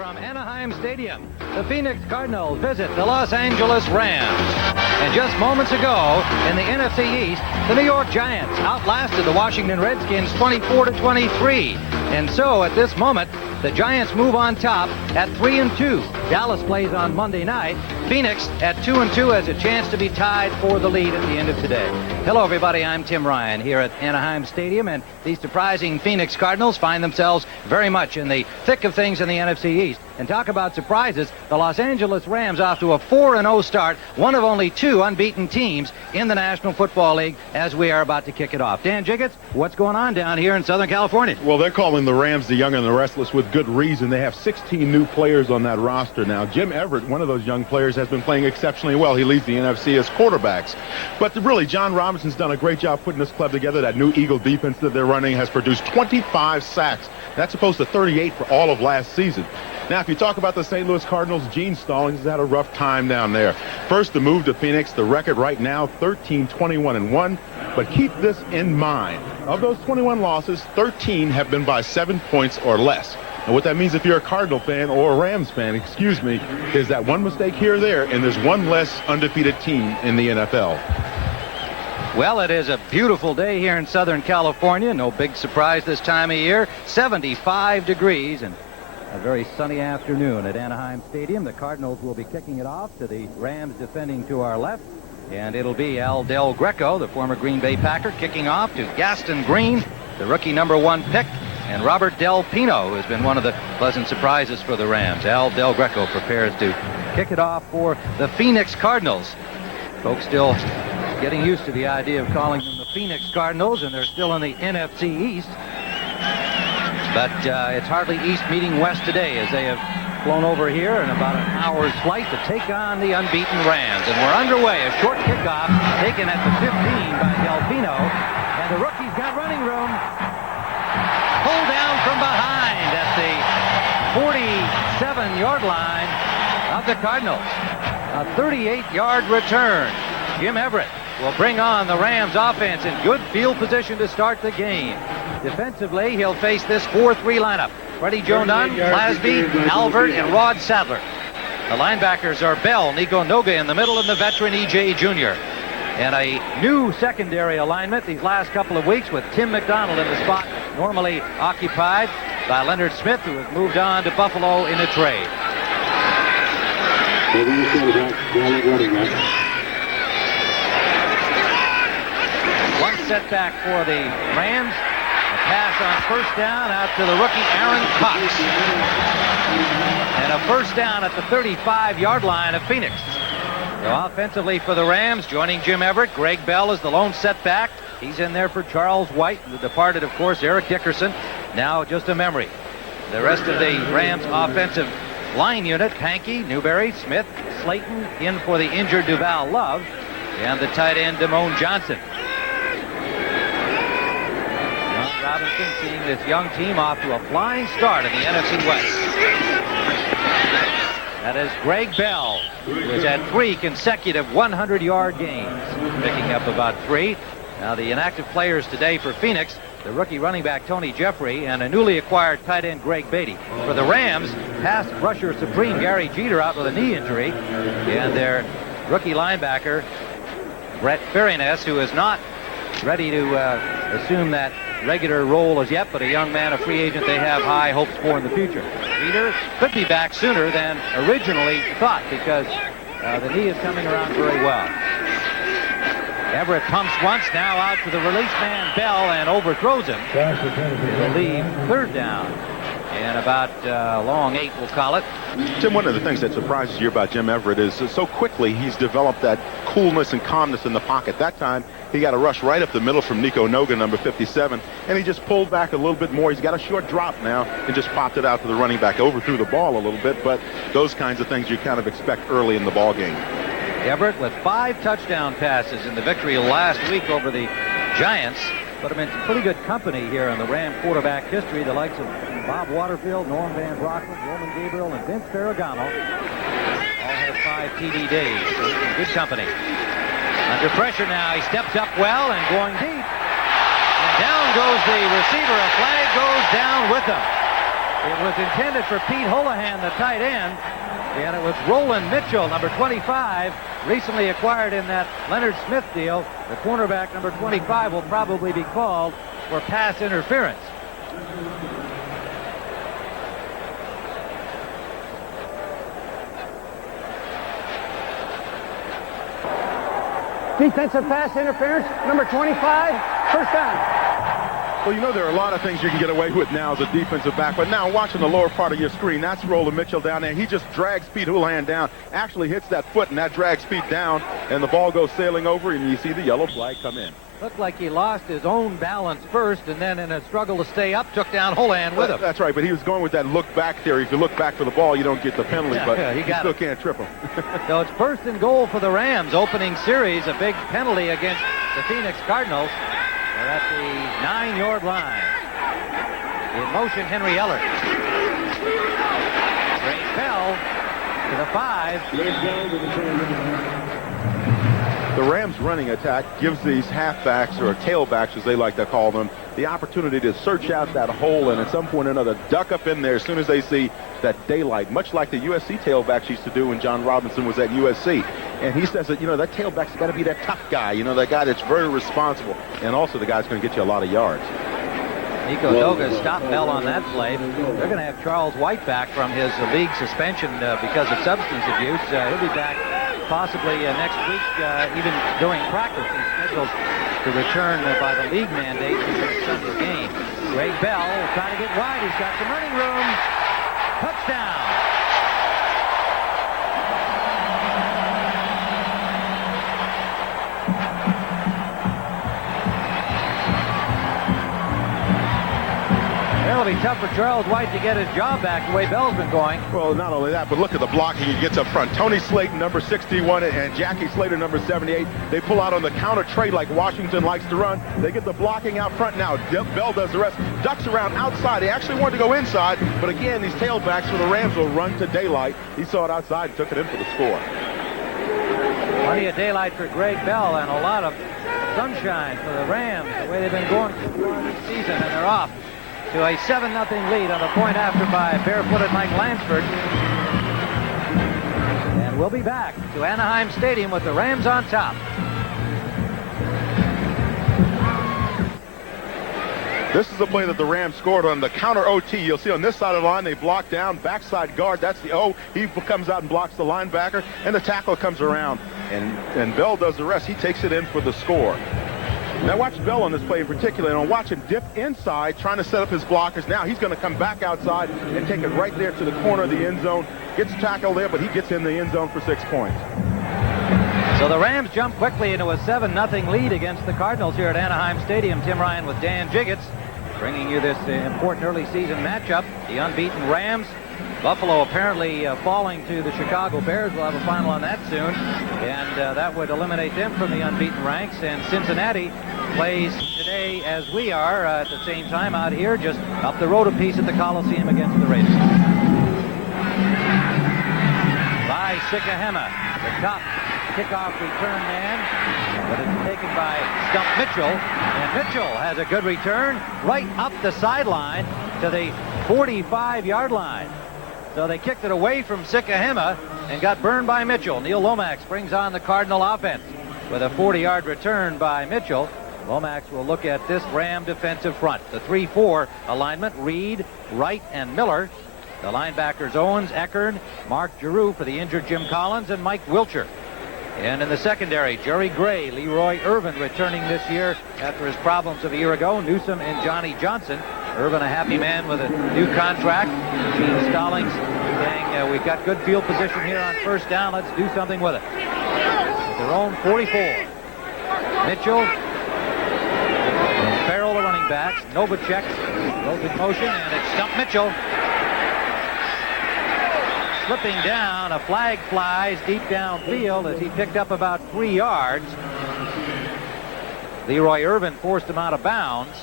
from Anaheim Stadium, the Phoenix Cardinals visit the Los Angeles Rams. And just moments ago, in the NFC East, the New York Giants outlasted the Washington Redskins 24-23. And so, at this moment, the Giants move on top at 3-2. Dallas plays on Monday night. Phoenix at 2-2 has a chance to be tied for the lead at the end of today. Hello, everybody. I'm Tim Ryan here at Anaheim Stadium, and the surprising Phoenix Cardinals find themselves very much in the thick of things in the NFC East. And talk about surprises, the Los Angeles Rams off to a 4-0 start, one of only two unbeaten teams in the National Football League as we are about to kick it off. Dan Jiggetts, what's going on down here in Southern California? Well, they're calling the Rams the young and the restless with good reason. They have 16 new players on that roster now. Jim Everett, one of those young players, has been playing exceptionally well. He leads the NFC as quarterbacks. But really, John Robinson's done a great job putting this club together. That new Eagle defense that they're running has produced 25 sacks. That's opposed to 38 for all of last season. Now, if you talk about the St. Louis Cardinals, Gene Stallings has had a rough time down there. First, the move to Phoenix, the record right now, 13-21-1. But keep this in mind. Of those 21 losses, 13 have been by 7 points or less. And what that means if you're a Cardinal fan or a Rams fan, is that one mistake here or there, and there's one less undefeated team in the NFL. Well, it is a beautiful day here in Southern California. No big surprise this time of year. 75 degrees and a very sunny afternoon at Anaheim Stadium. The Cardinals will be kicking it off to the Rams defending to our left. And it'll be Al Del Greco, the former Green Bay Packer, kicking off to Gaston Green, the rookie #1 pick, and Robert Del Pino, who has been one of the pleasant surprises for the Rams. Al Del Greco prepares to kick it off for the Phoenix Cardinals. Folks still getting used to the idea of calling them the Phoenix Cardinals, and they're still in the NFC East. But it's hardly East meeting West today, as they have flown over here in about an hour's flight to take on the unbeaten Rams. And we're underway. A short kickoff taken at the 15 by Del Pino. And the rookie's got running room. Pulled down from behind at the 47-yard line of the Cardinals. A 38-yard return. Jim Everett will bring on the Rams offense in good field position to start the game. Defensively, he'll face this 4-3 lineup. Freddie Joe Nunn, Plasby, Albert, and Rod Sadler. The linebackers are Bell, Nico Noga in the middle, and the veteran E.J. Jr. And a new secondary alignment these last couple of weeks with Tim McDonald in the spot normally occupied by Leonard Smith, who has moved on to Buffalo in a trade. One setback for the Rams. A pass on first down out to the rookie Aaron Cox. And a first down at the 35-yard line of Phoenix. So offensively for the Rams, joining Jim Everett, Greg Bell is the lone setback. He's in there for Charles White. The departed, of course, Eric Dickerson. Now just a memory. The rest of the Rams offensive line unit, Pankey, Newberry, Smith, Slayton, in for the injured Duval Love, and the tight end Damone Johnson. Robinson seeing this young team off to a flying start in the NFC West. That is Greg Bell, who has had 3 consecutive 100-yard games, picking up about 3. Now the inactive players today for Phoenix, the rookie running back Tony Jeffrey and a newly acquired tight end Greg Beatty. For the Rams, pass rusher supreme Gary Jeter out with a knee injury, and their rookie linebacker Brett Ferriness, who is not ready to assume that regular role as yet, but a young man, a free agent they have high hopes for in the future. Jeter could be back sooner than originally thought because the knee is coming around very well. Everett pumps once, now out to the release man Bell and overthrows him. It'll leave third down. And about long 8, we'll call it. Tim, one of the things that surprises you about Jim Everett is so quickly he's developed that coolness and calmness in the pocket. That time, he got a rush right up the middle from Nico Noga, number 57, and he just pulled back a little bit more. He's got a short drop now and just popped it out to the running back, overthrew the ball a little bit, but those kinds of things you kind of expect early in the ball game. Everett with 5 touchdown passes in the victory last week over the Giants. Put him in some pretty good company here in the Ram quarterback history. The likes of Bob Waterfield, Norm Van Broecklyn, Roman Gabriel, and Vince Ferragamo all have 5 TD days. So he's in good company. Under pressure now, he steps up well and going deep. And down goes the receiver. A flag goes down with him. It was intended for Pete Holohan, the tight end, and it was Roland Mitchell, number 25, recently acquired in that Leonard Smith deal. The cornerback, number 25, will probably be called for pass interference. Defensive pass interference, number 25, first down. Well, you know, there are a lot of things you can get away with now as a defensive back, but now watching the lower part of your screen, that's Roland Mitchell down there. He just drags Pete Houlihan down, actually hits that foot, and that drags Pete down, and the ball goes sailing over, and you see the yellow flag come in. Looked like he lost his own balance first, and then in a struggle to stay up, took down Houlihan with him. That's right, but he was going with that look back theory. If you look back for the ball, you don't get the penalty, but you still can't trip him. So it's first and goal for the Rams. Opening series, a big penalty against the Phoenix Cardinals. They're at the 9-yard line. In motion, Henry Ellert. Great Bell to the 5. The Rams' running attack gives these halfbacks, or tailbacks as they like to call them, the opportunity to search out that hole and at some point or another duck up in there as soon as they see that daylight, much like the USC tailbacks used to do when John Robinson was at USC. And he says that, you know, that tailback's got to be that tough guy, you know, that guy that's very responsible, and also the guy's going to get you a lot of yards. Nico Doga stopped Bell on that play. They're going to have Charles White back from his league suspension because of substance abuse. He'll be back possibly next week, even during practice. He's scheduled to return by the league mandate to the Sunday game. Ray Bell trying to get wide. He's got some running room. Touchdown. It'll be tough for Charles White to get his job back the way Bell's been going. Well, not only that, but look at the blocking he gets up front. Tony Slayton, number 61, and Jackie Slater, number 78. They pull out on the counter trade like Washington likes to run. They get the blocking out front now. Bell does the rest. Ducks around outside. He actually wanted to go inside, but again, these tailbacks for the Rams will run to daylight. He saw it outside and took it in for the score. Plenty of daylight for Greg Bell and a lot of sunshine for the Rams, the way they've been going this season, and they're off to a 7-0 lead on the point after by barefooted Mike Lansford. And we'll be back to Anaheim Stadium with the Rams on top. This is the play that the Rams scored on the counter OT. You'll see on this side of the line, they block down, backside guard. That's the O. He comes out and blocks the linebacker, and the tackle comes around. And Bell does the rest. He takes it in for the score. Now watch Bell on this play in particular, and I'll watch him dip inside, trying to set up his blockers. Now he's going to come back outside and take it right there to the corner of the end zone. Gets tackled there, but he gets in the end zone for 6 points. So the Rams jump quickly into a 7-0 lead against the Cardinals here at Anaheim Stadium. Tim Ryan with Dan Jiggetts bringing you this important early season matchup. The unbeaten Rams. Buffalo apparently falling to the Chicago Bears. We'll have a final on that soon. And that would eliminate them from the unbeaten ranks. And Cincinnati plays today as we are at the same time out here, just up the road a piece at the Coliseum against the Raiders. By Sikahema, the top kickoff return man, but it's taken by Stump Mitchell, and Mitchell has a good return right up the sideline to the 45-yard line. So they kicked it away from Sikahema and got burned by Mitchell. Neil Lomax brings on the Cardinal offense with a 40-yard return by Mitchell. Lomax will look at this Ram defensive front. The 3-4 alignment, Reed, Wright, and Miller. The linebackers Owens, Eckern, Mark Giroux for the injured Jim Collins, and Mike Wilcher. And in the secondary, Jerry Gray, Leroy Irvin returning this year after his problems of a year ago, Newsom and Johnny Johnson. Irvin a happy man with a new contract. Gene Stallings saying, we've got good field position here on first down. Let's do something with it. With their own 44. Mitchell, Farrell the running backs, Novacek goes in motion, and it's Stump Mitchell. Slipping down, a flag flies deep downfield as he picked up about 3 yards. Leroy Irvin forced him out of bounds.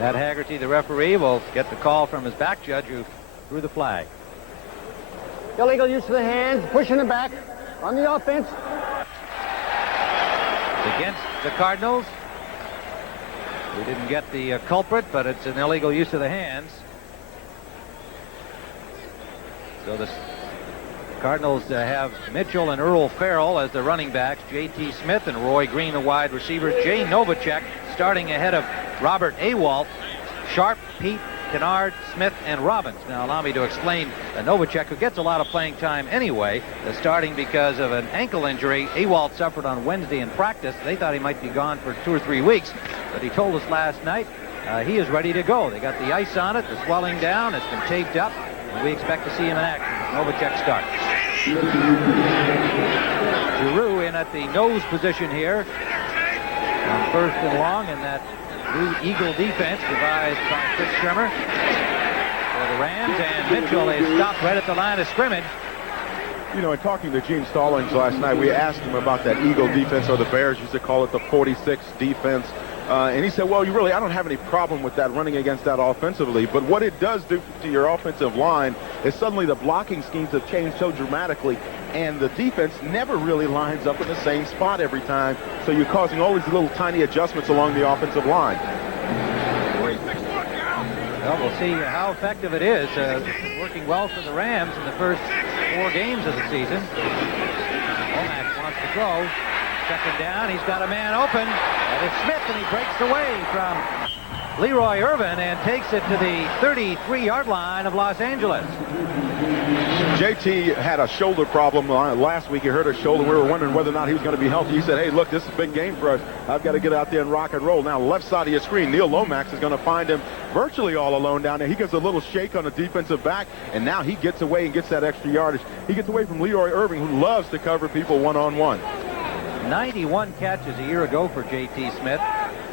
Ed Haggerty, the referee, will get the call from his back judge who threw the flag. Illegal use of the hands, pushing it back on the offense. Against the Cardinals. We didn't get the culprit, but it's an illegal use of the hands. So the Cardinals have Mitchell and Earl Farrell as the running backs, J.T. Smith and Roy Green the wide receivers, Jay Novacek starting ahead of Robert Awalt, Sharp, Pete, Kennard, Smith, and Robbins. Now allow me to explain Novacek, who gets a lot of playing time anyway, starting because of an ankle injury Awalt suffered on Wednesday in practice. They thought he might be gone for 2 or 3 weeks, but he told us last night he is ready to go. They got the ice on it, the swelling down, it's been taped up, and we expect to see him in action. Novacek starts. Giroux in at the nose position here on 1st and long in that new Eagle defense devised by Fritz Schirmer for the Rams, and Mitchell is stopped right at the line of scrimmage. You know, in talking to Gene Stallings last night, we asked him about that Eagle defense, or the Bears used to call it the 46 defense. And he said, well, I don't have any problem with that, running against that offensively. But what it does do to your offensive line is suddenly the blocking schemes have changed so dramatically, and the defense never really lines up in the same spot every time. So you're causing all these little tiny adjustments along the offensive line. Well, we'll see how effective it is. It's been working well for the Rams in the first 4 games of the season. Lomax wants to go. 2nd down, he's got a man open. That is Smith, and he breaks away from Leroy Irvin and takes it to the 33-yard line of Los Angeles. JT had a shoulder problem last week. He hurt his shoulder. We were wondering whether or not he was going to be healthy. He said, hey, look, this is a big game for us. I've got to get out there and rock and roll. Now, left side of your screen, Neil Lomax is going to find him virtually all alone down there. He gives a little shake on the defensive back, and now he gets away and gets that extra yardage. He gets away from Leroy Irving, who loves to cover people one-on-one. 91 catches a year ago for J.T. Smith,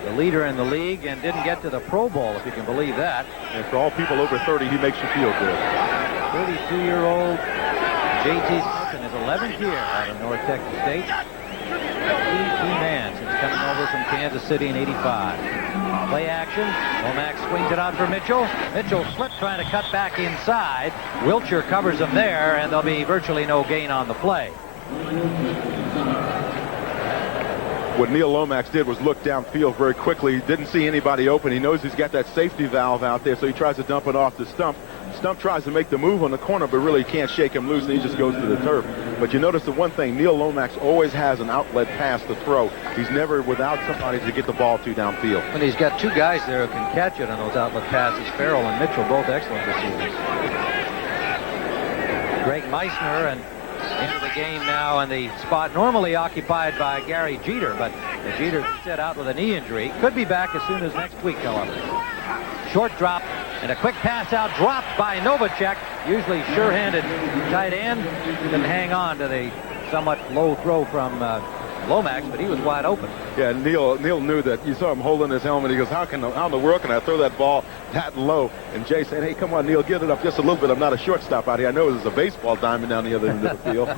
the leader in the league, and didn't get to the Pro Bowl, if you can believe that. And for all people over 30, he makes you feel good. 32-year-old J.T. Smith in his 11th year out of North Texas State. Key man since coming over from Kansas City in '85. Play action. Lomax swings it out for Mitchell. Mitchell slipped trying to cut back inside. Wiltshire covers him there, and there'll be virtually no gain on the play. What Neil Lomax did was look downfield very quickly. He didn't see anybody open. He knows he's got that safety valve out there, so he tries to dump it off to Stump. Stump tries to make the move on the corner, but really can't shake him loose, and he just goes to the turf. But you notice the one thing, Neil Lomax always has an outlet pass to throw. He's never without somebody to get the ball to downfield. And he's got 2 guys there who can catch it on those outlet passes. Farrell and Mitchell, both excellent receivers. Greg Meissner and into the game now in the spot normally occupied by Gary Jeter, but Jeter set out with a knee injury. Could be back as soon as next week, however. Short drop and a quick pass out, dropped by Novacek, usually sure-handed tight end. Couldn't hang on to the somewhat low throw from Lomax, but he was wide open. Yeah, Neil knew that. You saw him holding his helmet. He goes, how in the world can I throw that ball that low? And Jay said, hey, come on, Neil, get it up just a little bit. I'm not a shortstop out here. I know there's a baseball diamond down the other end of the field.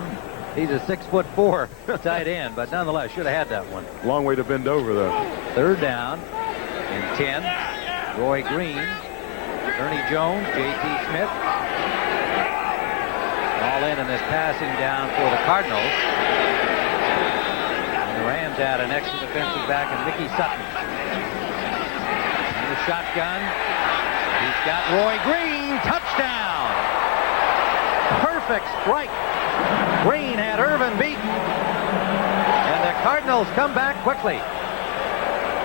He's a 6'4" tight end, but nonetheless, should have had that one. Long way to bend over, though. 3rd down and 10. Roy Green, Ernie Jones, J.T. Smith. All in this passing down for the Cardinals. The Rams add an extra defensive back in Mickey Sutton. And the shotgun. He's got Roy Green. Touchdown. Perfect strike. Green had Irvin beaten. And the Cardinals come back quickly.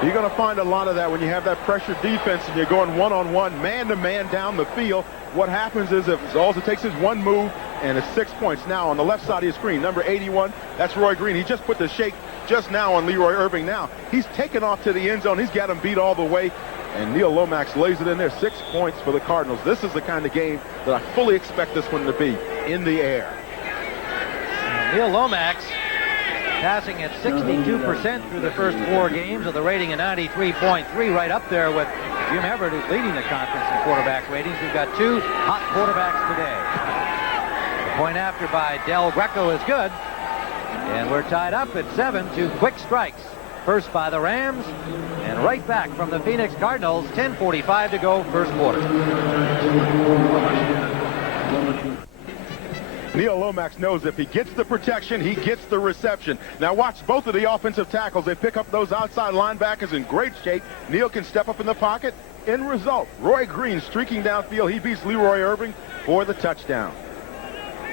You're going to find a lot of that when you have that pressure defense and you're going one-on-one, man-to-man down the field. What happens is if all it takes is one move, and it's 6 points. Now on the left side of your screen, number 81, that's Roy Green. He just put the shake just now on Leroy Irving. Now he's taken off to the end zone. He's got him beat all the way, and Neil Lomax lays it in there. 6 points for the Cardinals. This is the kind of game that I fully expect this one to be, in the air. Neil Lomax passing at 62% through the first 4 games with a rating of 93.3, right up there with Jim Everett, who's leading the conference in quarterback ratings. We've got 2 hot quarterbacks today. The point after by Del Greco is good, and we're tied up at 7. 2 quick strikes. First by the Rams, and right back from the Phoenix Cardinals. 10:45 to go, first quarter. Neil Lomax knows if he gets the protection, he gets the reception. Now watch both of the offensive tackles. They pick up those outside linebackers in great shape. Neil can step up in the pocket. End result, Roy Green streaking downfield. He beats Leroy Irving for the touchdown.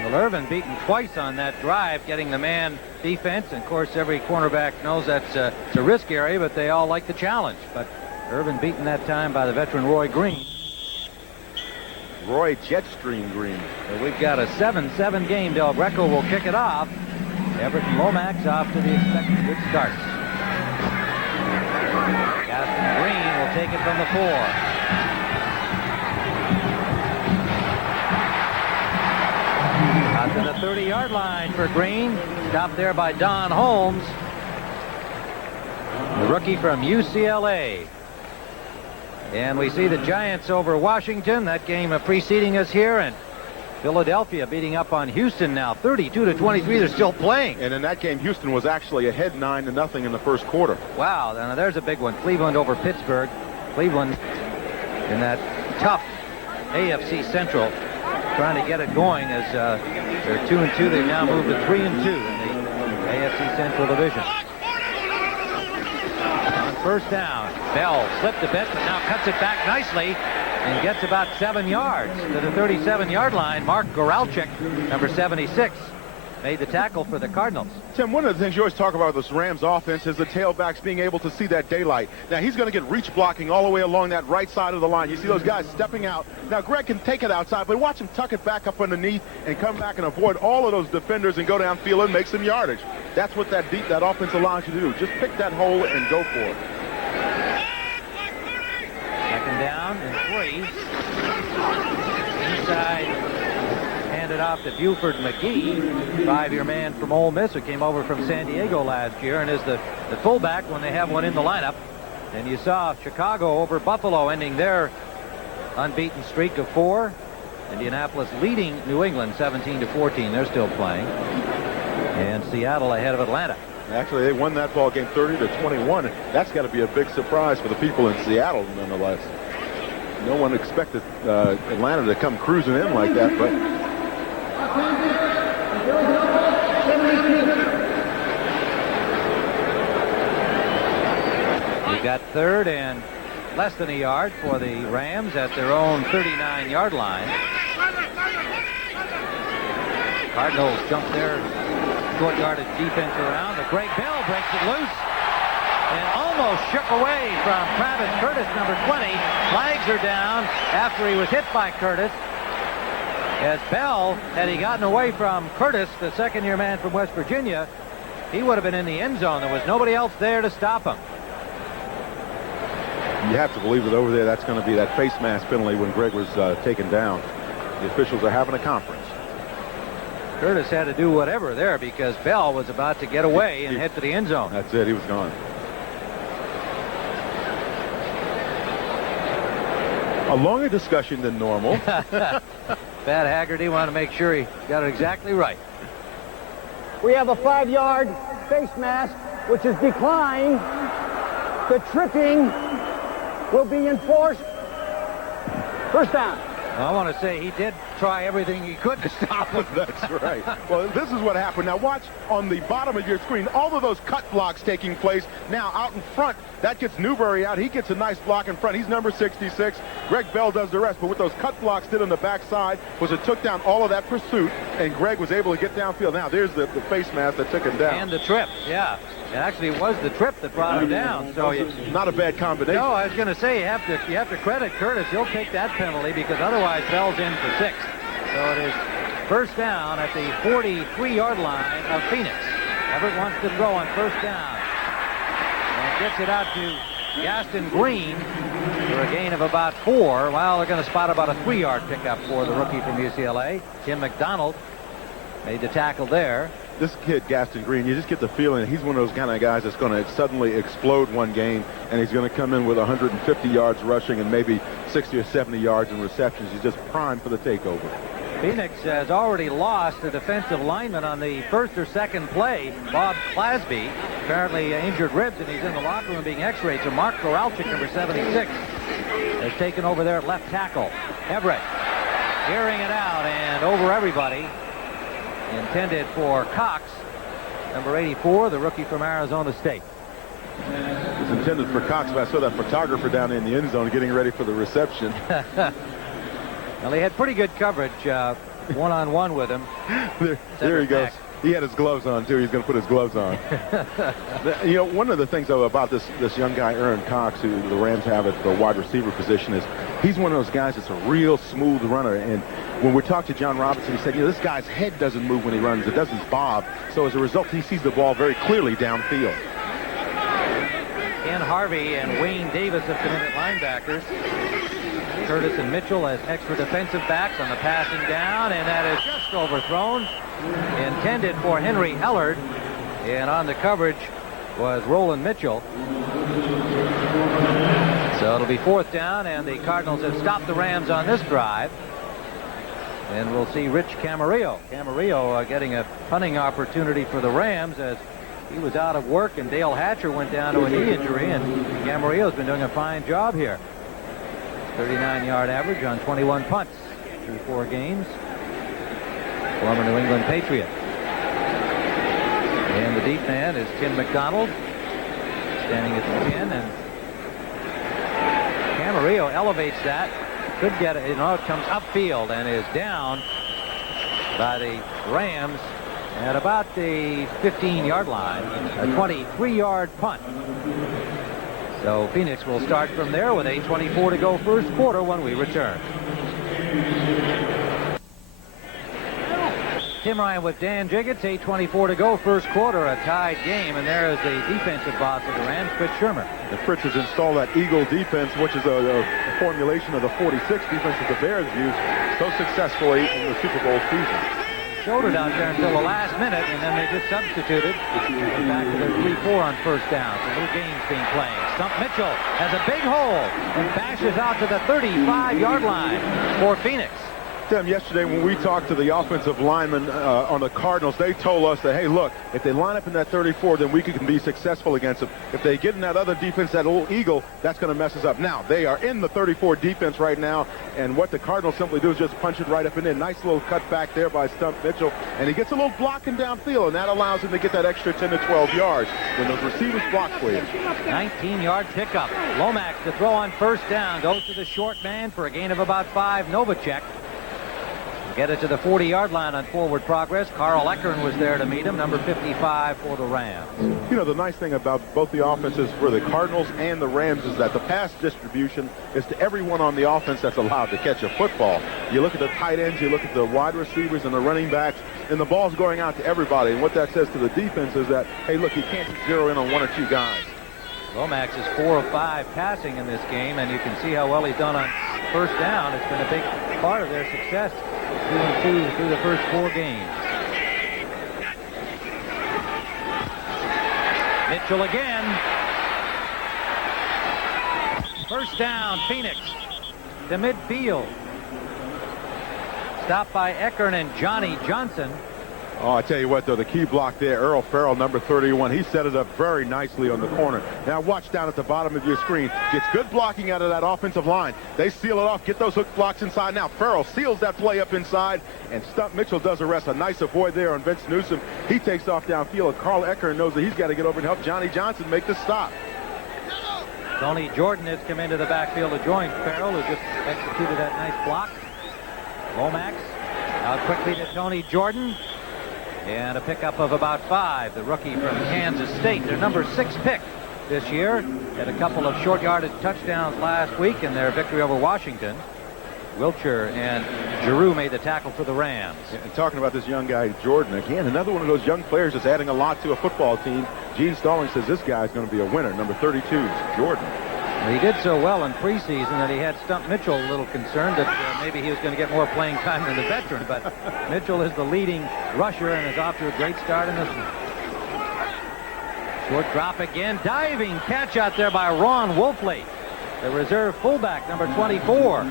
Well, Irvin beaten twice on that drive, getting the man defense. And of course, every cornerback knows that's it's a risk area, but they all like the challenge. But Irvin beaten that time by the veteran Roy Green. Roy Jetstream Green. So we've got a 7-7 game. Del Greco will kick it off. Everett and Lomax off to the expected good starts. Gaston Green will take it from the 4. Out to the 30-yard line for Green. Stopped there by Don Holmes, the rookie from UCLA. And we see the Giants over Washington. That game preceding us here. And Philadelphia beating up on Houston now, 32-23. They're still playing. And in that game, Houston was actually ahead 9-0 in the first quarter. Wow, now there's a big one. Cleveland over Pittsburgh. Cleveland in that tough AFC Central, trying to get it going as they're 2-2. They've now moved to 3-2 in the AFC Central Division. On first down, Bell slipped a bit, but now cuts it back nicely and gets about 7 yards to the 37-yard line. Mark Goralczyk, number 76, made the tackle for the Cardinals. Tim, one of the things you always talk about with this Rams offense is the tailbacks being able to see that daylight. Now, he's going to get reach blocking all the way along that right side of the line. You see those guys stepping out. Now, Greg can take it outside, but watch him tuck it back up underneath and come back and avoid all of those defenders and go downfield and make some yardage. That's what that offense allows you to do. Just pick that hole and go for it. Second down and 3. Inside, handed off to Buford McGee, 5-year man from Ole Miss who came over from San Diego last year and is the fullback when they have one in the lineup. And you saw Chicago over Buffalo ending their unbeaten streak of 4. Indianapolis leading New England 17-14. They're still playing. And Seattle ahead of Atlanta. Actually, they won that ball game 30-21. That's got to be a big surprise for the people in Seattle, nonetheless. No one expected Atlanta to come cruising in like that, but we've got third and less than a yard for the Rams at their own 39-yard line. Cardinals jump their short yardage defense around, but Greg Bell breaks it loose and almost shook away from Travis Curtis, number 20. Flags are down after he was hit by Curtis. As Bell, had he gotten away from Curtis, the second-year man from West Virginia, he would have been in the end zone. There was nobody else there to stop him. you have to believe that over there that's going to be that face mask penalty when Greg was taken down. The officials are having a conference. Curtis had to do whatever there because Bell was about to get away and head to the end zone. That's it. He was gone. A longer discussion than normal. Pat Haggerty wanted to make sure he got it exactly right. We have a 5-yard face mask, which is declined. The tripping will be enforced. First down. I want to say he did try everything he could to stop him. That's right. Well, this is what happened. Now watch on the bottom of your screen, all of those cut blocks taking place. Now out in front, that gets Newberry out. He gets a nice block in front. He's number 66. Greg Bell does the rest. But what those cut blocks did on the backside was it took down all of that pursuit, and Greg was able to get downfield. Now there's the face mask that took him down. And the trip, yeah. It actually was the trip that brought him down. So not a bad combination. No, I was going to say you have to credit Curtis. He'll take that penalty because otherwise Bell's in for 6. So it is first down at the 43-yard line of Phoenix. Everett wants to throw on first down and gets it out to Gaston Green for a gain of about 4. Well, they're going to spot about a 3-yard pickup for the rookie from UCLA. Tim McDonald made the tackle there. This kid, Gaston Green, you just get the feeling he's one of those kind of guys that's going to suddenly explode one game, and he's going to come in with 150 yards rushing and maybe 60 or 70 yards in receptions. He's just primed for the takeover. Phoenix has already lost a defensive lineman on the first or second play. Bob Clasby, apparently injured ribs, and he's in the locker room being x-rayed. So Mark Goralczyk, number 76, has taken over there at left tackle. Everett hearing it out and over everybody. intended for Cox, number 84, the rookie from Arizona State. It was intended for Cox, but I saw that photographer down in the end zone getting ready for the reception. Well, he had pretty good coverage, one-on-one with him. There he goes. He had his gloves on, too. He's going to put his gloves on. You know, one of the things, though, about this young guy, Aaron Cox, who the Rams have at the wide receiver position, is he's one of those guys that's a real smooth runner. And when we talked to John Robinson, he said, you know, this guy's head doesn't move when he runs. It doesn't bob. So as a result, he sees the ball very clearly downfield. Ken Harvey and Wayne Davis have come in at linebackers. Curtis and Mitchell as extra defensive backs on the passing down, and that is just overthrown. Intended for Henry Ellard, and on the coverage was Roland Mitchell. So it'll be 4th down, and the Cardinals have stopped the Rams on this drive. And we'll see Rich Camarillo. Camarillo getting a punting opportunity for the Rams as he was out of work, and Dale Hatcher went down to a knee injury, and Camarillo's been doing a fine job here. 39-yard average on 21 punts through 4 games. Former New England Patriot. And the deep man is Tim McDonald, standing at the 10, and Camarillo elevates that. Could get it, it comes upfield and is down by the Rams at about the 15-yard line. A 23-yard punt. So Phoenix will start from there with 8:24 to go first quarter when we return. Tim Ryan with Dan Jiggetts. 8:24 to go first quarter, a tied game, and there is the defensive boss of the Rams, Fritz Shermer. The Fritz has installed that Eagle defense, which is a formulation of the 46 defense that the Bears used so successfully in the Super Bowl season. Shouldered out there until the last minute, and then they just substituted. Back to their 3-4 on first down. So no game's being played. Stump Mitchell has a big hole and bashes out to the 35-yard line for Phoenix. Tim, yesterday when we talked to the offensive linemen on the Cardinals, they told us that, hey, look, if they line up in that 34, then we can be successful against them. If they get in that other defense, that old Eagle, that's going to mess us up. Now, they are in the 34 defense right now, and what the Cardinals simply do is just punch it right up in there. Nice little cut back there by Stump Mitchell, and he gets a little blocking downfield, and that allows him to get that extra 10 to 12 yards when those receivers block for you. 19-yard pickup. Lomax to throw on first down. Goes to the short man for a gain of about 5. Novacek. Get it to the 40-yard line on forward progress. Carl Eckern was there to meet him, number 55 for the Rams. You know, the nice thing about both the offenses for the Cardinals and the Rams is that the pass distribution is to everyone on the offense that's allowed to catch a football. You look at the tight ends, you look at the wide receivers and the running backs, and the ball's going out to everybody. And what that says to the defense is that, hey, look, you can't zero in on 1 or 2 guys. Lomax is 4 of 5 passing in this game, and you can see how well he's done on first down. It's been a big part of their success. 2-2 through the first 4 games. Mitchell again. First down, Phoenix to midfield. Stopped by Eckern and Johnny Johnson. Oh, I tell you what, though, the key block there, Earl Farrell, number 31, he set it up very nicely on the corner. Now watch down at the bottom of your screen. Gets good blocking out of that offensive line. They seal it off, get those hook blocks inside. Now Farrell seals that play up inside, and Stump Mitchell does arrest. A nice avoid there on Vince Newsom. He takes off downfield. Carl Eckern knows that he's got to get over and help Johnny Johnson make the stop. Tony Jordan has come into the backfield to join Farrell, who just executed that nice block. Lomax out quickly to Tony Jordan. And a pickup of about 5. The rookie from Kansas State, their number 6 pick this year. Had a couple of short yardage touchdowns last week in their victory over Washington. Wiltshire and Giroux made the tackle for the Rams. And talking about this young guy, Jordan, again, another one of those young players that's adding a lot to a football team. Gene Stalling says this guy's going to be a winner. Number 32, Jordan. He did so well in preseason that he had Stump Mitchell a little concerned that maybe he was going to get more playing time than the veteran. But Mitchell is the leading rusher and is off to a great start in this one. Short drop again. Diving catch out there by Ron Wolfley, the reserve fullback, number 24.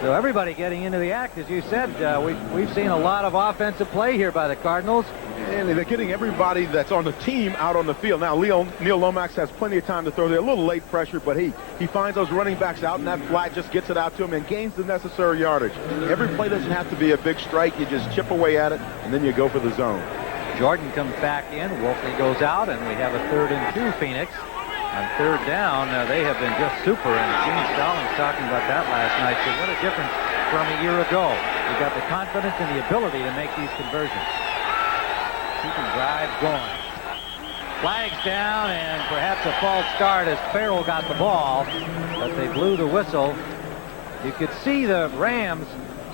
So everybody getting into the act, as you said. We've seen a lot of offensive play here by the Cardinals. And they're getting everybody that's on the team out on the field. Now, Neil Lomax has plenty of time to throw there. A little late pressure, but he finds those running backs out in that flat, just gets it out to him and gains the necessary yardage. Every play doesn't have to be a big strike. You just chip away at it, and then you go for the zone. Jordan comes back in. Wolfley goes out, and we have a 3rd and 2 Phoenix. On 3rd down, they have been just super, and Gene Stallings talking about that last night. So what a difference from a year ago. You've got the confidence and the ability to make these conversions. Keeping drives going. Flags down, and perhaps a false start as Farrell got the ball, but they blew the whistle. You could see the Rams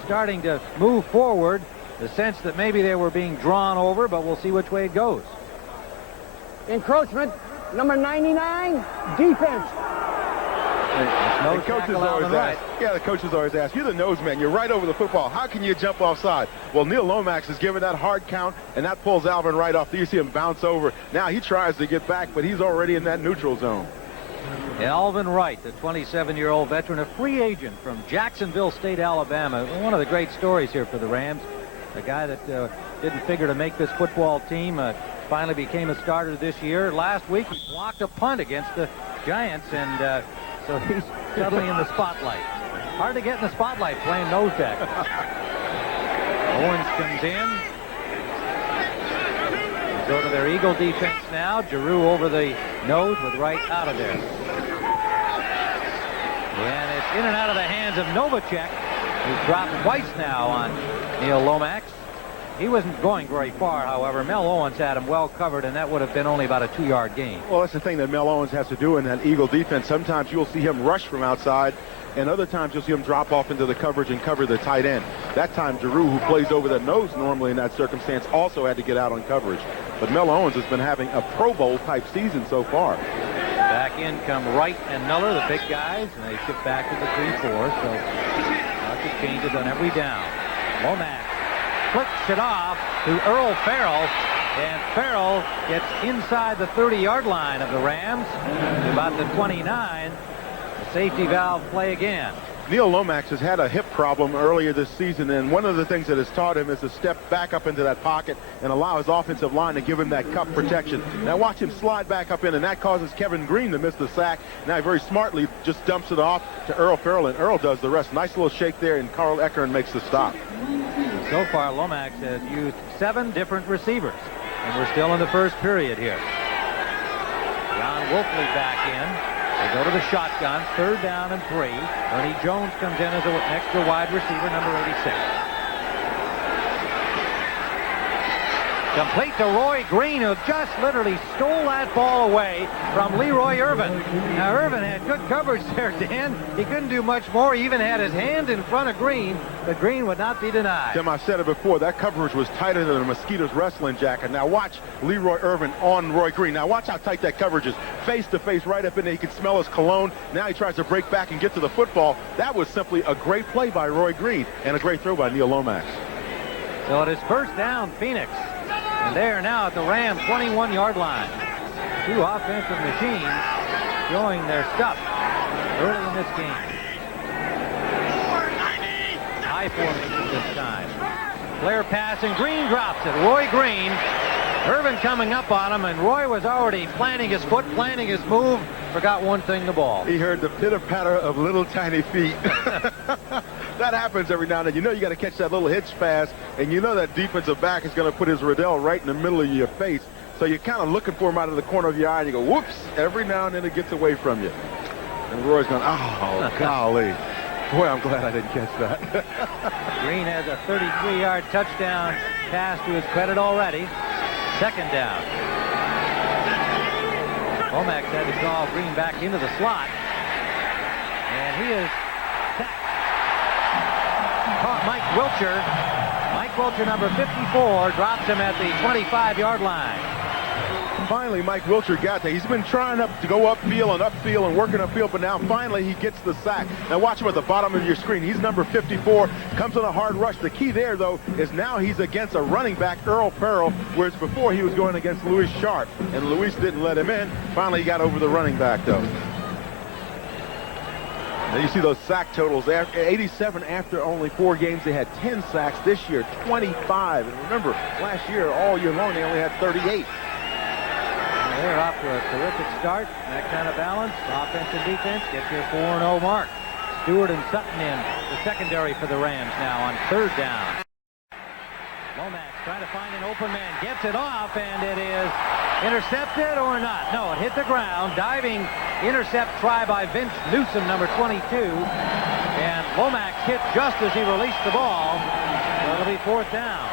starting to move forward, the sense that maybe they were being drawn over, but we'll see which way it goes. Encroachment, number 99, defense. The coaches always ask, the coaches always ask, you're the nose man, you're right over the football. How can you jump offside? Well, Neil Lomax is giving that hard count, and that pulls Alvin right off. You see him bounce over. Now he tries to get back, but he's already in that neutral zone. Alvin Wright, the 27-year-old veteran, a free agent from Jacksonville State, Alabama. One of the great stories here for the Rams. A guy that didn't figure to make this football team, finally became a starter this year. Last week he blocked a punt against the Giants, and so he's suddenly in the spotlight. Hard to get in the spotlight playing nose tackle. Owens comes in. They go to their Eagle defense now. Giroux over the nose with Wright out of there. And it's in and out of the hands of Novacek, who's dropped twice now on Neil Lomax. He wasn't going very far, however. Mel Owens had him well covered, and that would have been only about a 2-yard gain. Well, that's the thing that Mel Owens has to do in that Eagle defense. Sometimes you'll see him rush from outside, and other times you'll see him drop off into the coverage and cover the tight end. That time, Giroux, who plays over the nose normally in that circumstance, also had to get out on coverage. But Mel Owens has been having a Pro Bowl-type season so far. Back in come Wright and Miller, the big guys, and they shift back to the 3-4, so lots of changes on every down. Lomax flicks it off to Earl Farrell, and Farrell gets inside the 30-yard line of the Rams, about the 29. The safety valve play again. Neil Lomax has had a hip problem earlier this season, and one of the things that has taught him is to step back up into that pocket and allow his offensive line to give him that cup protection. Now watch him slide back up in, and that causes Kevin Green to miss the sack. Now he very smartly just dumps it off to Earl Farrell, and Earl does the rest. Nice little shake there, and Carl Eckern makes the stop. So far, Lomax has used 7 different receivers, and we're still in the first period here. John Wolfley back in. They go to the shotgun, 3rd down and 3. Ernie Jones comes in as an extra wide receiver, number 86. Complete to Roy Green, who just literally stole that ball away from Leroy Irvin. Now, Irvin had good coverage there, Dan. He couldn't do much more. He even had his hand in front of Green, but Green would not be denied. Tim, I said it before, that coverage was tighter than a mosquito's wrestling jacket. Now watch Leroy Irvin on Roy Green. Now watch how tight that coverage is. Face to face right up in there. He can smell his cologne. Now he tries to break back and get to the football. That was simply a great play by Roy Green and a great throw by Neil Lomax. So it is 1st down, Phoenix. And they are now at the Rams 21-yard line. 2 offensive machines showing their stuff early in this game. High formation this time. Flare pass, and Green drops it. Roy Green. Irvin coming up on him, and Roy was already planting his foot, planting his move. Forgot one thing, the ball. He heard the pitter-patter of little tiny feet. That happens every now and then. You know you got to catch that little hitch pass, and you know that defensive back is going to put his Riddell right in the middle of your face. So you're kind of looking for him out of the corner of your eye, and you go, whoops, every now and then it gets away from you. And Roy's going, oh, golly. Boy, I'm glad I didn't catch that. Green has a 33-yard touchdown pass to his credit already. 2nd down. Lomax had to call Green back into the slot. And he is caught Mike Wilcher. Mike Wilcher, number 54, drops him at the 25-yard line. Finally, Mike Wilcher got there. He's been trying to go upfield and working upfield, but now finally he gets the sack. Now watch him at the bottom of your screen. He's number 54, comes on a hard rush. The key there, though, is now he's against a running back, Earl Farrell, whereas before he was going against Louis Sharp, and Louis didn't let him in. Finally, he got over the running back, though. Now you see those sack totals. 87 after only 4 games. They had 10 sacks. This year, 25. And remember, last year, all year long, they only had 38. They're off to a terrific start. That kind of balance. Offense and defense gets your 4-0 mark. Stewart and Sutton in the secondary for the Rams now on 3rd down. Lomax trying to find an open man. Gets it off, and it is intercepted or not. No, it hit the ground. Diving intercept try by Vince Newsom, number 22. And Lomax hit just as he released the ball. So it'll be 4th down.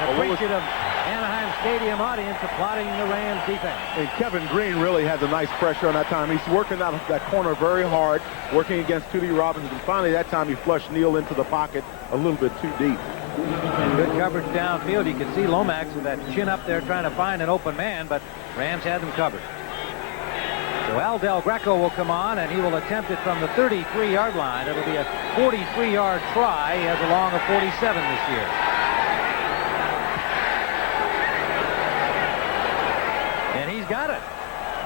An appreciative Anaheim Stadium audience applauding the Rams defense. And Kevin Green really had the nice pressure on that time. He's working that corner very hard, working against Tootie Robinson. And finally, that time he flushed Neal into the pocket a little bit too deep. And good coverage downfield. You can see Lomax with that chin up there trying to find an open man, but Rams had them covered. So Al Del Greco will come on, and he will attempt it from the 33-yard line. It'll be a 43-yard try. He has a long of 47 this year. And he's got it.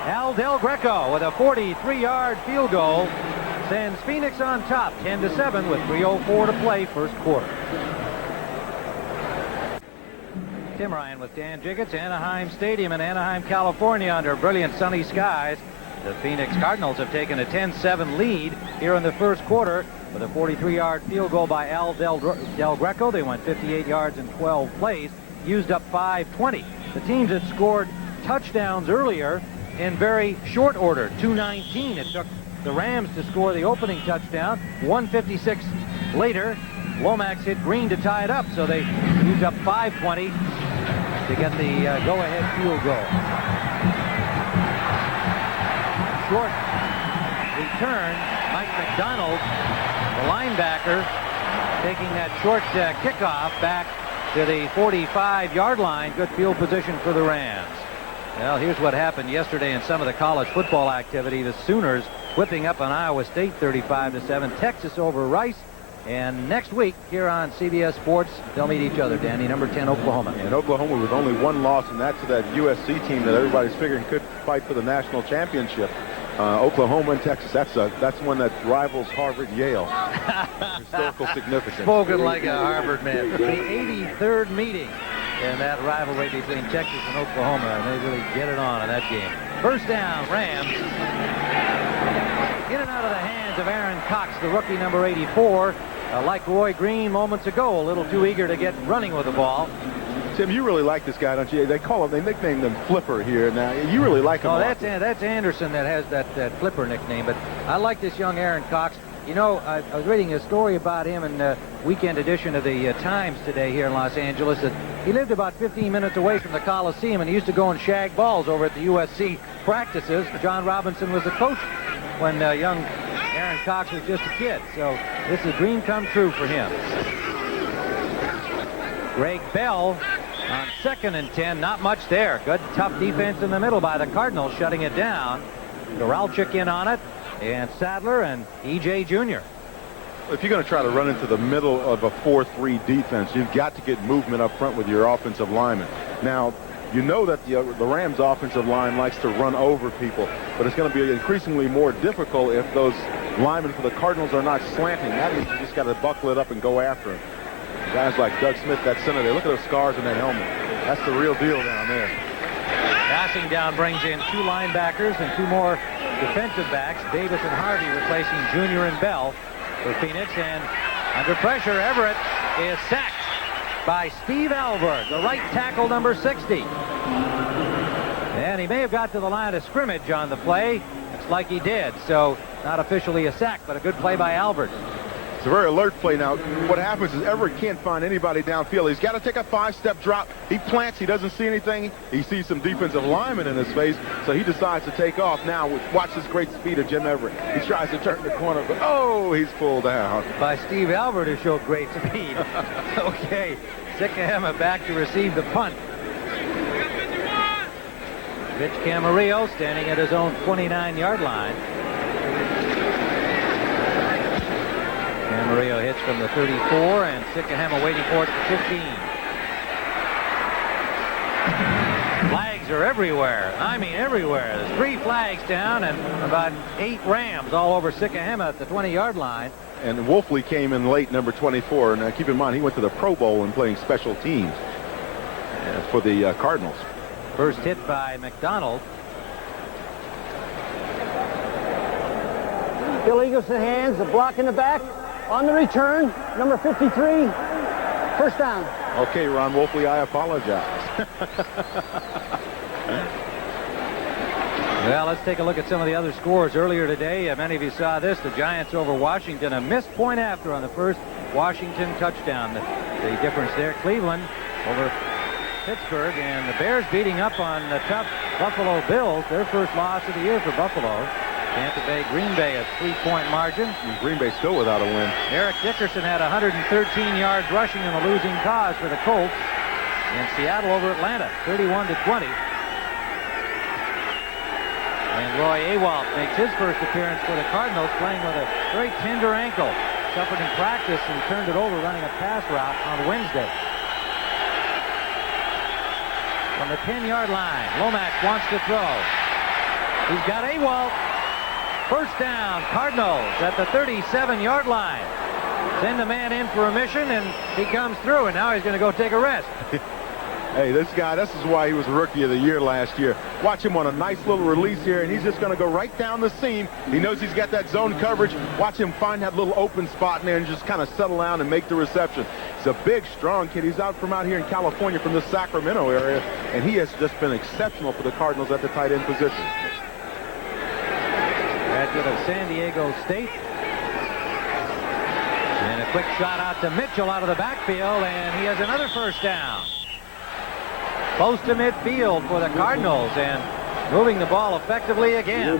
Al Del Greco with a 43-yard field goal sends Phoenix on top 10-7 with 3:04 to play, first quarter. Tim Ryan with Dan Jiggetts, Anaheim Stadium in Anaheim, California, under brilliant sunny skies. The Phoenix Cardinals have taken a 10-7 lead here in the first quarter with a 43-yard field goal by Al Del Greco. They went 58 yards in 12 plays, used up 5:20. The teams had scored touchdowns earlier in very short order. 2:19 it took the Rams to score the opening touchdown. 1:56 later, Lomax hit Green to tie it up, so they used up 5:20 to get the go-ahead field goal. Short return, Mike McDonald, the linebacker, taking that short kickoff back to the 45-yard line. Good field position for the Rams. Well, here's what happened yesterday in some of the college football activity. The Sooners whipping up on Iowa State 35-7. Texas over Rice. And next week here on CBS Sports, they'll meet each other, Danny. Number 10, Oklahoma. And Oklahoma with only 1 loss, and that's to that USC team that everybody's figuring could fight for the national championship. Oklahoma and Texas, that's one that rivals Harvard, Yale. Historical significance. Spoken like a Harvard man. The 83rd meeting in that rivalry between Texas and Oklahoma, and they really get it on in that game. First down, Rams. In and out of the hands of Aaron Cox, the rookie, number 84. Like Roy Green moments ago, a little too eager to get running with the ball. Tim, you really like this guy, don't you? They nicknamed him Flipper here. Now, you really like him. Oh, that's Anderson that has that Flipper nickname, but I like this young Aaron Cox. You know, I was reading a story about him in the weekend edition of the Times today here in Los Angeles, that he lived about 15 minutes away from the Coliseum, and he used to go and shag balls over at the USC practices. John Robinson was the coach when young Aaron Cox was just a kid. So this is a dream come true for him. Greg Bell on 2nd and 10. Not much there. Good tough defense in the middle by the Cardinals, shutting it down. Goralchik in on it, and Sadler and E.J. Jr. If you're going to try to run into the middle of a 4-3 defense, you've got to get movement up front with your offensive linemen. Now, you know that the Rams offensive line likes to run over people, but it's going to be increasingly more difficult if those linemen for the Cardinals are not slanting. That means you just got to buckle it up and go after them. Guys like Doug Smith, that center there, look at those scars in that helmet. That's the real deal down there. Passing down brings in 2 linebackers and 2 more defensive backs. Davis and Harvey replacing Jr. and Bell for Phoenix. And under pressure, Everett is sacked by Steve Alvord, the right tackle, number 60. And he may have got to the line of scrimmage on the play. Looks like he did. So not officially a sack, but a good play by Alvord. It's a very alert play now. What happens is Everett can't find anybody downfield. He's got to take a 5-step drop. He plants. He doesn't see anything. He sees some defensive linemen in his face, so he decides to take off. Now, watch this great speed of Jim Everett. He tries to turn the corner, but oh, he's pulled down. By Steve Alvord, who showed great speed. Okay, Sikkahema back to receive the punt. Mitch Camarillo standing at his own 29-yard line. Camarillo hits from the 34, and Sikkahema waiting for it at the 15. Flags flags are everywhere. I mean, everywhere. There's 3 flags down and about 8 Rams all over Sickahema at the 20-yard line. And Wolfley came in late, number 24. And keep in mind, he went to the Pro Bowl and playing special teams for the Cardinals. First hit by McDonald. Bill Eagles to the hands, the block in the back. On the return, number 53, first down. Okay, Ron Wolfley, I apologize. Well, let's take a look at some of the other scores earlier today. Many of you saw this. The Giants over Washington. A missed point after on the first Washington touchdown. The difference there. Cleveland over Pittsburgh, and the Bears beating up on the tough Buffalo Bills. Their first loss of the year for Buffalo. Tampa Bay, Green Bay, a 3-point margin. And Green Bay still without a win. Eric Dickerson had 113 yards rushing in the losing cause for the Colts. And Seattle over Atlanta, 31-20. And Roy Awalt makes his first appearance for the Cardinals, playing with a very tender ankle. Suffered in practice and turned it over running a pass route on Wednesday. From the 10-yard line, Lomax wants to throw. He's got Awalt. First down, Cardinals at the 37-yard line. Send a man in for a mission, and he comes through, and now he's going to go take a rest. Hey, this guy, this is why he was Rookie of the Year last year. Watch him on a nice little release here, and he's just going to go right down the seam. He knows he's got that zone coverage. Watch him find that little open spot in there and just kind of settle down and make the reception. He's a big, strong kid. He's out here in California from the Sacramento area, and he has just been exceptional for the Cardinals at the tight end position. Graduate of San Diego State. And a quick shot out to Mitchell out of the backfield, and he has another first down. Close to midfield for the Cardinals, and moving the ball effectively again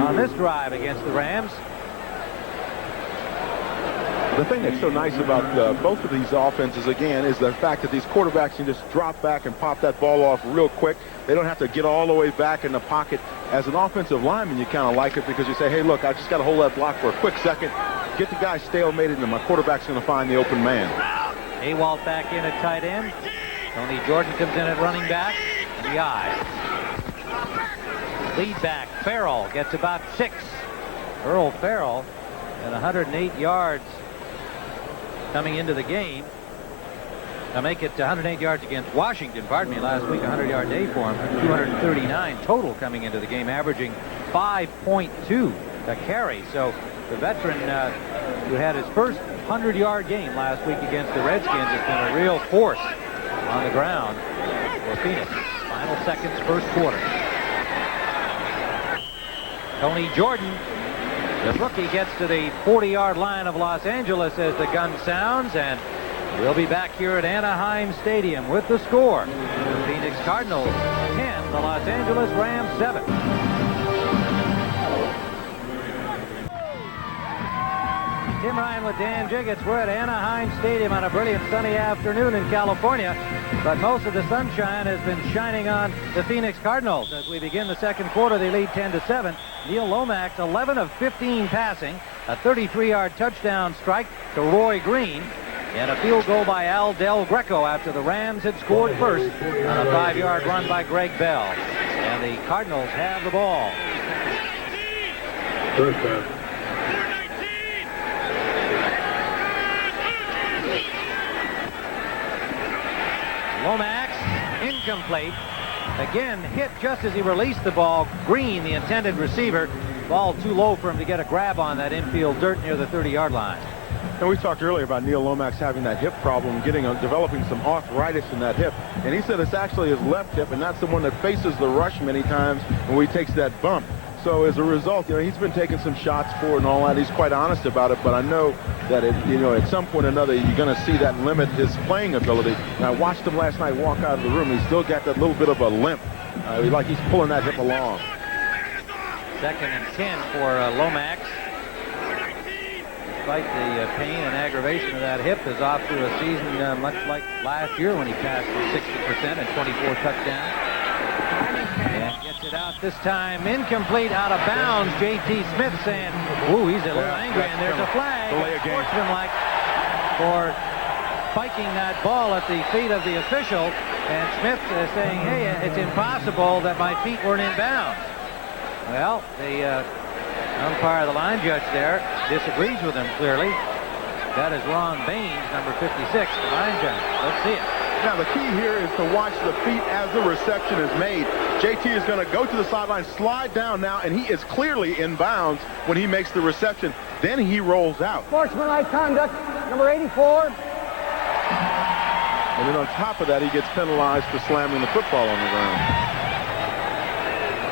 on this drive against the Rams. The thing that's so nice about both of these offenses, again, is the fact that these quarterbacks can just drop back and pop that ball off real quick. They don't have to get all the way back in the pocket. As an offensive lineman, you kind of like it because you say, hey, look, I just got to hold that block for a quick second, get the guy stalemated, and my quarterback's going to find the open man. Awalt back in at tight end. Tony Jordan comes in at running back. And the eye. Lead back, Farrell gets about 6. Earl Farrell at 108 yards coming into the game. Now make it 108 yards against Washington, pardon me, last week, 100-yard day for him. 239 total coming into the game, averaging 5.2 a carry. So the veteran who had his first 100-yard game last week against the Redskins has been a real force on the ground for Phoenix. Final seconds, first quarter. Tony Jordan, the rookie, gets to the 40-yard line of Los Angeles as the gun sounds, and we'll be back here at Anaheim Stadium with the score. The Phoenix Cardinals 10, the Los Angeles Rams 7. Tim Ryan with Dan Jiggetts. We're at Anaheim Stadium on a brilliant sunny afternoon in California, but most of the sunshine has been shining on the Phoenix Cardinals. As we begin the second quarter, they lead 10-7. Neil Lomax, 11 of 15 passing, a 33-yard touchdown strike to Roy Green, and a field goal by Al Del Greco after the Rams had scored first on a 5-yard run by Greg Bell. And the Cardinals have the ball. First down. Lomax, incomplete. Again, hit just as he released the ball. Green, the intended receiver. Ball too low for him to get a grab on that infield dirt near the 30-yard line. And we talked earlier about Neil Lomax having that hip problem, developing some arthritis in that hip. And he said it's actually his left hip, and that's the one that faces the rush many times when he takes that bump. So as a result, he's been taking some shots for it and all that. He's quite honest about it, but I know that at some point or another, you're going to see that limit his playing ability. And I watched him last night walk out of the room. He's still got that little bit of a limp, like he's pulling that hip along. 2nd and 10 for Lomax. Despite the pain and aggravation of that hip, is off to a season much like last year when he passed for 60% and 24 touchdowns. And gets it out this time, incomplete, out of bounds. J.T. Smith saying, ooh, he's a little angry, and there's a flag. Delay a game. Sportsmanlike for spiking that ball at the feet of the official, and Smith saying, hey, it's impossible that my feet weren't in bounds. Well, the umpire, the line judge there, disagrees with him clearly. That is Ron Baines, number 56, the line judge. Let's see it. Now, the key here is to watch the feet as the reception is made. JT is going to go to the sideline, slide down now, and he is clearly in bounds when he makes the reception. Then he rolls out. Sportsmanlike conduct, number 84. And then on top of that, he gets penalized for slamming the football on the ground.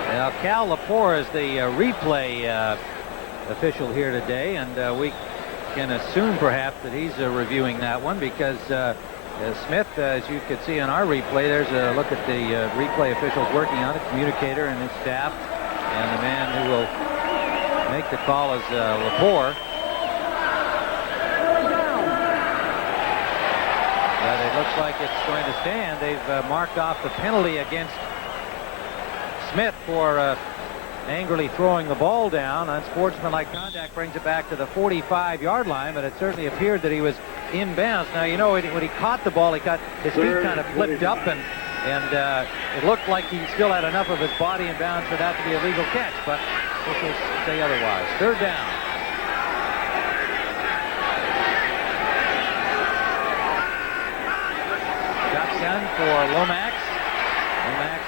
Now, Cal Lepore is the replay official here today, and we can assume perhaps that he's reviewing that one because Smith, as you could see on our replay, there's a look at the replay officials working on it, Commentator and his staff, and the man who will make the call is Lepore. But it looks like it's going to stand. They've marked off the penalty against Smith for angrily throwing the ball down. Unsportsmanlike conduct brings it back to the 45-yard line, but it certainly appeared that he was in bounds. Now, you know, when he caught the ball, his feet kind of flipped up, and it looked like he still had enough of his body in bounds for that to be a legal catch, but officials say otherwise. Third down. Shotgun for Lomax. Lomax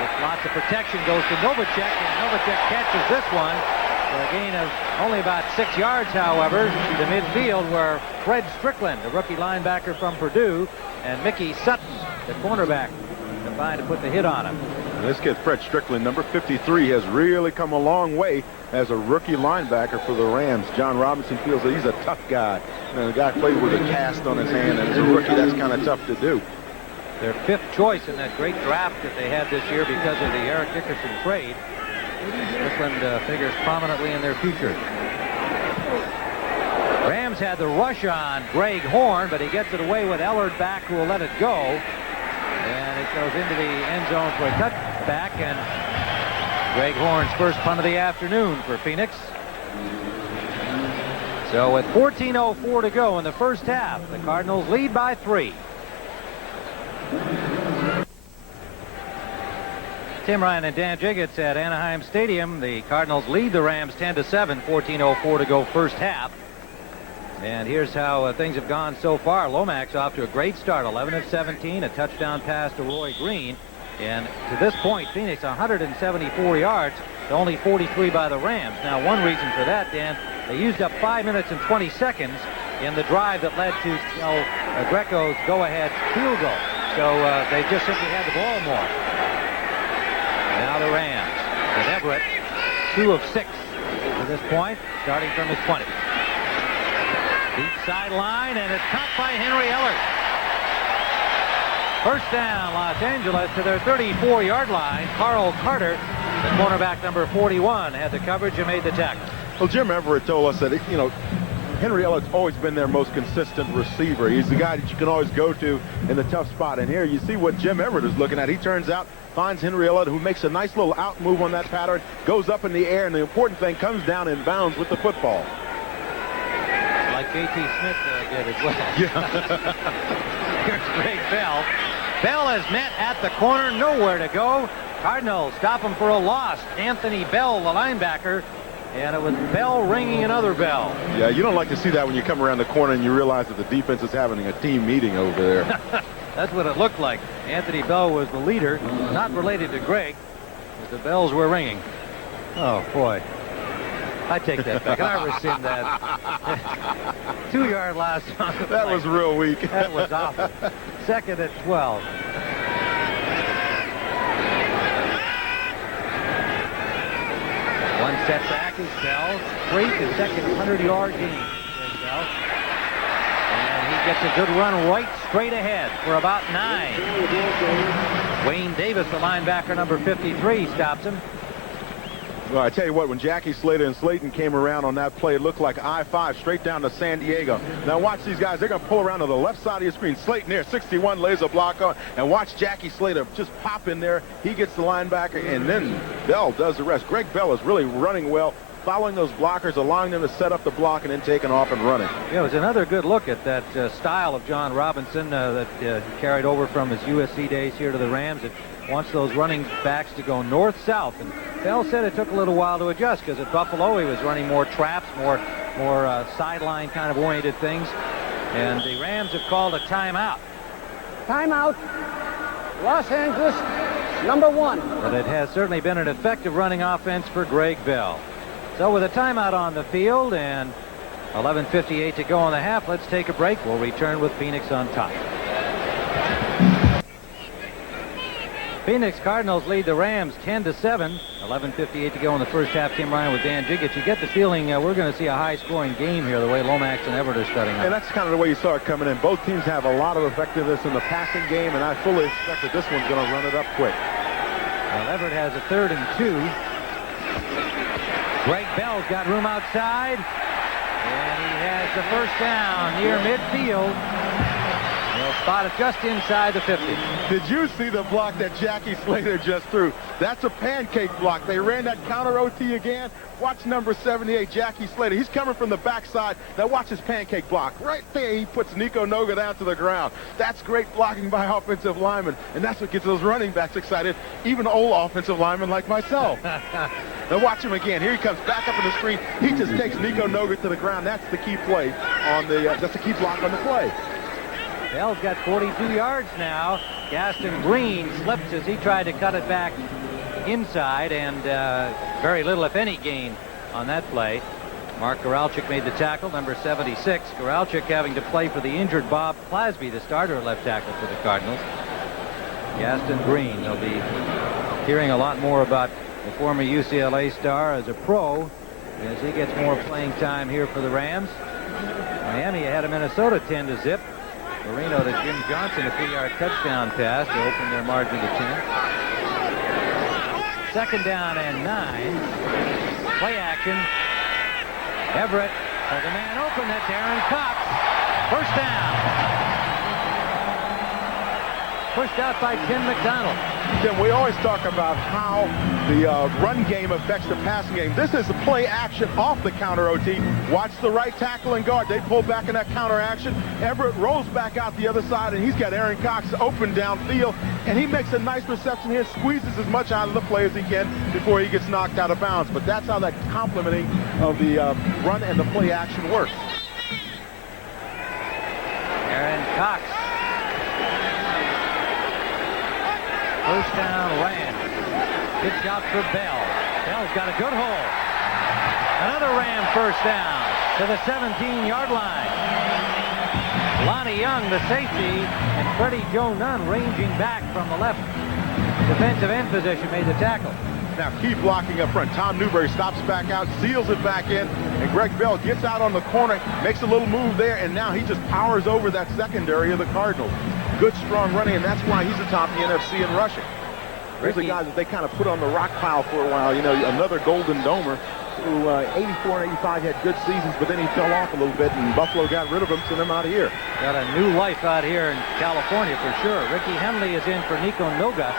with lots of protection goes to Novacek, and Novacek catches this one for a gain of only about 6 yards, however, to midfield, where Fred Strickland, the rookie linebacker from Purdue, and Mickey Sutton, the cornerback, combined to put the hit on him. And this kid, Fred Strickland, number 53, has really come a long way as a rookie linebacker for the Rams. John Robinson feels that he's a tough guy. And the guy played with a cast on his hand, and as a rookie, that's kind of tough to do. Their 5th choice in that great draft that they had this year because of the Eric Dickerson trade. Strickland figures prominently in their future. Rams had the rush on Greg Horn, but he gets it away with Ellard back, who will let it go. And it goes into the end zone for a cutback, and Greg Horn's first punt of the afternoon for Phoenix. So with 14:04 to go in the first half, the Cardinals lead by 3. Tim Ryan and Dan Jiggetts at Anaheim Stadium. The Cardinals lead the Rams 10-7, 14:04 to go first half. And here's how things have gone so far. Lomax off to a great start, 11 of 17, a touchdown pass to Roy Green. And to this point, Phoenix 174 yards to only 43 by the Rams. Now, one reason for that, Dan, they used up 5 minutes and 20 seconds in the drive that led to Greco's go-ahead field goal. So they just simply had the ball more. Now the Rams with Everett, 2 of 6 to this point, starting from his 20. Deep sideline, and it's caught by Henry Ellard. First down, Los Angeles to their 34-yard line. Carl Carter, the cornerback number 41, had the coverage and made the tackle. Well, Jim Everett told us that, Henry Ellard's always been their most consistent receiver. He's the guy that you can always go to in the tough spot. And here you see what Jim Everett is looking at. He turns out, finds Henry Ellard, who makes a nice little out move on that pattern, goes up in the air, and the important thing, comes down in bounds with the football. Like J.T. Smith did as well. Yeah. Here's Greg Bell. Bell is met at the corner, nowhere to go. Cardinals stop him for a loss. Anthony Bell, the linebacker, and it was Bell ringing another bell. Yeah, you don't like to see that when you come around the corner and you realize that the defense is having a team meeting over there. That's what it looked like. Anthony Bell was the leader, not related to Greg, but the bells were ringing. Oh, boy. I take that back. I rescind that. 2-yard loss. That was real weak. That was awful. Second at 12. One setback is Bell. 3 consecutive 100-yard gain. And he gets a good run right straight ahead for about 9. Wayne Davis, the linebacker, number 53, stops him. Well, I tell you what, when Jackie Slater and Slayton came around on that play, it looked like I-5 straight down to San Diego. Now watch these guys. They're going to pull around to the left side of your screen. Slayton there, 61, lays a block on. And watch Jackie Slater just pop in there. He gets the linebacker, and then Bell does the rest. Greg Bell is really running well following those blockers, allowing them to set up the block, and then taking off and running. Yeah, it was another good look at that style of John Robinson that he carried over from his USC days here to the Rams. It wants those running backs to go north-south. And Bell said it took a little while to adjust because at Buffalo he was running more traps, more sideline kind of oriented things. And the Rams have called a timeout. Timeout. Los Angeles, number 1. But it has certainly been an effective running offense for Greg Bell. So with a timeout on the field and 11:58 to go in the half, let's take a break. We'll return with Phoenix on top. Phoenix Cardinals lead the Rams 10-7. 11:58 to go in the first half. Tim Ryan with Dan Jiggetts. You get the feeling we're going to see a high-scoring game here, the way Lomax and Everett are studying up. And that's kind of the way you saw it coming in. Both teams have a lot of effectiveness in the passing game, and I fully expect that this one's going to run it up quick. Well, Everett has a 3rd and 2. Greg Bell's got room outside, and he has the first down near midfield. He'll spot it just inside the 50. Did you see the block that Jackie Slater just threw? That's a pancake block. They ran that counter OT again. Watch number 78, Jackie Slater. He's coming from the backside. Now watch his pancake block. Right there, he puts Nico Noga down to the ground. That's great blocking by offensive linemen, and that's what gets those running backs excited, even old offensive linemen like myself. Now watch him again. Here he comes back up in the screen. He just takes Nico Noga to the ground. That's the key play on the, that's the key block on the play. Bell's got 42 yards now. Gaston Green slipped as he tried to cut it back inside, and very little, if any, gain on that play. Mark Goralczyk made the tackle, number 76. Goralczyk having to play for the injured Bob Plasby, the starter at left tackle for the Cardinals. Gaston Green, they'll be hearing a lot more about the former UCLA star as a pro as he gets more playing time here for the Rams. Miami ahead of Minnesota 10-0. Marino to Jim Johnson, a 3-yard touchdown pass to open their margin to 10. 2nd down and 9. Play action. Everett has a man open. That's Aaron Cox. First down. Pushed out by Tim McDonald. Tim, we always talk about how the run game affects the passing game. This is a play action off the counter OT. Watch the right tackle and guard. They pull back in that counter action. Everett rolls back out the other side, and he's got Aaron Cox open downfield, and he makes a nice reception here, squeezes as much out of the play as he can before he gets knocked out of bounds. But that's how that complementing of the run and the play action works. Aaron Cox. First down, Rams. Good job for Bell. Bell's got a good hole. Another Ram first down to the 17-yard line. Lonnie Young, the safety, and Freddie Joe Nunn ranging back from the left defensive end position made the tackle. Now keep blocking up front. Tom Newberry stops back out, seals it back in, and Greg Bell gets out on the corner, makes a little move there, and now he just powers over that secondary of the Cardinals. Good, strong running, and that's why he's atop the NFC in rushing. Here's a guy that they kind of put on the rock pile for a while. You know, another Golden Domer who 84 and 85 had good seasons, but then he fell off a little bit, and Buffalo got rid of him, sent him out of here. Got a new life out here in California for sure. Ricky Henley is in for Nico Noga.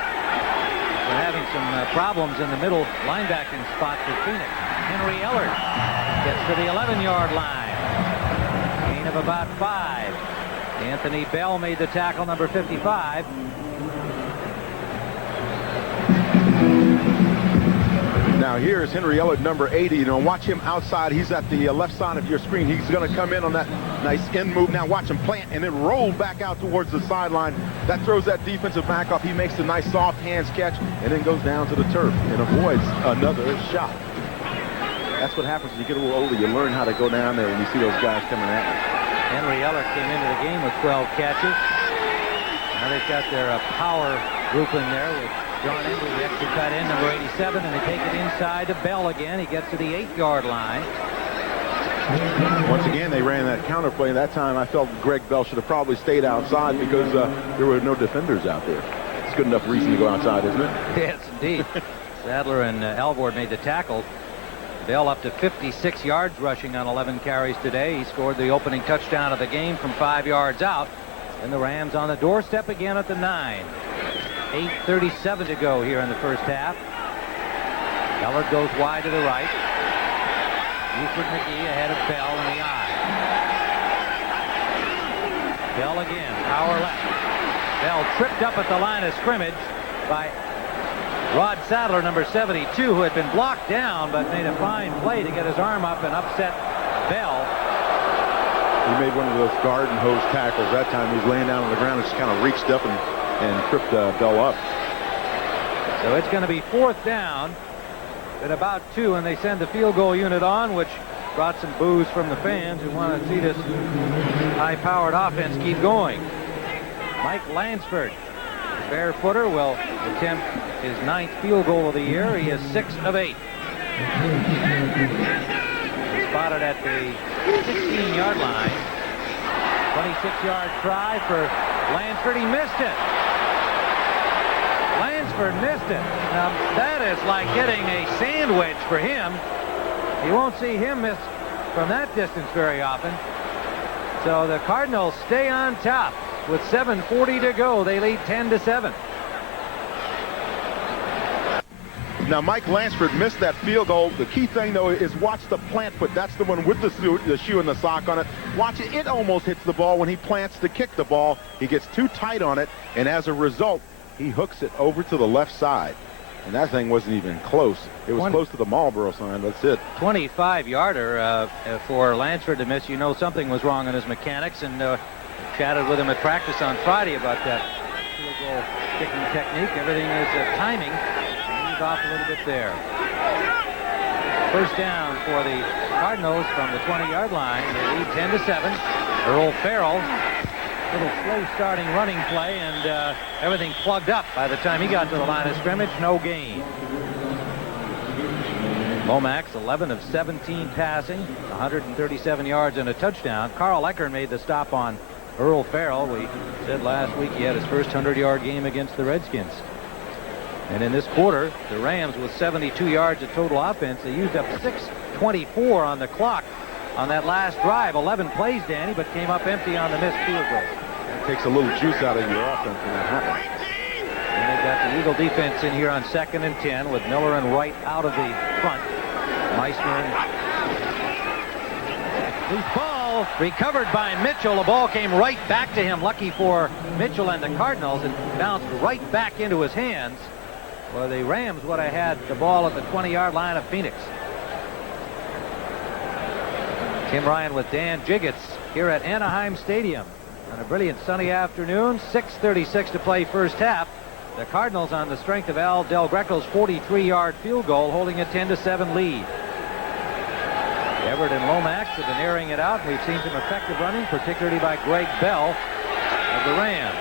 They're having some problems in the middle linebacking spot for Phoenix. Henry Ellard gets to the 11-yard line. Gain of about 5. Anthony Bell made the tackle, number 55. Now here's Henry Ellard, number 80. You know, watch him outside. He's at the left side of your screen. He's going to come in on that nice end move. Now watch him plant and then roll back out towards the sideline. That throws that defensive back off. He makes a nice soft hands catch and then goes down to the turf and avoids another shot. That's what happens when you get a little older. You learn how to go down there when you see those guys coming at you. Henry Ellard came into the game with 12 catches. Now they've got their power group in there with John Embry, the extra tight end, number 87, and they take it inside to Bell again. He gets to the 8-yard line. Once again, they ran that counter play. That time, I felt Greg Bell should have probably stayed outside because there were no defenders out there. It's good enough reason to go outside, isn't it? Yes, indeed. Sadler and Alvord made the tackle. Bell up to 56 yards rushing on 11 carries today. He scored the opening touchdown of the game from 5 yards out. And the Rams on the doorstep again at the 9. 8:37 to go here in the first half. Ellard goes wide to the right. Buford McGee ahead of Bell in the eye. Bell again, power left. Bell tripped up at the line of scrimmage by Rod Sadler, number 72, who had been blocked down but made a fine play to get his arm up and upset Bell. He made one of those garden hose tackles that time. He was laying down on the ground and just kind of reached up and tripped Bell up. So it's going to be 4th down at about 2, and they send the field goal unit on, which brought some boos from the fans who want to see this high-powered offense keep going. Mike Lansford, the barefooter, will attempt his 9th field goal of the year. He is 6 of 8. Spotted at the 16-yard line. 26-yard try for Lansford. He missed it. Lansford missed it. Now, that is like getting a sandwich for him. You won't see him miss from that distance very often. So the Cardinals stay on top with 7:40 to go. They lead 10-7. Now, Mike Lansford missed that field goal. The key thing, though, is watch the plant foot. That's the one with the shoe and the sock on it. Watch it. It almost hits the ball when he plants to kick the ball. He gets too tight on it, and as a result, he hooks it over to the left side. And that thing wasn't even close. It was close to the Marlboro sign. That's it. 25-yarder for Lansford to miss. You know something was wrong in his mechanics, and chatted with him at practice on Friday about that field goal kicking technique. Everything is timing. He's off a little bit there. First down for the Cardinals from the 20-yard line. They lead 10-7. Earl Farrell, little slow starting running play, and everything plugged up by the time he got to the line of scrimmage. No gain. Lomax 11 of 17 passing, 137 yards and a touchdown. Carl Eckern made the stop on Earl Farrell. We said last week he had his first 100-yard game against the Redskins. And in this quarter, the Rams, with 72 yards of total offense, they used up 6:24 on the clock on that last drive. 11 plays, Danny, but came up empty on the missed field goal. It takes a little juice out of your offense when that happens. And they've got the Eagle defense in here on 2nd and 10 with Miller and Wright out of the front. Meissner. Loose ball recovered by Mitchell. The ball came right back to him. Lucky for Mitchell and the Cardinals, and bounced right back into his hands. Well, the Rams would have had the ball at the 20-yard line of Phoenix. Tim Ryan with Dan Jiggetts here at Anaheim Stadium on a brilliant sunny afternoon. 6:36 to play first half. The Cardinals, on the strength of Al Del Greco's 43-yard field goal, holding a 10-7 lead. Everett and Lomax have been airing it out. We've seen some effective running, particularly by Greg Bell of the Rams.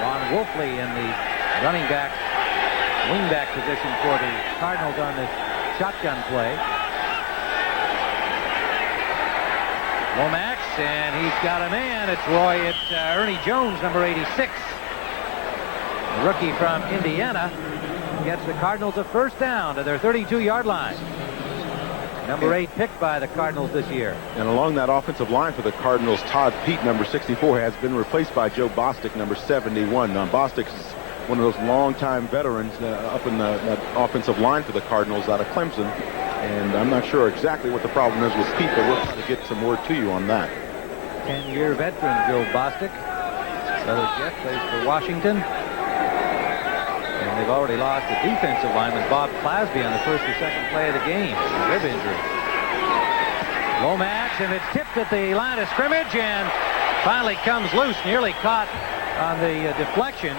Ron Wolfley in the running back, wingback position for the Cardinals on this shotgun play. Lomax, and he's got a man. It's Ernie Jones, number 86. The rookie from Indiana gets the Cardinals a first down to their 32-yard line. Number 8 picked by the Cardinals this year. And along that offensive line for the Cardinals, Todd Pete, number 64, has been replaced by Joe Bostic, number 71. Now, Bostic is one of those longtime veterans up in that offensive line for the Cardinals out of Clemson. And I'm not sure exactly what the problem is with Pete, but we'll try to get some word to you on that. 10-year veteran Joe Bostic. Brother Jeff plays for Washington. And they've already lost the defensive lineman Bob Clasby on the first or second play of the game. Rib injury. Lomax, and it's tipped at the line of scrimmage and finally comes loose. Nearly caught on the deflection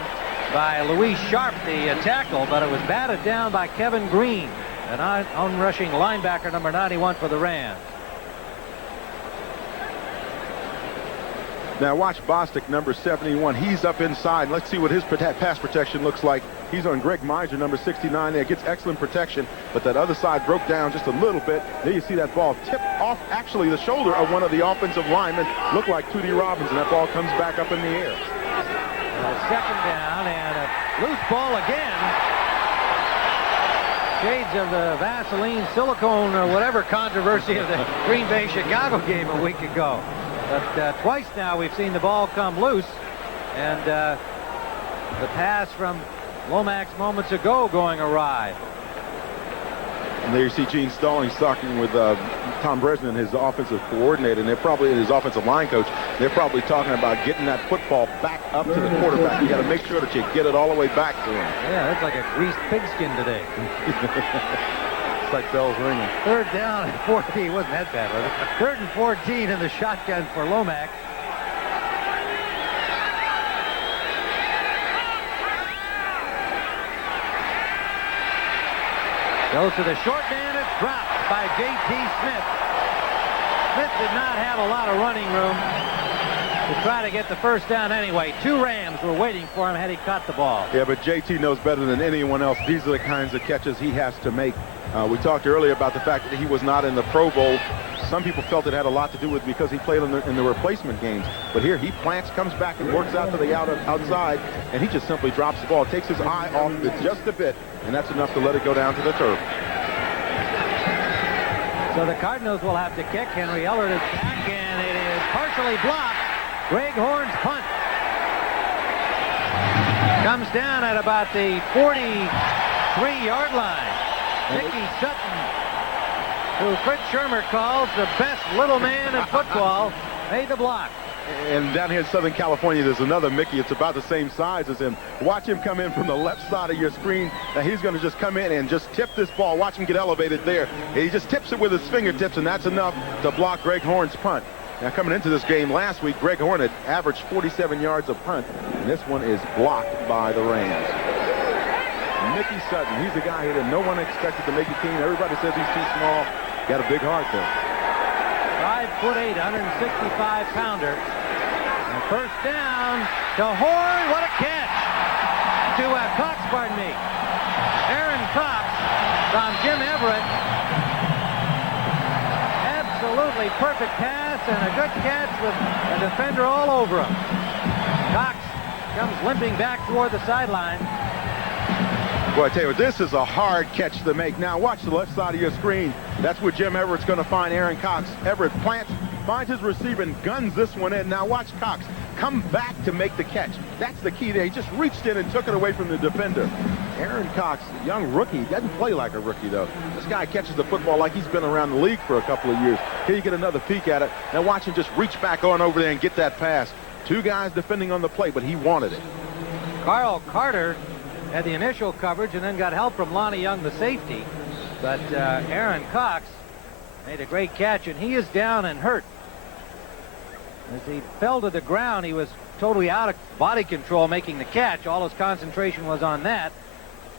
by Louis Sharp, the tackle, but it was batted down by Kevin Green, an on-rushing linebacker, number 91 for the Rams. Now watch Bostic, number 71. He's up inside. Let's see what his pass protection looks like. He's on Greg Miser, number 69. There gets excellent protection, but that other side broke down just a little bit. There you see that ball tip off actually the shoulder of one of the offensive linemen. Looked like Tootie Robbins, and that ball comes back up in the air. Second down and a loose ball again. Shades of the Vaseline silicone or whatever controversy of the Green Bay Chicago game a week ago. But twice now we've seen the ball come loose, and the pass from Lomax moments ago going awry. And there you see Gene Stallings talking with Tom Bresnan, his offensive coordinator, and they're probably his offensive line coach. They're probably talking about getting that football back up to the quarterback. You got to make sure that you get it all the way back to him. Yeah, that's like a greased pigskin today. It's like bells ringing. Third down and 14. Wasn't that bad, was it? 3rd and 14 in the shotgun for Lomax. Goes to the short man. It's dropped by J.T. Smith. Smith did not have a lot of running room to try to get the first down anyway. 2 Rams were waiting for him had he caught the ball. Yeah, but J.T. knows better than anyone else. These are the kinds of catches he has to make. We talked earlier about the fact that he was not in the Pro Bowl. Some people felt it had a lot to do with because he played in the replacement games. But here he plants, comes back, and works out to the outside, and he just simply drops the ball. Takes his eye off it just a bit, and that's enough to let it go down to the turf. So the Cardinals will have to kick. Henry Ellard is back, and it is partially blocked. Greg Horn's punt comes down at about the 43-yard line. Mickey Sutton, who Fritz Shermer calls the best little man in football, made the block. And down here in Southern California, there's another Mickey. It's about the same size as him. Watch him come in from the left side of your screen. Now he's going to just come in and just tip this ball. Watch him get elevated there. And he just tips it with his fingertips, and that's enough to block Greg Horn's punt. Now coming into this game last week, Greg Horn had averaged 47 yards of punt, and this one is blocked by the Rams. Mickey Sutton, he's the guy that no one expected to make the team. Everybody says he's too small. Got a big heart though. 5'8", 165-pounder. And first down to Horn. What a catch! To Cox, pardon me. Aaron Cox from Jim Everett. Absolutely perfect pass and a good catch with a defender all over him. Cox comes limping back toward the sideline. Boy, I tell you what, this is a hard catch to make. Now watch the left side of your screen. That's where Jim Everett's going to find Aaron Cox. Everett plants, finds his receiver, and guns this one in. Now watch Cox come back to make the catch. That's the key there. He just reached in and took it away from the defender. Aaron Cox, a young rookie, he doesn't play like a rookie, though. This guy catches the football like he's been around the league for a couple of years. Here you get another peek at it. Now watch him just reach back on over there and get that pass. 2 guys defending on the play, but he wanted it. Carl Carter had the initial coverage and then got help from Lonnie Young, the safety. But Aaron Cox made a great catch, and he is down and hurt. As he fell to the ground, he was totally out of body control making the catch. All his concentration was on that.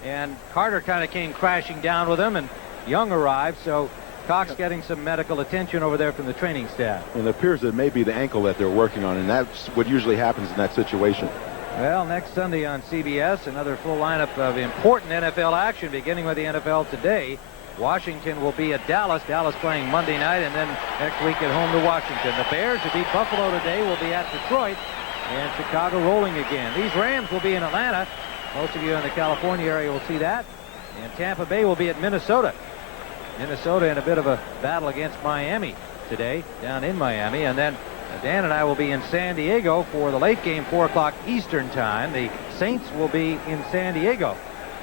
And Carter kind of came crashing down with him, and Young arrived. So Cox getting some medical attention over there from the training staff. And it appears it may be the ankle that they're working on, and that's what usually happens in that situation. Well, next Sunday on CBS, another full lineup of important NFL action, beginning with the NFL today. Washington will be at Dallas. Dallas playing Monday night, and then next week at home to Washington. The Bears, who beat Buffalo today, will be at Detroit, and Chicago rolling again. These Rams will be in Atlanta. Most of you in the California area will see that. And Tampa Bay will be at Minnesota. Minnesota in a bit of a battle against Miami today, down in Miami. And then Dan and I will be in San Diego for the late game, 4 o'clock Eastern time. The Saints will be in San Diego.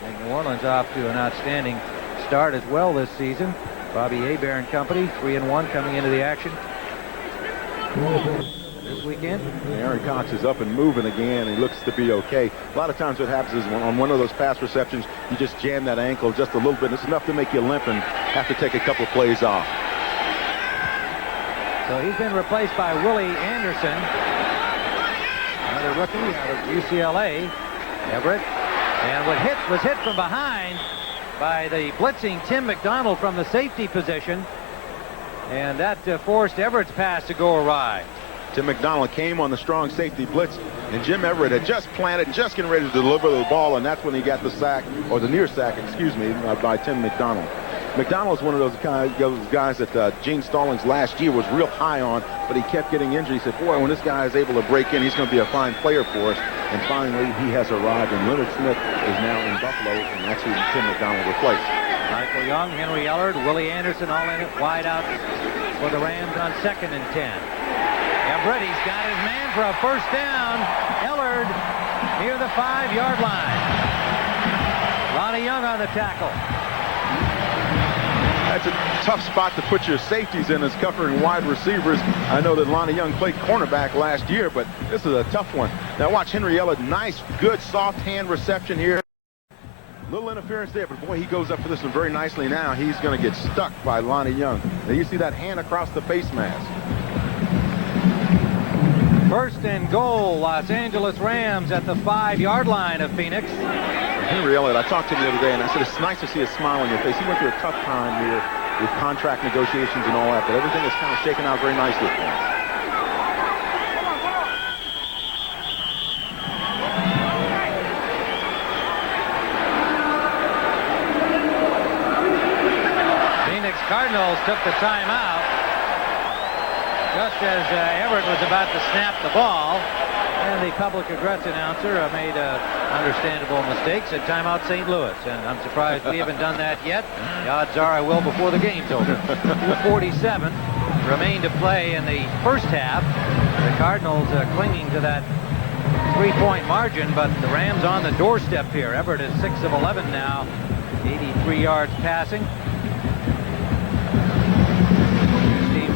And New Orleans off to an outstanding start as well this season. Bobby Hebert and company, 3-1 coming into the action this weekend. Aaron Cox is up and moving again. He looks to be okay. A lot of times what happens is on one of those pass receptions, you just jam that ankle just a little bit. It's enough to make you limp and have to take a couple of plays off. So he's been replaced by Willie Anderson, another rookie out of UCLA, Everett, and was hit from behind by the blitzing Tim McDonald from the safety position, and that forced Everett's pass to go awry. Tim McDonald came on the strong safety blitz, and Jim Everett had just planted, just getting ready to deliver the ball, and that's when he got the sack, or the near sack, excuse me, by Tim McDonald. McDonald is one of those guys that Gene Stallings last year was real high on, but he kept getting injured. He said, boy, when this guy is able to break in, he's going to be a fine player for us. And finally, he has arrived, and Leonard Smith is now in Buffalo, and that's who Tim McDonald replaced. Michael Young, Henry Ellard, Willie Anderson all in it, wide out for the Rams on 2nd and 10. Everett, he's got his man for a first down. Ellard near the 5-yard line. Lonnie Young on the tackle. That's a tough spot to put your safeties in, as covering wide receivers. I know that Lonnie Young played cornerback last year, but this is a tough one. Now watch Henriella. Nice, good, soft hand reception here. Little interference there, but boy, he goes up for this one very nicely now. He's going to get stuck by Lonnie Young. Now you see that hand across the face mask. First and goal, Los Angeles Rams at the 5-yard line of Phoenix. Henriella, I talked to him the other day, and I said, it's nice to see a smile on your face. He went through a tough time here with contract negotiations and all that, but everything is kind of shaken out very nicely for him. Cardinals took the timeout just as Everett was about to snap the ball, and the public address announcer made an understandable mistake, said timeout St. Louis, and I'm surprised we haven't done that yet. The odds are I will before the game's over. 2:47 remain to play in the first half. The Cardinals clinging to that 3-point margin, but the Rams on the doorstep here. Everett is 6 of 11 now, 83 yards passing.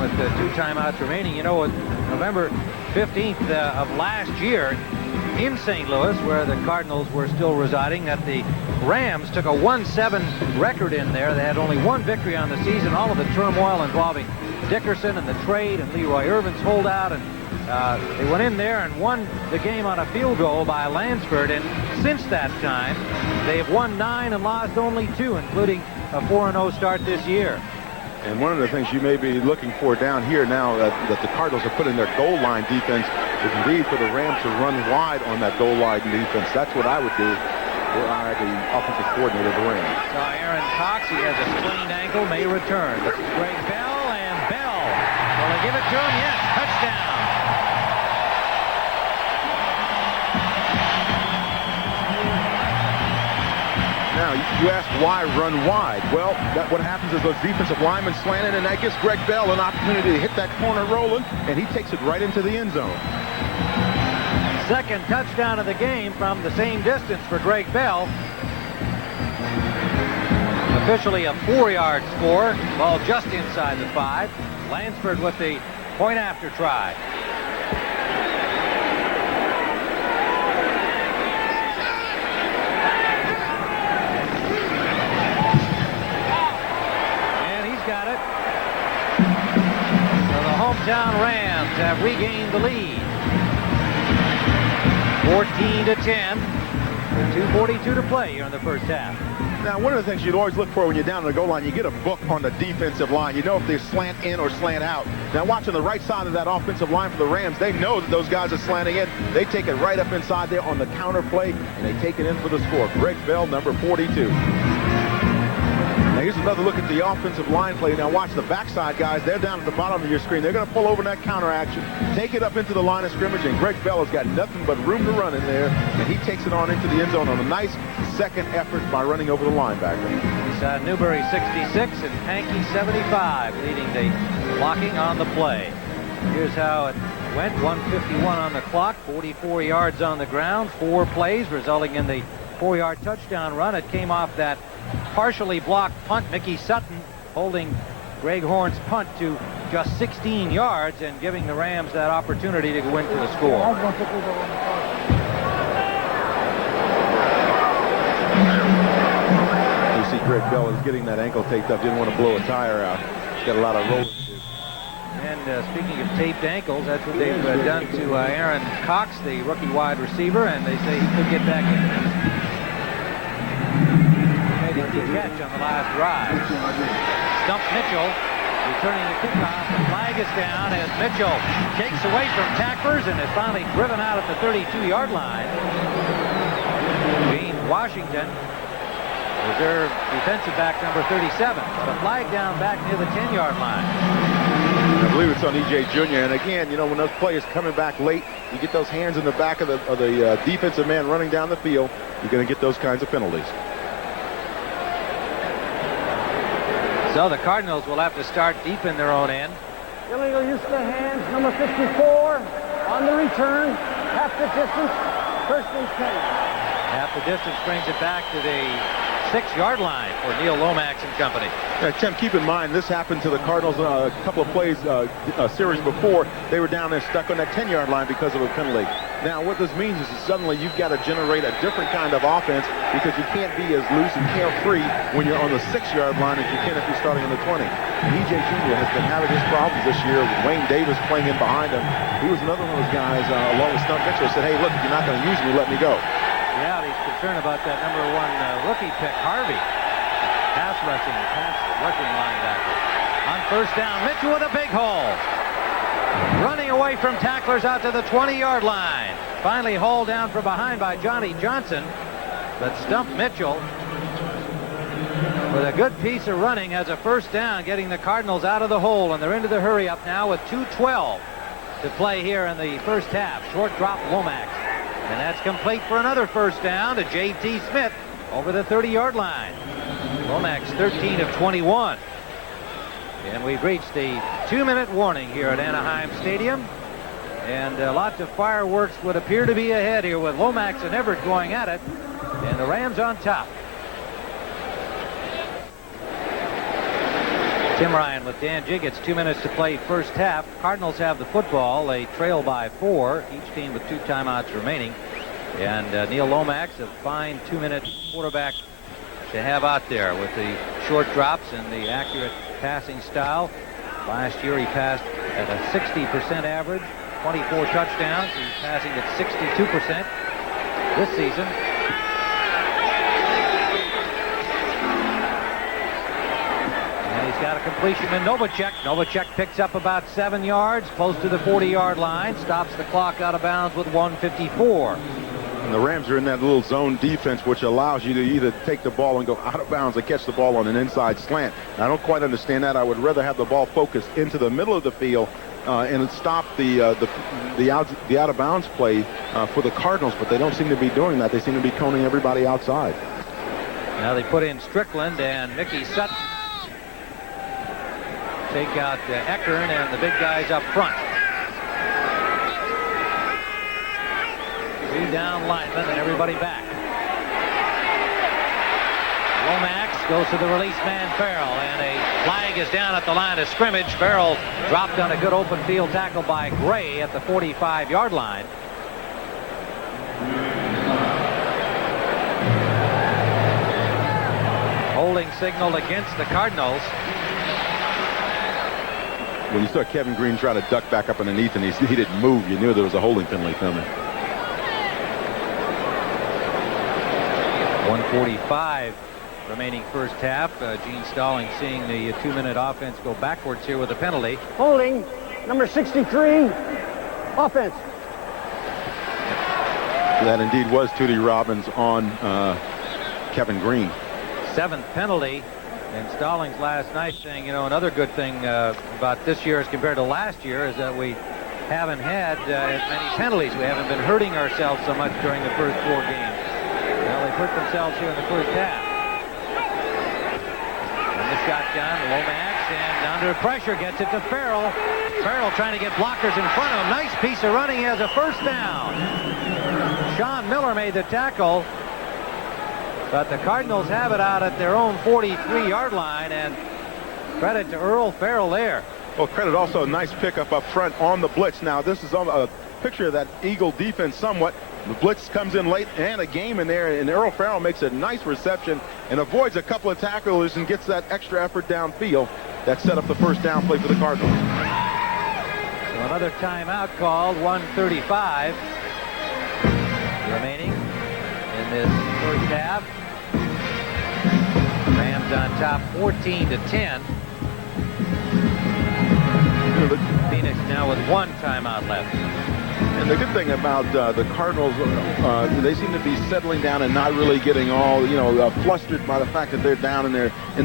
With 2 timeouts remaining. You know, November 15th of last year in St. Louis, where the Cardinals were still residing, that the Rams took a 1-7 record in there. They had only 1 victory on the season. All of the turmoil involving Dickerson and the trade and Leroy Irvin's holdout, and they went in there and won the game on a field goal by Lansford, and since that time they have won 9 and lost only 2, including a 4-0 start this year. And one of the things you may be looking for down here now that the Cardinals are putting their goal line defense is indeed for the Rams to run wide on that goal line defense. That's what I would do were I the offensive coordinator of the Rams. So Aaron Cox, he has a sprained ankle, may return. This is Greg Bell, and Bell. Will they give it to him? Yes, touchdown. Now, you ask why run wide. Well, what happens is those defensive linemen slant in, and that gives Greg Bell an opportunity to hit that corner rolling, and he takes it right into the end zone. Second touchdown of the game from the same distance for Greg Bell. Officially a 4-yard score. Ball just inside the 5. Lansford with the point after try. Hometown Rams have regained the lead. 14-10. With 2:42 to play here in the first half. Now, one of the things you'd always look for when you're down on the goal line, you get a book on the defensive line. You know if they slant in or slant out. Now, watch on the right side of that offensive line for the Rams. They know that those guys are slanting in. They take it right up inside there on the counter play, and they take it in for the score. Greg Bell, number 42. Now, here's another look at the offensive line play. Now, watch the backside guys. They're down at the bottom of your screen. They're going to pull over that counter action, take it up into the line of scrimmage, and Greg Bell has got nothing but room to run in there, and he takes it on into the end zone on a nice second effort by running over the linebacker. It's Newberry 66 and Hankey 75 leading the blocking on the play. Here's how it went. 1:51 on the clock, 44 yards on the ground, 4 plays resulting in the 4-yard touchdown run. It came off that partially blocked punt. Mickey Sutton holding Greg Horn's punt to just 16 yards and giving the Rams that opportunity to go into the score. You see Greg Bell is getting that ankle taped up. Didn't want to blow a tire out. He's got a lot of rolling. And speaking of taped ankles, that's what they've done to Aaron Cox, the rookie wide receiver, and they say he could get back into this. Made a key catch on the last drive. Stump Mitchell returning the kickoff. The flag is down as Mitchell takes away from tacklers and is finally driven out at the 32-yard line. Gene Washington, reserve defensive back number 37. But a flag down back near the 10-yard line. I believe it's on E.J. Jr. And again, you know, when those players coming back late, you get those hands in the back of the defensive man running down the field, you're going to get those kinds of penalties. So the Cardinals will have to start deep in their own end. Illegal use of the hands, number 54 on the return, half the distance, first and 10. Half the distance brings it back to the 6-yard line for Neil Lomax and company. Tim, keep in mind, this happened to the Cardinals a couple of plays, a series before. They were down there stuck on that 10-yard line because of a penalty. Now, what this means is that suddenly you've got to generate a different kind of offense because you can't be as loose and carefree when you're on the 6-yard line as you can if you're starting on the 20. E.J. Jr. has been having his problems this year with Wayne Davis playing in behind him. He was another one of those guys, along with Stump Mitchell, said, hey, look, if you're not going to use me, let me go. Yeah, he's concerned about that number 1 rookie pick, Harvey. Pass rushing linebacker. On first down, Mitchell with a big hole. Running away from tacklers out to the 20-yard line. Finally hauled down from behind by Johnny Johnson. But Stump Mitchell, with a good piece of running, has a first down, getting the Cardinals out of the hole, and they're into the hurry-up now with 2:12 to play here in the first half. Short drop, Lomax. And that's complete for another first down to J.T. Smith over the 30-yard line. Lomax 13 of 21. And we've reached the 2-minute warning here at Anaheim Stadium. And lots of fireworks would appear to be ahead here with Lomax and Everett going at it. And the Rams on top. Tim Ryan with Dan Jiggetts. 2 minutes to play first half. Cardinals have the football. They trail by 4. Each team with 2 timeouts remaining. And Neil Lomax, a fine 2-minute quarterback to have out there with the short drops and the accurate passing style. Last year he passed at a 60% average, 24 touchdowns. He's passing at 62% this season. And he's got a completion to Novacek. Novacek picks up about 7 yards, close to the 40-yard line, stops the clock out of bounds with 1:54. And the Rams are in that little zone defense, which allows you to either take the ball and go out of bounds or catch the ball on an inside slant. And I don't quite understand that. I would rather have the ball focused into the middle of the field and stop the out of bounds play for the Cardinals, but they don't seem to be doing that. They seem to be coning everybody outside. Now they put in Strickland and Mickey Sutton. Take out Eckern and the big guys up front. 3 down linemen and everybody back. Lomax goes to the release man Farrell, and a flag is down at the line of scrimmage. Farrell dropped on a good open field tackle by Gray at the 45-yard line. Holding signal against the Cardinals. When you saw Kevin Green try to duck back up underneath and he didn't move, you knew there was a holding penalty coming. 1:45 remaining first half. Gene Stallings seeing the 2-minute offense go backwards here with a penalty. Holding, number 63, offense. That indeed was Tootie Robbins on Kevin Green. 7th penalty. And Stallings last night saying, you know, another good thing about this year as compared to last year is that we haven't had as many penalties. We haven't been hurting ourselves so much during the first 4 games. Well, they hurt themselves here in the first half. And the shotgun, Lomax, and under pressure gets it to Farrell. Farrell trying to get blockers in front of him. Nice piece of running. He has a first down. Sean Miller made the tackle. But the Cardinals have it out at their own 43-yard line, and credit to Earl Farrell there. Well, credit also a nice pickup up front on the blitz. Now, this is a picture of that Eagle defense somewhat. The blitz comes in late and a game in there, and Earl Farrell makes a nice reception and avoids a couple of tacklers and gets that extra effort downfield that set up the first down play for the Cardinals. So another timeout called, 1:35 remaining in this first half. Rams on top 14-10. Phoenix now with 1 timeout left. And the good thing about the Cardinals, they seem to be settling down and not really getting all, flustered by the fact that they're down in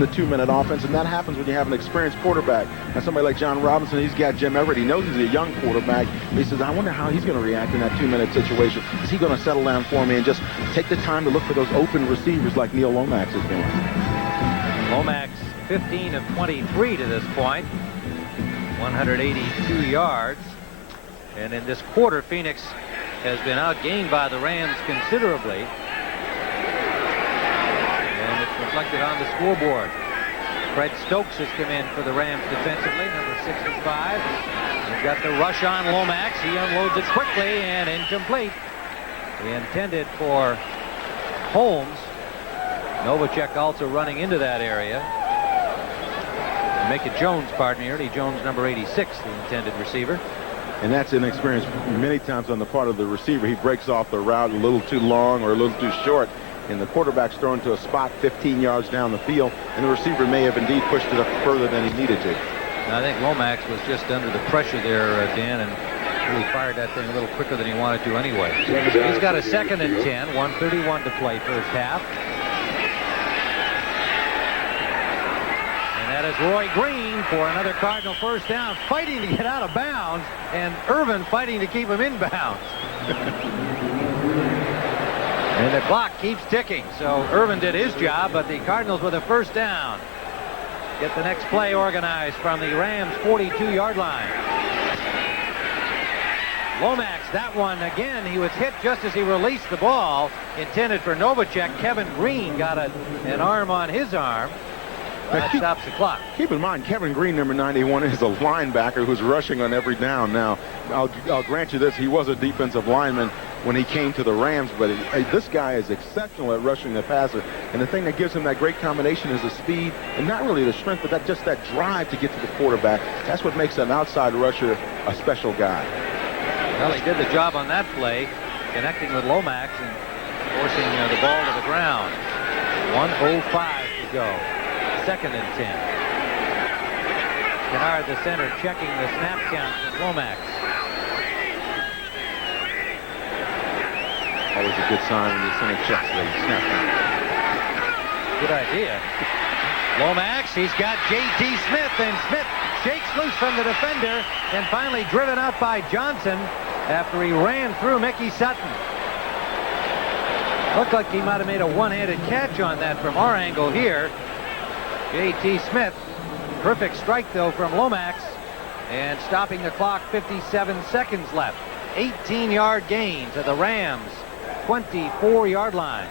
the 2-minute offense. And that happens when you have an experienced quarterback. And somebody like John Robinson, he's got Jim Everett. He knows he's a young quarterback. He says, I wonder how he's going to react in that 2-minute situation. Is he going to settle down for me and just take the time to look for those open receivers like Neil Lomax is doing? Lomax 15 of 23 to this point. 182 yards. And in this quarter, Phoenix has been outgained by the Rams considerably. And it's from reflected on the scoreboard. Fred Stokes has come in for the Rams defensively, number 65. He's got the rush on Lomax. He unloads it quickly and incomplete. He intended for Holmes. Novacek also running into that area. Make it Jones, pardon me, Ernie Jones, number 86, the intended receiver. And that's inexperience many times on the part of the receiver. He breaks off the route a little too long or a little too short, and the quarterback's thrown to a spot 15 yards down the field, and the receiver may have indeed pushed it up further than he needed to. I think Lomax was just under the pressure there, Dan, and really fired that thing a little quicker than he wanted to anyway. He's got a 2nd and 10, 1:31 to play first half. And that is Roy Green for another Cardinal first down, fighting to get out of bounds, and Irvin fighting to keep him in bounds. And the clock keeps ticking, so Irvin did his job, but the Cardinals with a first down. Get the next play organized from the Rams' 42-yard line. Lomax, that one again, he was hit just as he released the ball, intended for Novacek. Kevin Green got an arm on his arm. That stops the clock. Keep in mind, Kevin Green, number 91, is a linebacker who's rushing on every down. Now, I'll grant you this, he was a defensive lineman when he came to the Rams, but this guy is exceptional at rushing the passer. And the thing that gives him that great combination is the speed, and not really the strength, but just that drive to get to the quarterback. That's what makes an outside rusher a special guy. Well, he did the job on that play, connecting with Lomax and forcing the ball to the ground. 1:05 to go. 2nd and 10. Kennard, the center, checking the snap count with Lomax. Always a good sign when the center checks the snap count. Good idea. Lomax, he's got J.T. Smith, and Smith shakes loose from the defender and finally driven out by Johnson after he ran through Mickey Sutton. Looked like he might have made a one-handed catch on that from our angle here. J.T. Smith, perfect strike though from Lomax, and stopping the clock, 57 seconds left. 18-yard gain to the Rams' 24-yard line.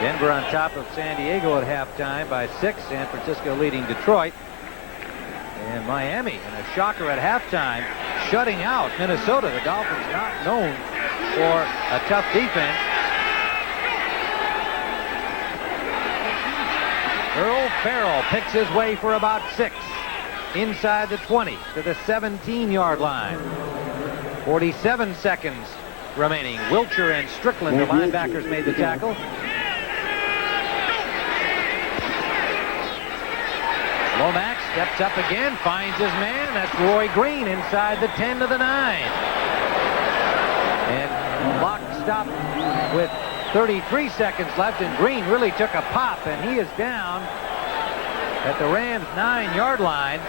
Denver on top of San Diego at halftime by 6. San Francisco leading Detroit. And Miami in a shocker at halftime, shutting out Minnesota. The Dolphins not known for a tough defense. Earl Farrell picks his way for about 6. Inside the 20 to the 17-yard line. 47 seconds remaining. Wilcher and Strickland, the linebackers, made the tackle. Lomax steps up again, finds his man. That's Roy Green inside the 10 to the 9. And clock stopped with 33 seconds left, and Green really took a pop, and he is down at the Rams' 9-yard line.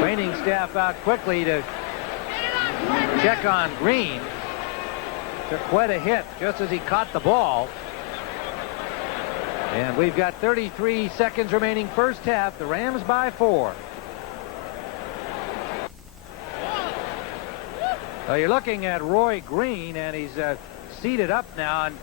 Training staff out quickly to check on Green. Took quite a hit just as he caught the ball. And we've got 33 seconds remaining first half. The Rams by 4. Well, you're looking at Roy Green, and he's seated up now, and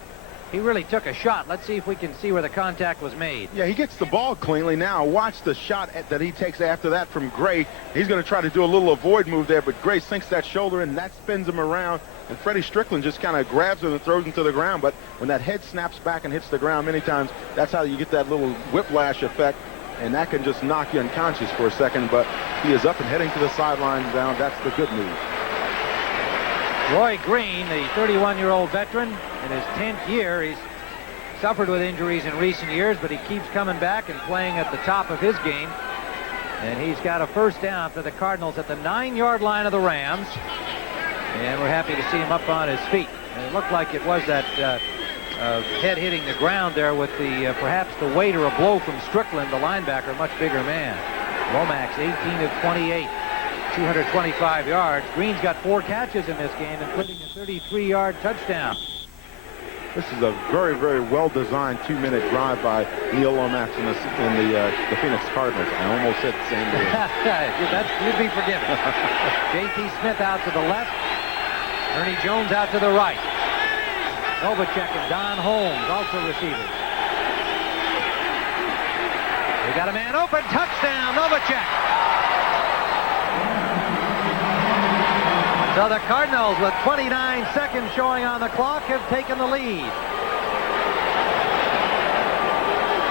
he really took a shot. Let's see if we can see where the contact was made. Yeah, he gets the ball cleanly. Now watch the shot that he takes after that from Gray. He's going to try to do a little avoid move there, but Gray sinks that shoulder, and that spins him around. And Freddie Strickland just kind of grabs him and throws him to the ground. But when that head snaps back and hits the ground many times, that's how you get that little whiplash effect. And that can just knock you unconscious for a second. But he is up and heading to the sideline down. That's the good news. Roy Green, the 31-year-old veteran, in his 10th year. He's suffered with injuries in recent years, but he keeps coming back and playing at the top of his game. And he's got a first down for the Cardinals at the 9-yard line of the Rams. And we're happy to see him up on his feet. And it looked like it was that head hitting the ground there with the perhaps the weight or a blow from Strickland, the linebacker, a much bigger man. Lomax, 18 of 28, 225 yards. Green's got 4 catches in this game, including a 33-yard touchdown. This is a very, very well-designed 2-minute drive by Neil Lomax in the Phoenix Cardinals. I almost said the same thing. You'd be forgiven. J.T. Smith out to the left. Ernie Jones out to the right. Novacek and Don Holmes, also receivers. We got a man open. Touchdown, Novacek. So the Cardinals, with 29 seconds showing on the clock, have taken the lead.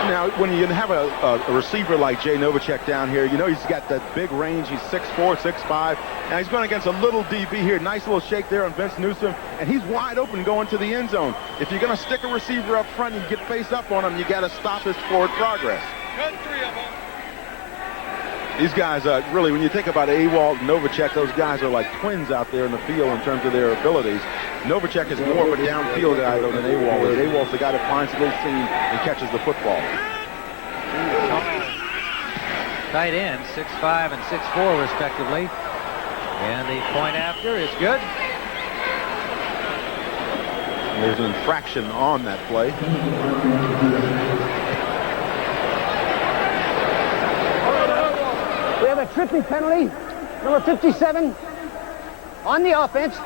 Now, when you have a receiver like Jay Novacek down here, you know he's got that big range. He's 6'4", 6'5". Now he's going against a little DB here. Nice little shake there on Vince Newsom, and he's wide open going to the end zone. If you're going to stick a receiver up front and get face up on him, you got to stop his forward progress. Cut 3 of them. These guys, really, when you think about Ewald and Novacek, those guys are like twins out there in the field in terms of their abilities. Novacek is more of a downfield guy, though, than Ewald is. Ewald's the guy that finds a little seam and catches the football. Tight ends, 6'5" and 6'4", respectively. And the point after is good. There's an infraction on that play. We have a tripping penalty. Number 57 on the offense.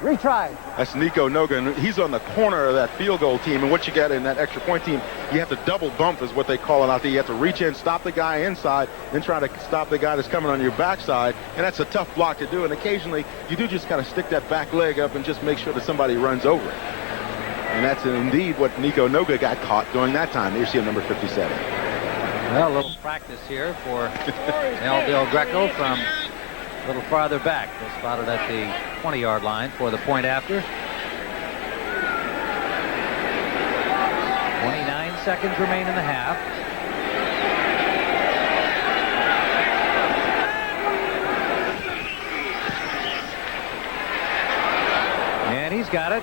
Retry. That's Nico Noga, and he's on the corner of that field goal team. And what you get in that extra point team, you have to double bump is what they call it out there. You have to reach in, stop the guy inside, then try to stop the guy that's coming on your backside. And that's a tough block to do. And occasionally, you do just kind of stick that back leg up and just make sure that somebody runs over it. And that's indeed what Nico Noga got caught during that time. There you see him, number 57. Well, a little practice here for El Del Greco from a little farther back. They're spotted at the 20-yard line for the point after. 29 seconds remain in the half. And he's got it.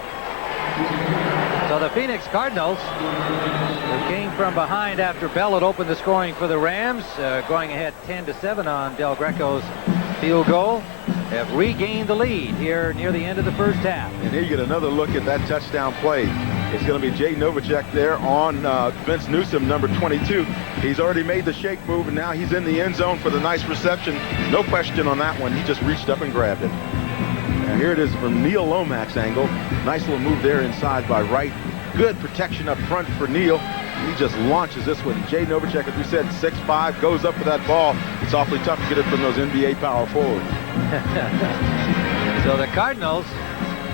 So the Phoenix Cardinals, who came from behind after Bell had opened the scoring for the Rams, going ahead 10-7 on Del Greco's field goal, have regained the lead here near the end of the first half. And here you get another look at that touchdown play. It's going to be Jay Novacek there on Vince Newsom, number 22. He's already made the shake move, and now he's in the end zone for the nice reception. No question on that one. He just reached up and grabbed it. Now here it is from Neil Lomax's angle. Nice little move there inside by Wright. Good protection up front for Neil. He just launches this one. Jay Novacek, as we said, 6'5", goes up for that ball. It's awfully tough to get it from those NBA power forwards. So the Cardinals,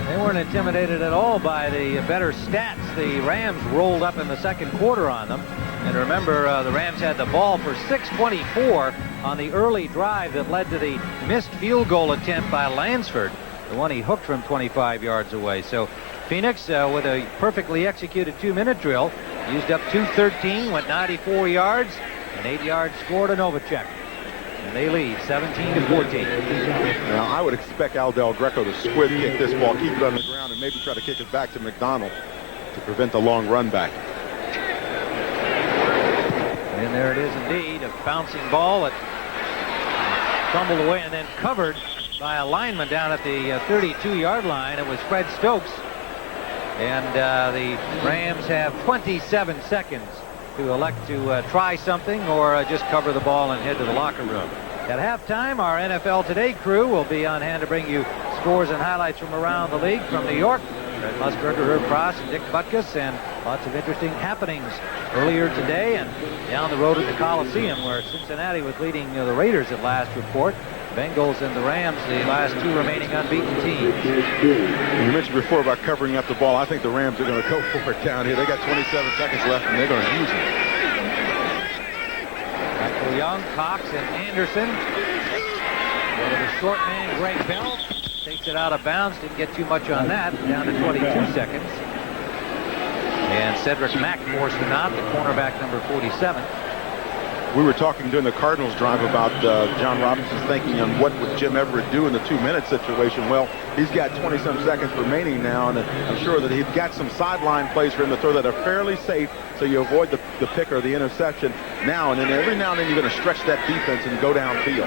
they weren't intimidated at all by the better stats. The Rams rolled up in the second quarter on them. And remember, the Rams had the ball for 6:24 on the early drive that led to the missed field goal attempt by Lansford, the one he hooked from 25 yards away. So Phoenix, with a perfectly executed 2-minute drill, used up 2:13, went 94 yards, and 8 yards scored to Novacek. And they lead 17-14. Now, I would expect Al Del Greco to squib kick this ball, keep it on the ground, and maybe try to kick it back to McDonald to prevent the long run back. And there it is indeed, a bouncing ball that fumbled away and then covered by a lineman down at the 32-yard line. It was Fred Stokes. And the Rams have 27 seconds to elect to try something or just cover the ball and head to the locker room. At halftime, our NFL Today crew will be on hand to bring you scores and highlights from around the league. From New York, Fred Musburger, Herb Cross, and Dick Butkus, and lots of interesting happenings earlier today and down the road at the Coliseum, where Cincinnati was leading the Raiders at last report. Bengals and the Rams, the last two remaining unbeaten teams. You mentioned before about covering up the ball. I think the Rams are going to go for it down here. They got 27 seconds left, and they're going to use it. Michael Young, Cox, and Anderson. Go to the short man, Greg Bell. Takes it out of bounds. Didn't get too much on that. Down to 22 seconds. And Cedric Mack forced him out, the cornerback, number 47. We were talking during the Cardinals drive about John Robinson's thinking on what would Jim Everett do in the 2-minute situation. Well, he's got 20-some seconds remaining now, and I'm sure that he's got some sideline plays for him to throw that are fairly safe, so you avoid the pick or the interception now. And then every now and then you're going to stretch that defense and go downfield.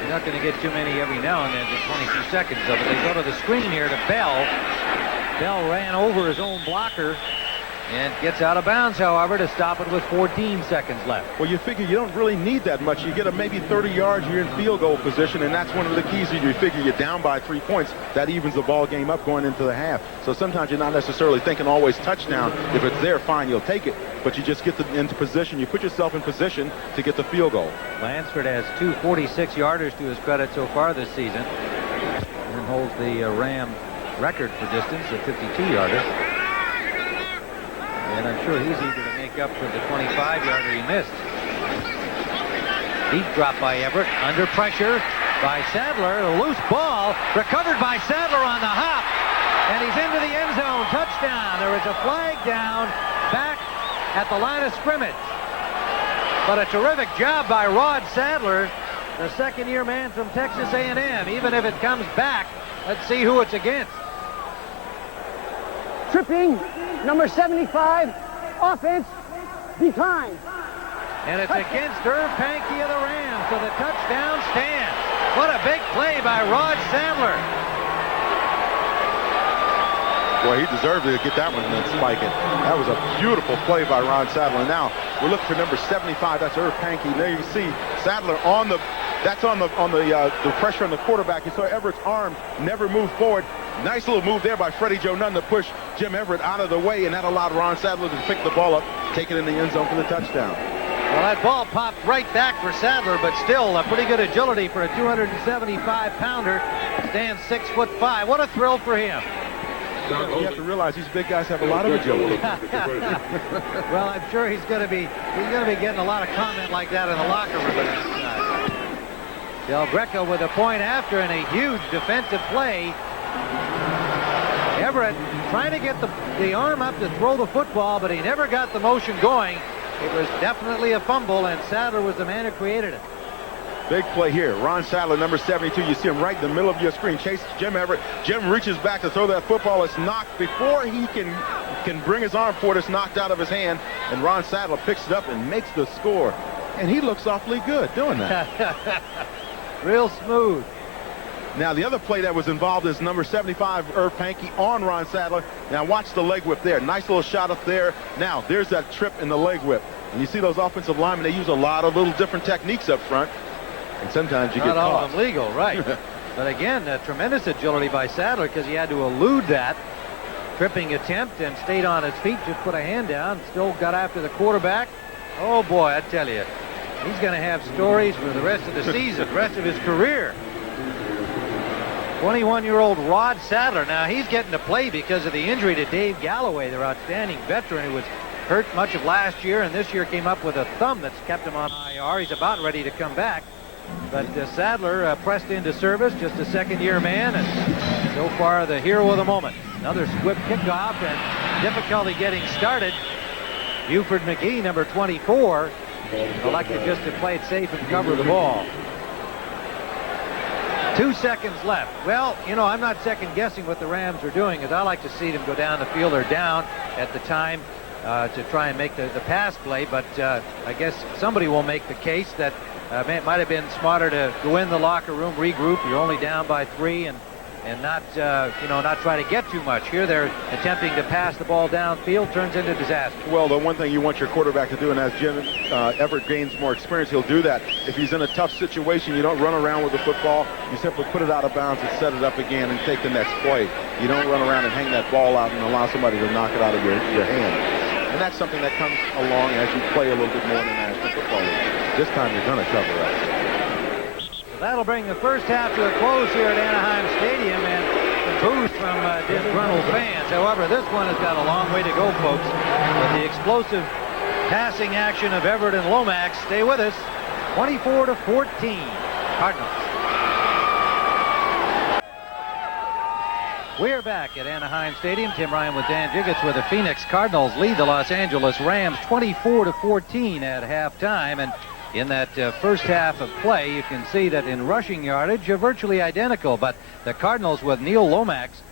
You're not going to get too many every now and then, just 22 seconds of it. They go to the screen here to Bell. Bell ran over his own blocker And gets out of bounds, however, to stop it with 14 seconds left. Well, you figure you don't really need that much. You get a maybe 30 yards, you're in field goal position, and that's one of the keys. You figure you're down by 3 points. That evens the ball game up going into the half. So sometimes you're not necessarily thinking always touchdown. If it's there, fine, you'll take it. But you just get into position. You put yourself in position to get the field goal. Lansford has 2 46-yarders to his credit so far this season, and holds the Ram record for distance, a 52-yarder. And I'm sure he's eager to make up for the 25-yarder he missed. Deep drop by Everett. Under pressure by Sadler. A loose ball. Recovered by Sadler on the hop. And he's into the end zone. Touchdown. There is a flag down back at the line of scrimmage. But a terrific job by Rod Sadler, the second-year man from Texas A&M. Even if it comes back, let's see who it's against. Tripping, number 75, offense, behind. And it's against Irv Pankey of the Rams, so the touchdown stands. What a big play by Rod Sadler. Boy, he deserved to get that one and then spike it. That was a beautiful play by Ron Sadler. And now we're looking for number 75. That's Irv Pankey. There you see Sadler on the. That's on the pressure on the quarterback. You saw Everett's arm never moved forward. Nice little move there by Freddie Joe Nunn to push Jim Everett out of the way, and that allowed Ron Sadler to pick the ball up, take it in the end zone for the touchdown. Well, that ball popped right back for Sadler, but still a pretty good agility for a 275-pounder. Stands 6'5". What a thrill for him. You have to realize these big guys have a lot of agility. Well, I'm sure he's going to be getting a lot of comment like that in the locker room. Del Greco with a point after and a huge defensive play. Everett trying to get the arm up to throw the football, but he never got the motion going. It was definitely a fumble, and Sadler was the man who created it. Big play here. Ron Sadler, number 72. You see him right in the middle of your screen. Chases Jim Everett. Jim reaches back to throw that football. It's knocked before he can bring his arm forward. It's knocked out of his hand, and Ron Sadler picks it up and makes the score. And he looks awfully good doing that. Real smooth. Now, the other play that was involved is number 75, Irv Pankey, on Ron Sadler. Now, watch the leg whip there. Nice little shot up there. Now, there's that trip in the leg whip. And you see those offensive linemen, they use a lot of little different techniques up front. And sometimes you get Not all caught. of them legal, right. But again, tremendous agility by Sadler because he had to elude that tripping attempt and stayed on his feet, just put a hand down, still got after the quarterback. Oh, boy, I tell you, he's going to have stories for the rest of the season, the rest of his career. 21-year-old Rod Sadler. Now, he's getting to play because of the injury to Dave Galloway, their outstanding veteran who was hurt much of last year and this year came up with a thumb that's kept him on IR. He's about ready to come back. But Sadler pressed into service, just a second-year man, and so far the hero of the moment. Another swift kickoff and difficulty getting started. Buford McGee, number 24, elected just to play it safe and cover the ball. 2 seconds left. Well, you know, I'm not second-guessing what the Rams are doing, as I like to see them go down the field or down at the time to try and make the pass play. But I guess somebody will make the case that it might have been smarter to go in the locker room, regroup. You're only down by 3, and not not try to get too much. Here they're attempting to pass the ball downfield, turns into disaster. Well, the one thing you want your quarterback to do, and as Jim Everett gains more experience, he'll do that. If he's in a tough situation, you don't run around with the football. You simply put it out of bounds and set it up again and take the next play. You don't run around and hang that ball out and allow somebody to knock it out of your hand. And that's something that comes along as you play a little bit more in the National Football League. This time you're going to cover up. So that'll bring the first half to a close here at Anaheim Stadium, and some boos from disgruntled fans. However, this one has got a long way to go, folks. But the explosive passing action of Everett and Lomax. Stay with us. 24-14, Cardinals. We're back at Anaheim Stadium. Tim Ryan with Dan Jiggetts, where the Phoenix Cardinals lead the Los Angeles Rams 24-14 at halftime. And in that first half of play, you can see that in rushing yardage, virtually identical. But the Cardinals, with Neil Lomax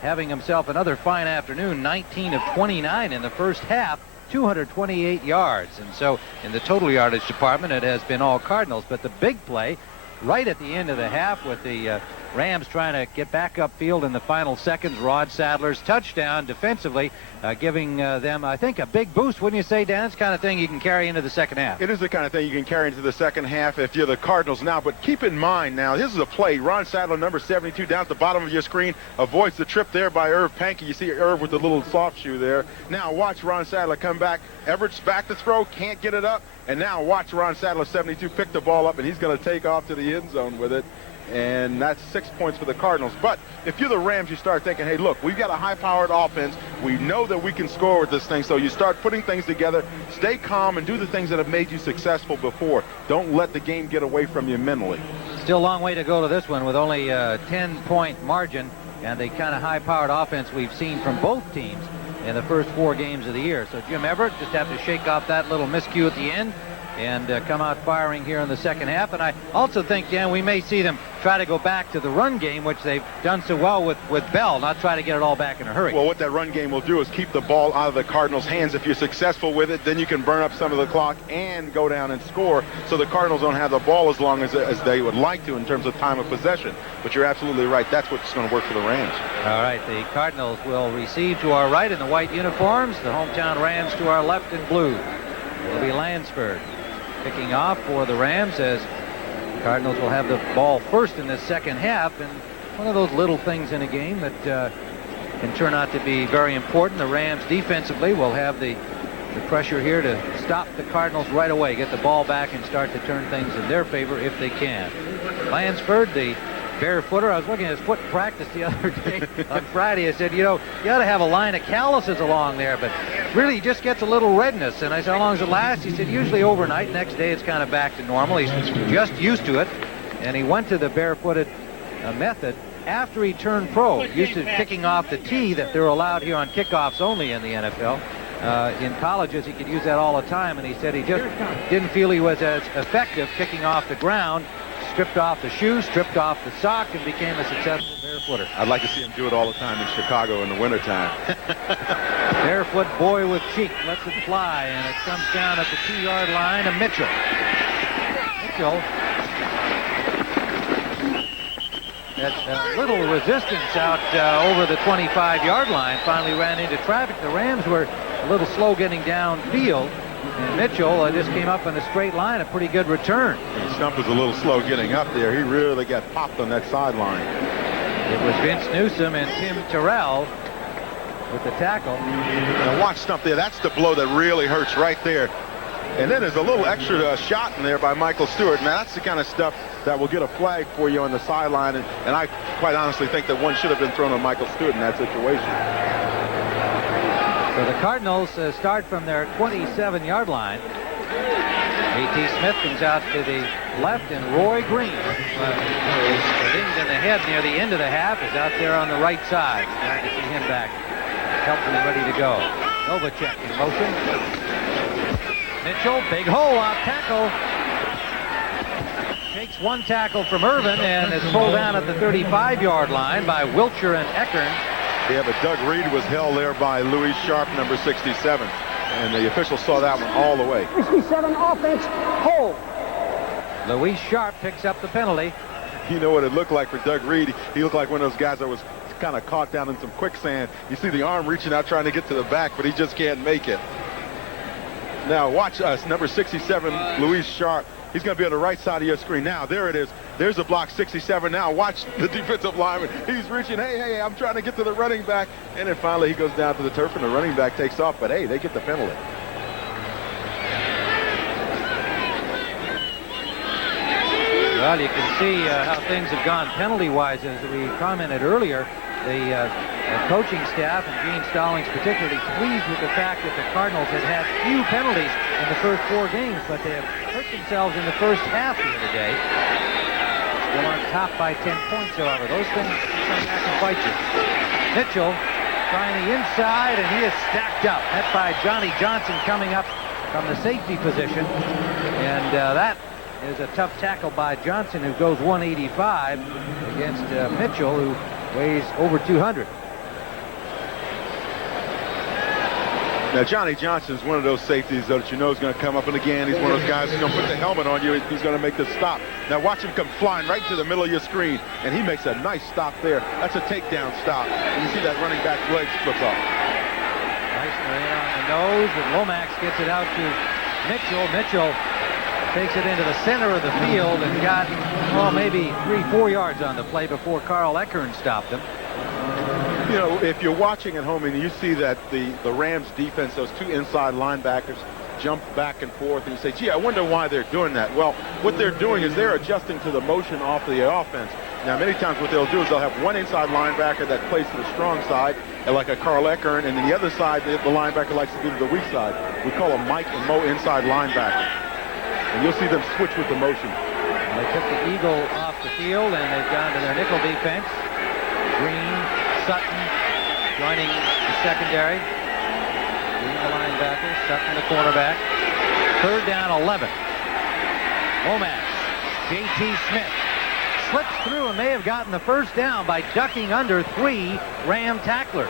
having himself another fine afternoon, 19 of 29 in the first half, 228 yards. And so in the total yardage department, it has been all Cardinals. But the big play right at the end of the half with the Rams trying to get back upfield in the final seconds. Rod Sadler's touchdown defensively, giving them, I think, a big boost. Wouldn't you say, Dan? It's the kind of thing you can carry into the second half. It is the kind of thing you can carry into the second half if you're the Cardinals now. But keep in mind now, this is a play. Ron Sadler, number 72, down at the bottom of your screen, avoids the trip there by Irv Pankey. You see Irv with the little soft shoe there. Now watch Ron Sadler come back. Everett's back to throw, can't get it up. And now watch Ron Sadler, 72, pick the ball up, and he's going to take off to the end zone with it. And that's 6 points for the Cardinals. But if you're the Rams, you start thinking, hey, look, we've got a high-powered offense. We know that we can score with this thing. So you start putting things together, stay calm, and do the things that have made you successful before. Don't let the game get away from you mentally. Still a long way to go to this one with only a 10-point margin and the kind of high-powered offense we've seen from both teams in the first 4 games of the year. So Jim Everett just have to shake off that little miscue at the end and come out firing here in the second half. And I also think, Dan, we may see them try to go back to the run game, which they've done so well with Bell, not try to get it all back in a hurry. Well, what that run game will do is keep the ball out of the Cardinals' hands. If you're successful with it, then you can burn up some of the clock and go down and score, so the Cardinals don't have the ball as long as they would like to in terms of time of possession. But you're absolutely right. That's what's going to work for the Rams. All right, the Cardinals will receive to our right in the white uniforms, the hometown Rams to our left in blue. It'll be Lansford picking off for the Rams, as the Cardinals will have the ball first in the second half. And one of those little things in a game that can turn out to be very important. The Rams defensively will have the pressure here to stop the Cardinals right away, get the ball back and start to turn things in their favor if they can. Lansford, the barefooter, I was looking at his foot practice the other day on Friday. I said, you know, you ought to have a line of calluses along there, but really he just gets a little redness. And I said, how long does it last? He said, usually overnight. Next day it's kind of back to normal. He's just used to it. And he went to the barefooted method after he turned pro, used to kicking off the tee that they're allowed here on kickoffs only in the NFL. In colleges, he could use that all the time, and he said he just didn't feel he was as effective kicking off the ground. Stripped off the shoes, stripped off the sock, and became a successful barefooter. I'd like to see him do it all the time in Chicago in the wintertime. Barefoot boy with cheek lets it fly, and it comes down at the 2-yard line to Mitchell. Mitchell had a little resistance out over the 25-yard line, finally ran into traffic. The Rams were a little slow getting downfield. And Mitchell just came up in a straight line, a pretty good return. Stump was a little slow getting up there. He really got popped on that sideline. It was Vince Newsom and Tim Terrell with the tackle. Now watch Stump there. That's the blow that really hurts right there. And then there's a little extra shot in there by Michael Stewart. Now that's the kind of stuff that will get a flag for you on the sideline. And I quite honestly think that one should have been thrown on Michael Stewart in that situation. So the Cardinals start from their 27-yard line. A.T. Smith comes out to the left, and Roy Green, dinged in the head near the end of the half, is out there on the right side. Glad to see him back, healthy and ready to go. Novacek in motion. Mitchell, big hole off tackle. Takes one tackle from Irvin and is pulled down at the 35-yard line by Wiltshire and Eckern. Yeah, but Doug Reed was held there by Louis Sharp, number 67. And the officials saw that one all the way. 67 offense, hold. Louis Sharp picks up the penalty. You know what it looked like for Doug Reed? He looked like one of those guys that was kind of caught down in some quicksand. You see the arm reaching out trying to get to the back, but he just can't make it. Now watch us, number 67, Louis Sharp. He's going to be on the right side of your screen. Now, there it is. There's a block, 67. Now, watch the defensive lineman. He's reaching. Hey, I'm trying to get to the running back. And then finally, he goes down to the turf, and the running back takes off. But, hey, they get the penalty. Well, you can see how things have gone penalty-wise. As we commented earlier, the coaching staff, and Gene Stallings particularly, pleased with the fact that the Cardinals had few penalties in the first 4 games, but they have hurt themselves in the first half the other day. Still on top by 10 points, however. Those things come back and bite you. Mitchell trying the inside, and he is stacked up. Met by Johnny Johnson coming up from the safety position. And that is a tough tackle by Johnson, who goes 185 against Mitchell, who weighs over 200. Now, Johnny Johnson's one of those safeties that you know is going to come up, and again, he's one of those guys who's going to put the helmet on you. He's going to make the stop. Now, watch him come flying right to the middle of your screen, and he makes a nice stop there. That's a takedown stop. And you see that running back legs flip up. Nice in on the nose, and Lomax gets it out to Mitchell. Mitchell takes it into the center of the field and got, well, maybe 3-4 yards on the play before Carl Eckern stopped him. You know, if you're watching at home and you see that the Rams defense, those two inside linebackers jump back and forth, and you say, gee, I wonder why they're doing that. Well, what they're doing is they're adjusting to the motion off the offense. Now, many times what they'll do is they'll have one inside linebacker that plays to the strong side, like a Carl Eckern, and then the other side, the linebacker likes to do to the weak side. We call them Mike and Mo inside linebacker. And you'll see them switch with the motion. They took the Eagle off the field, and they've gone to their nickel defense. Green, Sutton joining the secondary. Green the linebacker, Sutton the cornerback. 3rd down, 11. Lomax, J.T. Smith slips through and may have gotten the first down by ducking under 3 Ram tacklers.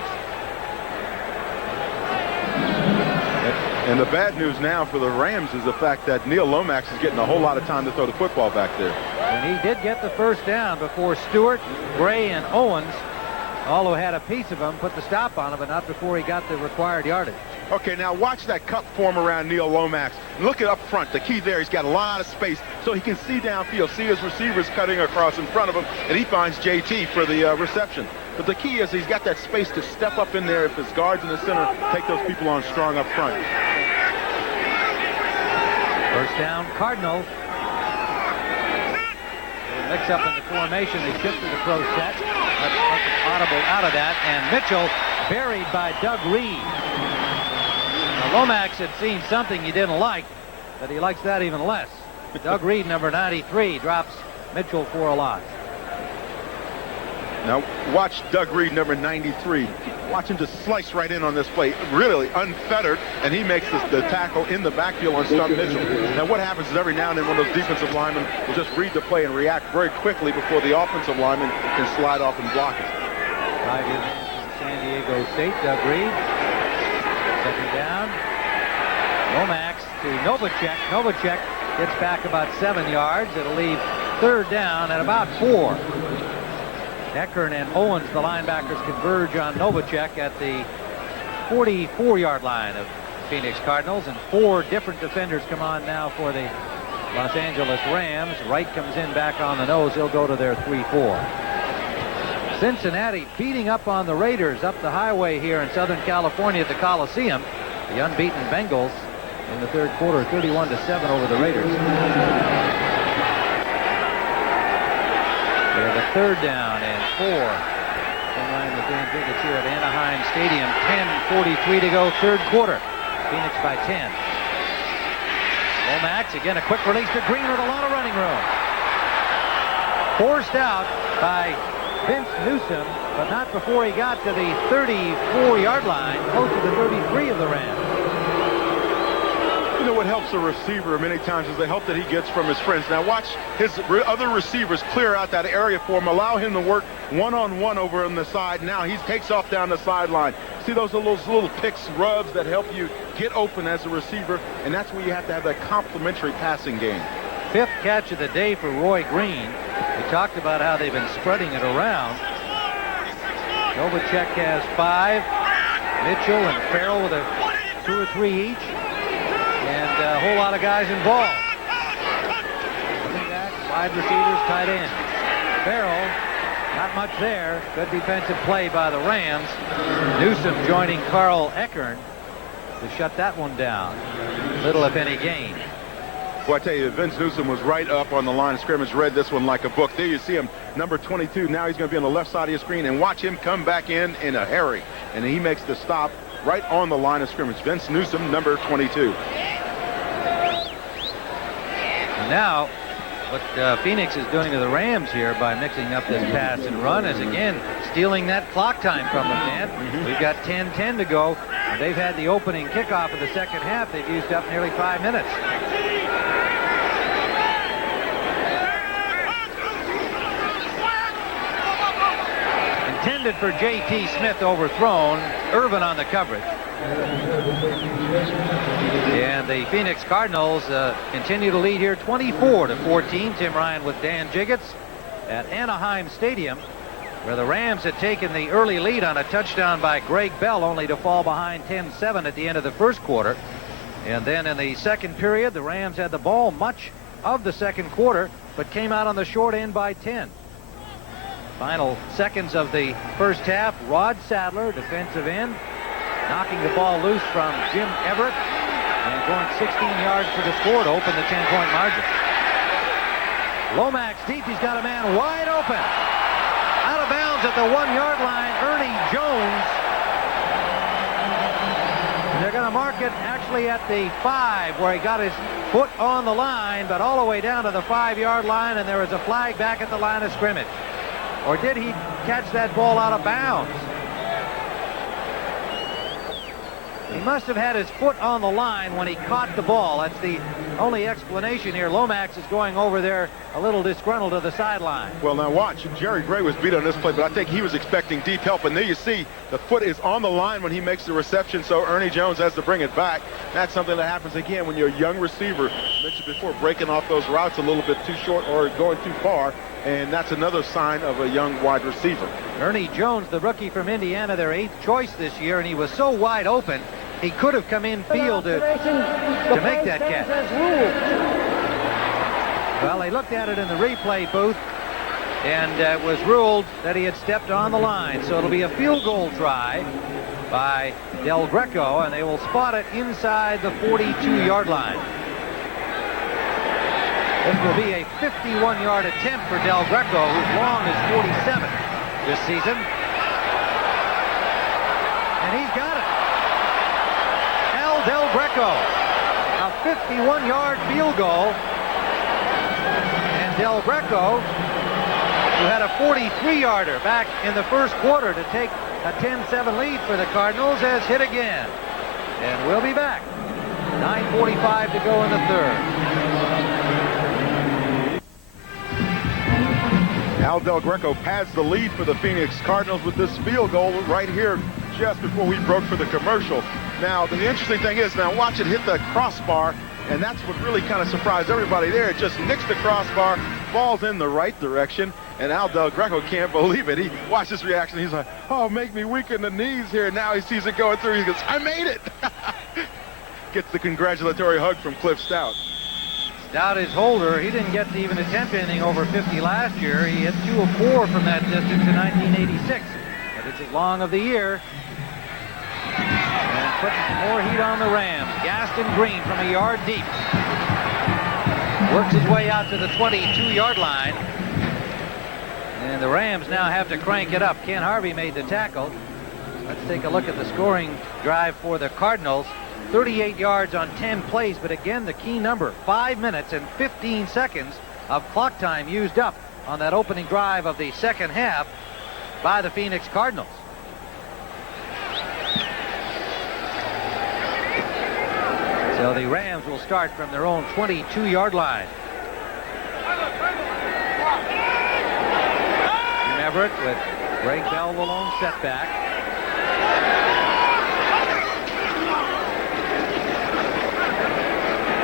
And the bad news now for the Rams is the fact that Neil Lomax is getting a whole lot of time to throw the football back there. And he did get the first down before Stewart, Gray, and Owens, all who had a piece of him, put the stop on him, but not before he got the required yardage. Okay, now watch that cup form around Neil Lomax. Look at up front. The key there, he's got a lot of space, so he can see downfield, see his receivers cutting across in front of him, and he finds JT for the reception. But the key is he's got that space to step up in there if his guards in the center take those people on strong up front. First down, Cardinals. Mix up in the formation. They shift to the pro set. Let's audible out of that. And Mitchell buried by Doug Reed. Now, Lomax had seen something he didn't like, but he likes that even less. Doug Reed, number 93, drops Mitchell for a loss. Now watch Doug Reed, number 93. Watch him just slice right in on this play, really unfettered, and he makes the tackle in the backfield on Stump Mitchell. Now what happens is every now and then one of those defensive linemen will just read the play and react very quickly before the offensive lineman can slide off and block it. 5-year man from San Diego State, Doug Reed. 2nd down. Lomax to Novacek. Novacek gets back about 7 yards. It'll leave 3rd down at about 4. Eckern and Owens, the linebackers, converge on Novacek at the 44-yard line of Phoenix Cardinals, and 4 different defenders come on now for the Los Angeles Rams. Wright comes in back on the nose. He'll go to their 3-4. Cincinnati beating up on the Raiders up the highway here in Southern California at the Coliseum. The unbeaten Bengals in the 3rd quarter, 31-7 over the Raiders. We have a 3rd down and 4. In line with Dan Jiggetts here at Anaheim Stadium. 10:43 to go, 3rd quarter. Phoenix by 10. Lomax, again a quick release to Green with a lot of running room. Forced out by Vince Newsom, but not before he got to the 34-yard line, close to the 33 of the Rams. You know what helps a receiver many times is the help that he gets from his friends. Now watch his other receivers clear out that area for him, allow him to work one-on-one over on the side. Now he takes off down the sideline. See those little picks, rubs that help you get open as a receiver, and that's where you have to have that complementary passing game. 5th catch of the day for Roy Green. We talked about how they've been spreading it around. Novacek has 5. Mitchell and Farrell with a 2 or 3 each. And a whole lot of guys involved. Running backs, wide receivers, tight ends. Farrell, not much there. Good defensive play by the Rams. Newsom joining Carl Eckern to shut that one down. Little if any gain. Well, I tell you, Vince Newsom was right up on the line of scrimmage, read this one like a book. There you see him, number 22. Now he's going to be on the left side of your screen, and watch him come back in a hurry. And he makes the stop right on the line of scrimmage. Vince Newsom, number 22. And now, what Phoenix is doing to the Rams here by mixing up this pass and run is, again, stealing that clock time from them, Dan. We've got 10:10 to go. They've had the opening kickoff of the 2nd half. They've used up nearly 5 minutes. Intended for J.T. Smith, overthrown. Irvin on the coverage. And the Phoenix Cardinals continue to lead here 24-14. Tim Ryan with Dan Jiggetts at Anaheim Stadium, where the Rams had taken the early lead on a touchdown by Greg Bell, only to fall behind 10-7 at the end of the first quarter. And then in the second period, the Rams had the ball much of the second quarter, but came out on the short end by 10. Final seconds of the first half, Rod Sadler, defensive end, knocking the ball loose from Jim Everett and going 16 yards for the score to open the 10-point margin. Lomax deep, he's got a man wide open. Out of bounds at the 1-yard line, Ernie Jones. And they're going to mark it actually at the 5, where he got his foot on the line, but all the way down to the 5-yard line, and there is a flag back at the line of scrimmage. Or did he catch that ball out of bounds? He must have had his foot on the line when he caught the ball. That's the only explanation here. Lomax is going over there a little disgruntled to the sideline. Well, now watch. Jerry Gray was beat on this play, but I think he was expecting deep help. And there you see the foot is on the line when he makes the reception, so Ernie Jones has to bring it back. That's something that happens again when you're a young receiver. I mentioned before, breaking off those routes a little bit too short or going too far. And that's another sign of a young wide receiver. Ernie Jones, the rookie from Indiana, their 8th choice this year, and he was so wide open, he could have come in field to make that catch. Well, they looked at it in the replay booth, and it was ruled that he had stepped on the line. So it'll be a field goal try by Del Greco, and they will spot it inside the 42-yard line. This will be a 51-yard attempt for Del Greco, whose long is 47 this season. And he's got it. Del Greco, a 51-yard field goal. And Del Greco, who had a 43-yarder back in the first quarter to take a 10-7 lead for the Cardinals, has hit again. And we'll be back. 9:45 to go in the third. Al Del Greco pads the lead for the Phoenix Cardinals with this field goal right here just before we broke for the commercial. Now, the interesting thing is, now watch it hit the crossbar, and that's what really kind of surprised everybody there. It just nicks the crossbar, falls in the right direction, and Al Del Greco can't believe it. He watched his reaction. He's like, oh, make me weak in the knees here. Now he sees it going through. He goes, I made it. Gets the congratulatory hug from Cliff Stout. Stout is Holder. He didn't get to even attempt anything over 50 last year. He hit 2 of 4 from that distance in 1986. But it's his long of the year. And putting more heat on the Rams. Gaston Green from a yard deep. Works his way out to the 22-yard line. And the Rams now have to crank it up. Ken Harvey made the tackle. Let's take a look at the scoring drive for the Cardinals. 38 yards on 10 plays, but again, the key number, 5 minutes and 15 seconds of clock time used up on that opening drive of the second half by the Phoenix Cardinals. So the Rams will start from their own 22-yard line. Jim Everett with Greg Bell the lone setback.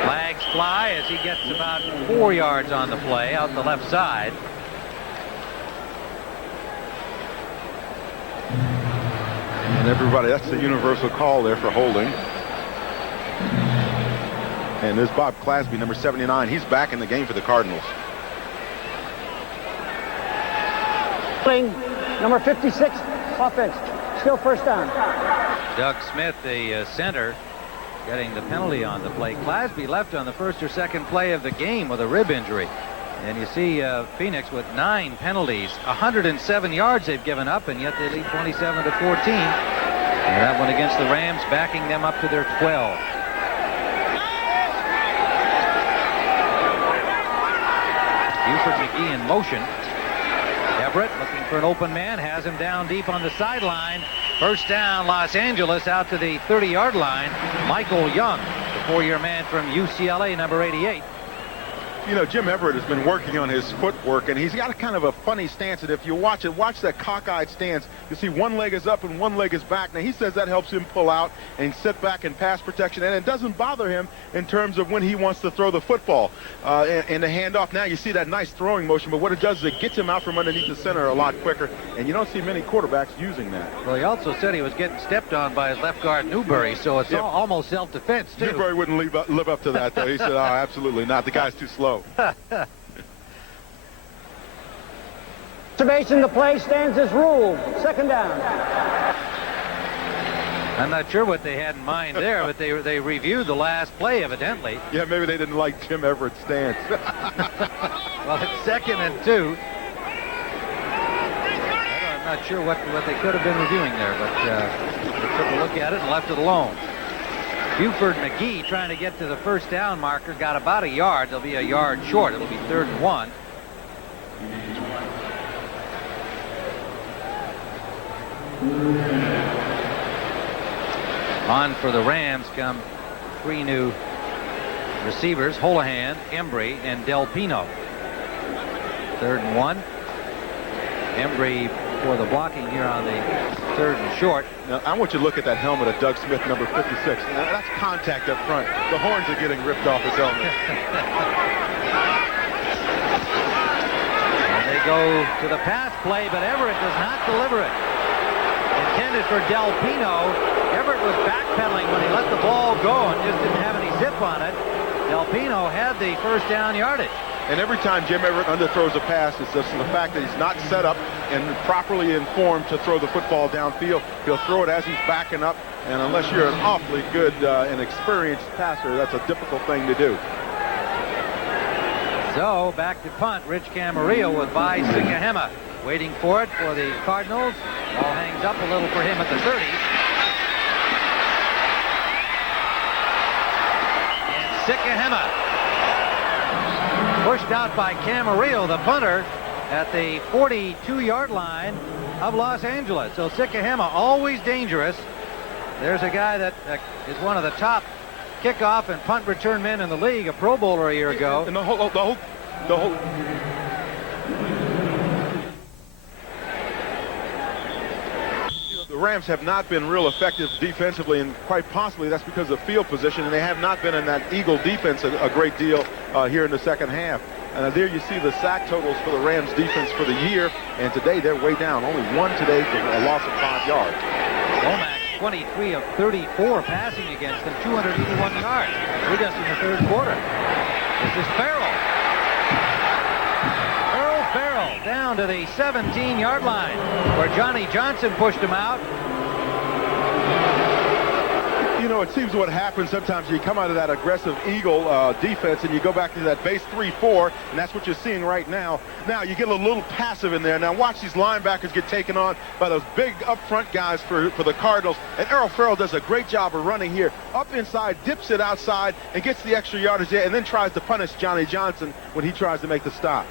Flags fly as he gets about 4 yards on the play out the left side. And everybody, that's the universal call there for holding. And there's Bob Clasby, number 79. He's back in the game for the Cardinals. Number 56, offense. Still first down. Doug Smith, the center, getting the penalty on the play. Clasby left on the first or second play of the game with a rib injury. And you see Phoenix with 9 penalties. 107 yards they've given up, and yet they lead 27-14. And that one against the Rams, backing them up to their 12. Buford McGee in motion. Everett looking for an open man, has him down deep on the sideline. First down, Los Angeles, out to the 30-yard line. Michael Young, the 4-year man from UCLA, number 88. You know, Jim Everett has been working on his footwork, and he's got a kind of a funny stance. And if you watch that cockeyed stance, you see one leg is up and one leg is back. Now, he says that helps him pull out and sit back in pass protection, and it doesn't bother him in terms of when he wants to throw the football and the handoff. Now, you see that nice throwing motion, but what it does is it gets him out from underneath the center a lot quicker, and you don't see many quarterbacks using that. Well, he also said he was getting stepped on by his left guard, Newberry, so it's almost self-defense, too. Newberry wouldn't live up to that, though. He said, oh, absolutely not. The guy's too slow. Observation, the play stands as ruled. Second down. I'm not sure what they had in mind there, but they reviewed the last play, evidently. Yeah, maybe they didn't like Jim Everett's stance. Well, it's 2nd and 2. I'm not sure what they could have been reviewing there, but they took a look at it and left it alone. Buford McGee trying to get to the first down marker, got about a yard. They'll be a yard short. It'll be 3rd and 1. On for the Rams come 3 new receivers: Holohan, Embry, and Del Pino. 3rd and 1. Embry for the blocking here on the 3rd and short. Now, I want you to look at that helmet of Doug Smith, number 56. Now, that's contact up front. The horns are getting ripped off his helmet. And they go to the pass play, but Everett does not deliver it. Intended for Del Pino. Everett was backpedaling when he let the ball go and just didn't have any zip on it. Del Pino had the first down yardage. And every time Jim Everett underthrows a pass, it's just the fact that he's not set up and properly informed to throw the football downfield. He'll throw it as he's backing up, and unless you're an awfully good and experienced passer, that's a difficult thing to do. So back to punt. Rich Camarillo with Vai Sikahema waiting for it for the Cardinals. Ball hangs up a little for him at the 30. And Sikahema pushed out by Camarillo, the punter, at the 42-yard line of Los Angeles. So Sikahema, always dangerous. There's a guy that is one of the top kickoff and punt return men in the league, a Pro Bowler a year ago. And the whole the Rams have not been real effective defensively, and quite possibly that's because of field position, and they have not been in that Eagle defense a great deal here in the second half. There you see the sack totals for the Rams defense for the year, and today they're way down. Only one today for a loss of 5 yards. Womack 23 of 34 passing against them, 281 yards. We're just in the 3rd quarter. This is Farrell. Farrell down to the 17-yard line where Johnny Johnson pushed him out. You know, it seems what happens sometimes, you come out of that aggressive Eagle defense and you go back to that base 3-4, and that's what you're seeing right now. Now you get a little passive in there. Now watch these linebackers get taken on by those big up front guys for the Cardinals, and Errol Farrell does a great job of running here up inside, dips it outside, and gets the extra yardage there, and then tries to punish Johnny Johnson when he tries to make the stop.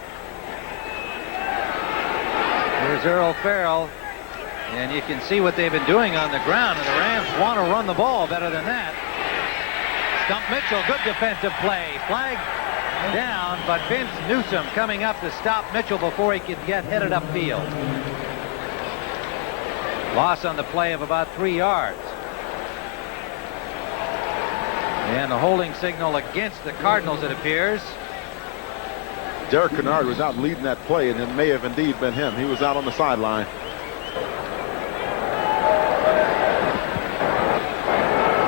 Here's Errol Farrell, and you can see what they've been doing on the ground, and the Rams want to run the ball better than that. Stump Mitchell, good defensive play. Flag down, but Vince Newsom coming up to stop Mitchell before he could get headed upfield. Loss on the play of about 3 yards. And the holding signal against the Cardinals, it appears. Derek Kennard was out leading that play, and it may have indeed been him. He was out on the sideline.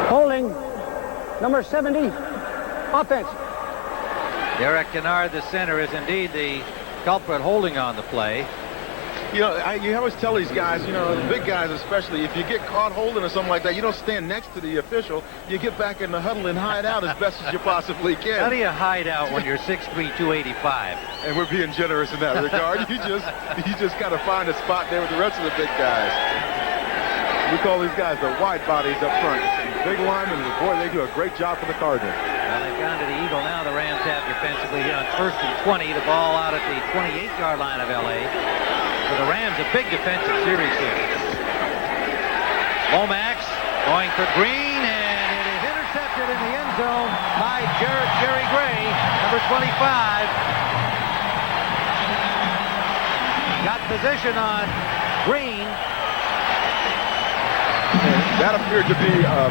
Holding, number 70, offense. Derek Kennard, the center, is indeed the culprit holding on the play. You know, you always tell these guys, you know, the big guys especially, if you get caught holding or something like that, you don't stand next to the official. You get back in the huddle and hide out as best as you possibly can. How do you hide out when you're 6'3", 285? And we're being generous in that regard. You just got to find a spot there with the rest of the big guys. We call these guys the wide bodies up front. Big linemen, boy, they do a great job for the Cardinals. Well, they've gone to the Eagle now. The Rams have defensively here on 1st and 20. The ball out at the 28-yard line of L.A. For the Rams, a big defensive series here. Lomax going for Green, and it is intercepted in the end zone by Jerry Gray, number 25. Got position on Green. That appeared to be a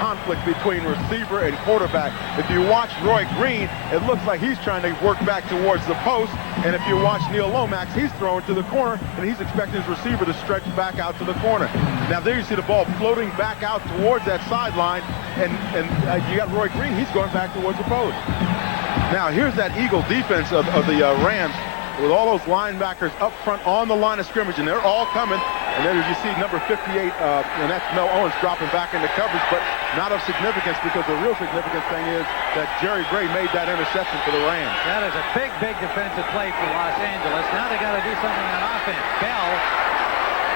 conflict between receiver and quarterback. If you watch Roy Green, it looks like he's trying to work back towards the post. And if you watch Neil Lomax, he's throwing to the corner, and he's expecting his receiver to stretch back out to the corner. Now there you see the ball floating back out towards that sideline, and you got Roy Green, he's going back towards the post. Now here's that Eagle defense of the Rams, with all those linebackers up front on the line of scrimmage, and they're all coming. And then as you see, number 58, and that's Mel Owens dropping back into coverage, but not of significance, because the real significant thing is that Jerry Gray made that interception for the Rams. That is a big defensive play for Los Angeles. Now they got to do something on offense. Bell,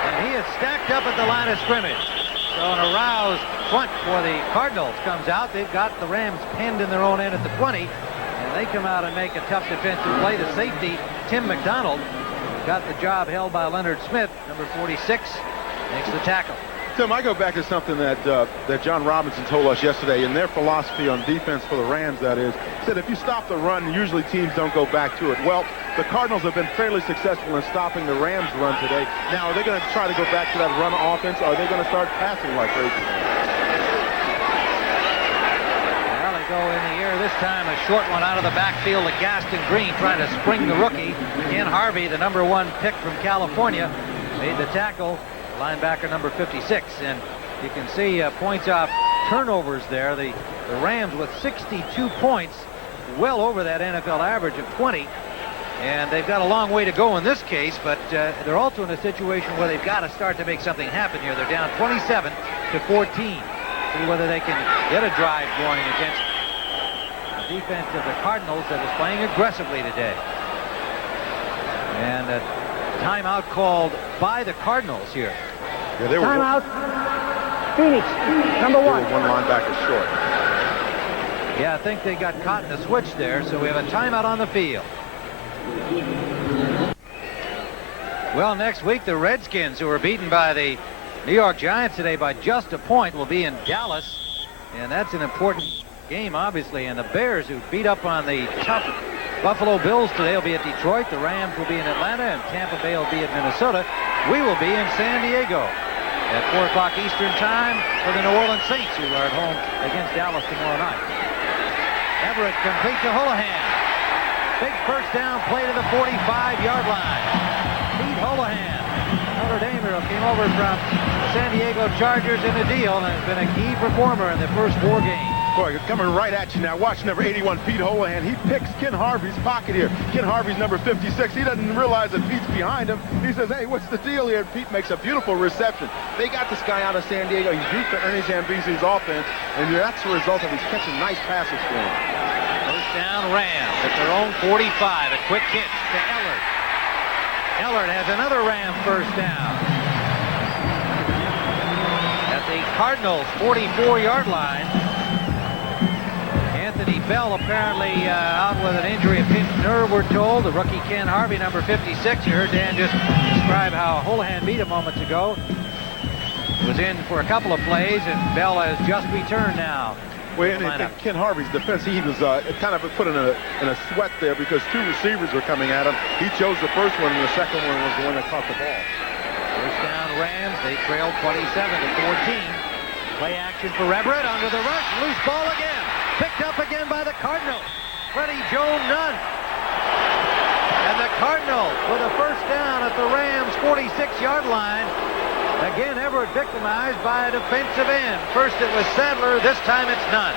and he is stacked up at the line of scrimmage. So an aroused front for the Cardinals comes out. They've got the Rams pinned in their own end at the 20. They come out and make a tough defensive play. The safety, Tim McDonald, got the job held by Leonard Smith, number 46, makes the tackle. Tim, I go back to something that John Robinson told us yesterday, in their philosophy on defense for the Rams, that is, said if you stop the run, usually teams don't go back to it. Well, the Cardinals have been fairly successful in stopping the Rams' run today. Now, are they going to try to go back to that run offense, or are they going to start passing like crazy? Go in the air this time, a short one out of the backfield to Gaston Green, trying to spring the rookie. Ken Harvey, the number 1 pick from California, made the tackle, linebacker number 56. And you can see points off turnovers there. The Rams with 62 points, well over that NFL average of 20. And they've got a long way to go in this case, but they're also in a situation where they've got to start to make something happen here. They're down 27-14. See whether they can get a drive going against the defense of the Cardinals that is playing aggressively today. And a timeout called by the Cardinals here. Yeah, they were timeout. Phoenix, number 1. One linebacker short. Yeah, I think they got caught in the switch there, so we have a timeout on the field. Well, next week, the Redskins, who were beaten by the New York Giants today by just a point, will be in Dallas, and that's an important game, obviously. And the Bears, who beat up on the tough Buffalo Bills today, will be at Detroit. The Rams will be in Atlanta, and Tampa Bay will be at Minnesota. We will be in San Diego at 4 o'clock Eastern time for the New Orleans Saints, who are at home against Dallas tomorrow night. Everett complete to Houlihan. Big first down play to the 45-yard line. Pete Houlihan, Notre Dame hero, came over from the San Diego Chargers in a deal and has been a key performer in the first 4 games. Boy, coming right at you now. Watch number 81, Pete Houlihan. He picks Ken Harvey's pocket here. Ken Harvey's number 56. He doesn't realize that Pete's behind him. He says, hey, what's the deal here? And Pete makes a beautiful reception. They got this guy out of San Diego. He beat the Ernie Zambese's offense, and that's the result of he's catching nice passes for him. First down Rams at their own 45. A quick hitch to Ellard. Ellard has another Ram first down. At the Cardinals' 44-yard line. Anthony Bell apparently out with an injury, a pinched nerve, we're told. The rookie Ken Harvey, number 56. You heard Dan just describe how Houlihan beat him moments ago. Was in for a couple of plays, and Bell has just returned now. Well, in Ken Harvey's defense, he was kind of put in a sweat there because 2 receivers were coming at him. He chose the first one, and the second one was the one that caught the ball. First down Rams. They trail 27-14. Play action for Everett under the rush. Loose ball again. Picked up again by the Cardinals. Freddie Joe Nunn. And the Cardinals with a first down at the Rams' 46-yard line. Again, Everett victimized by a defensive end. First it was Sadler, this time it's Nunn.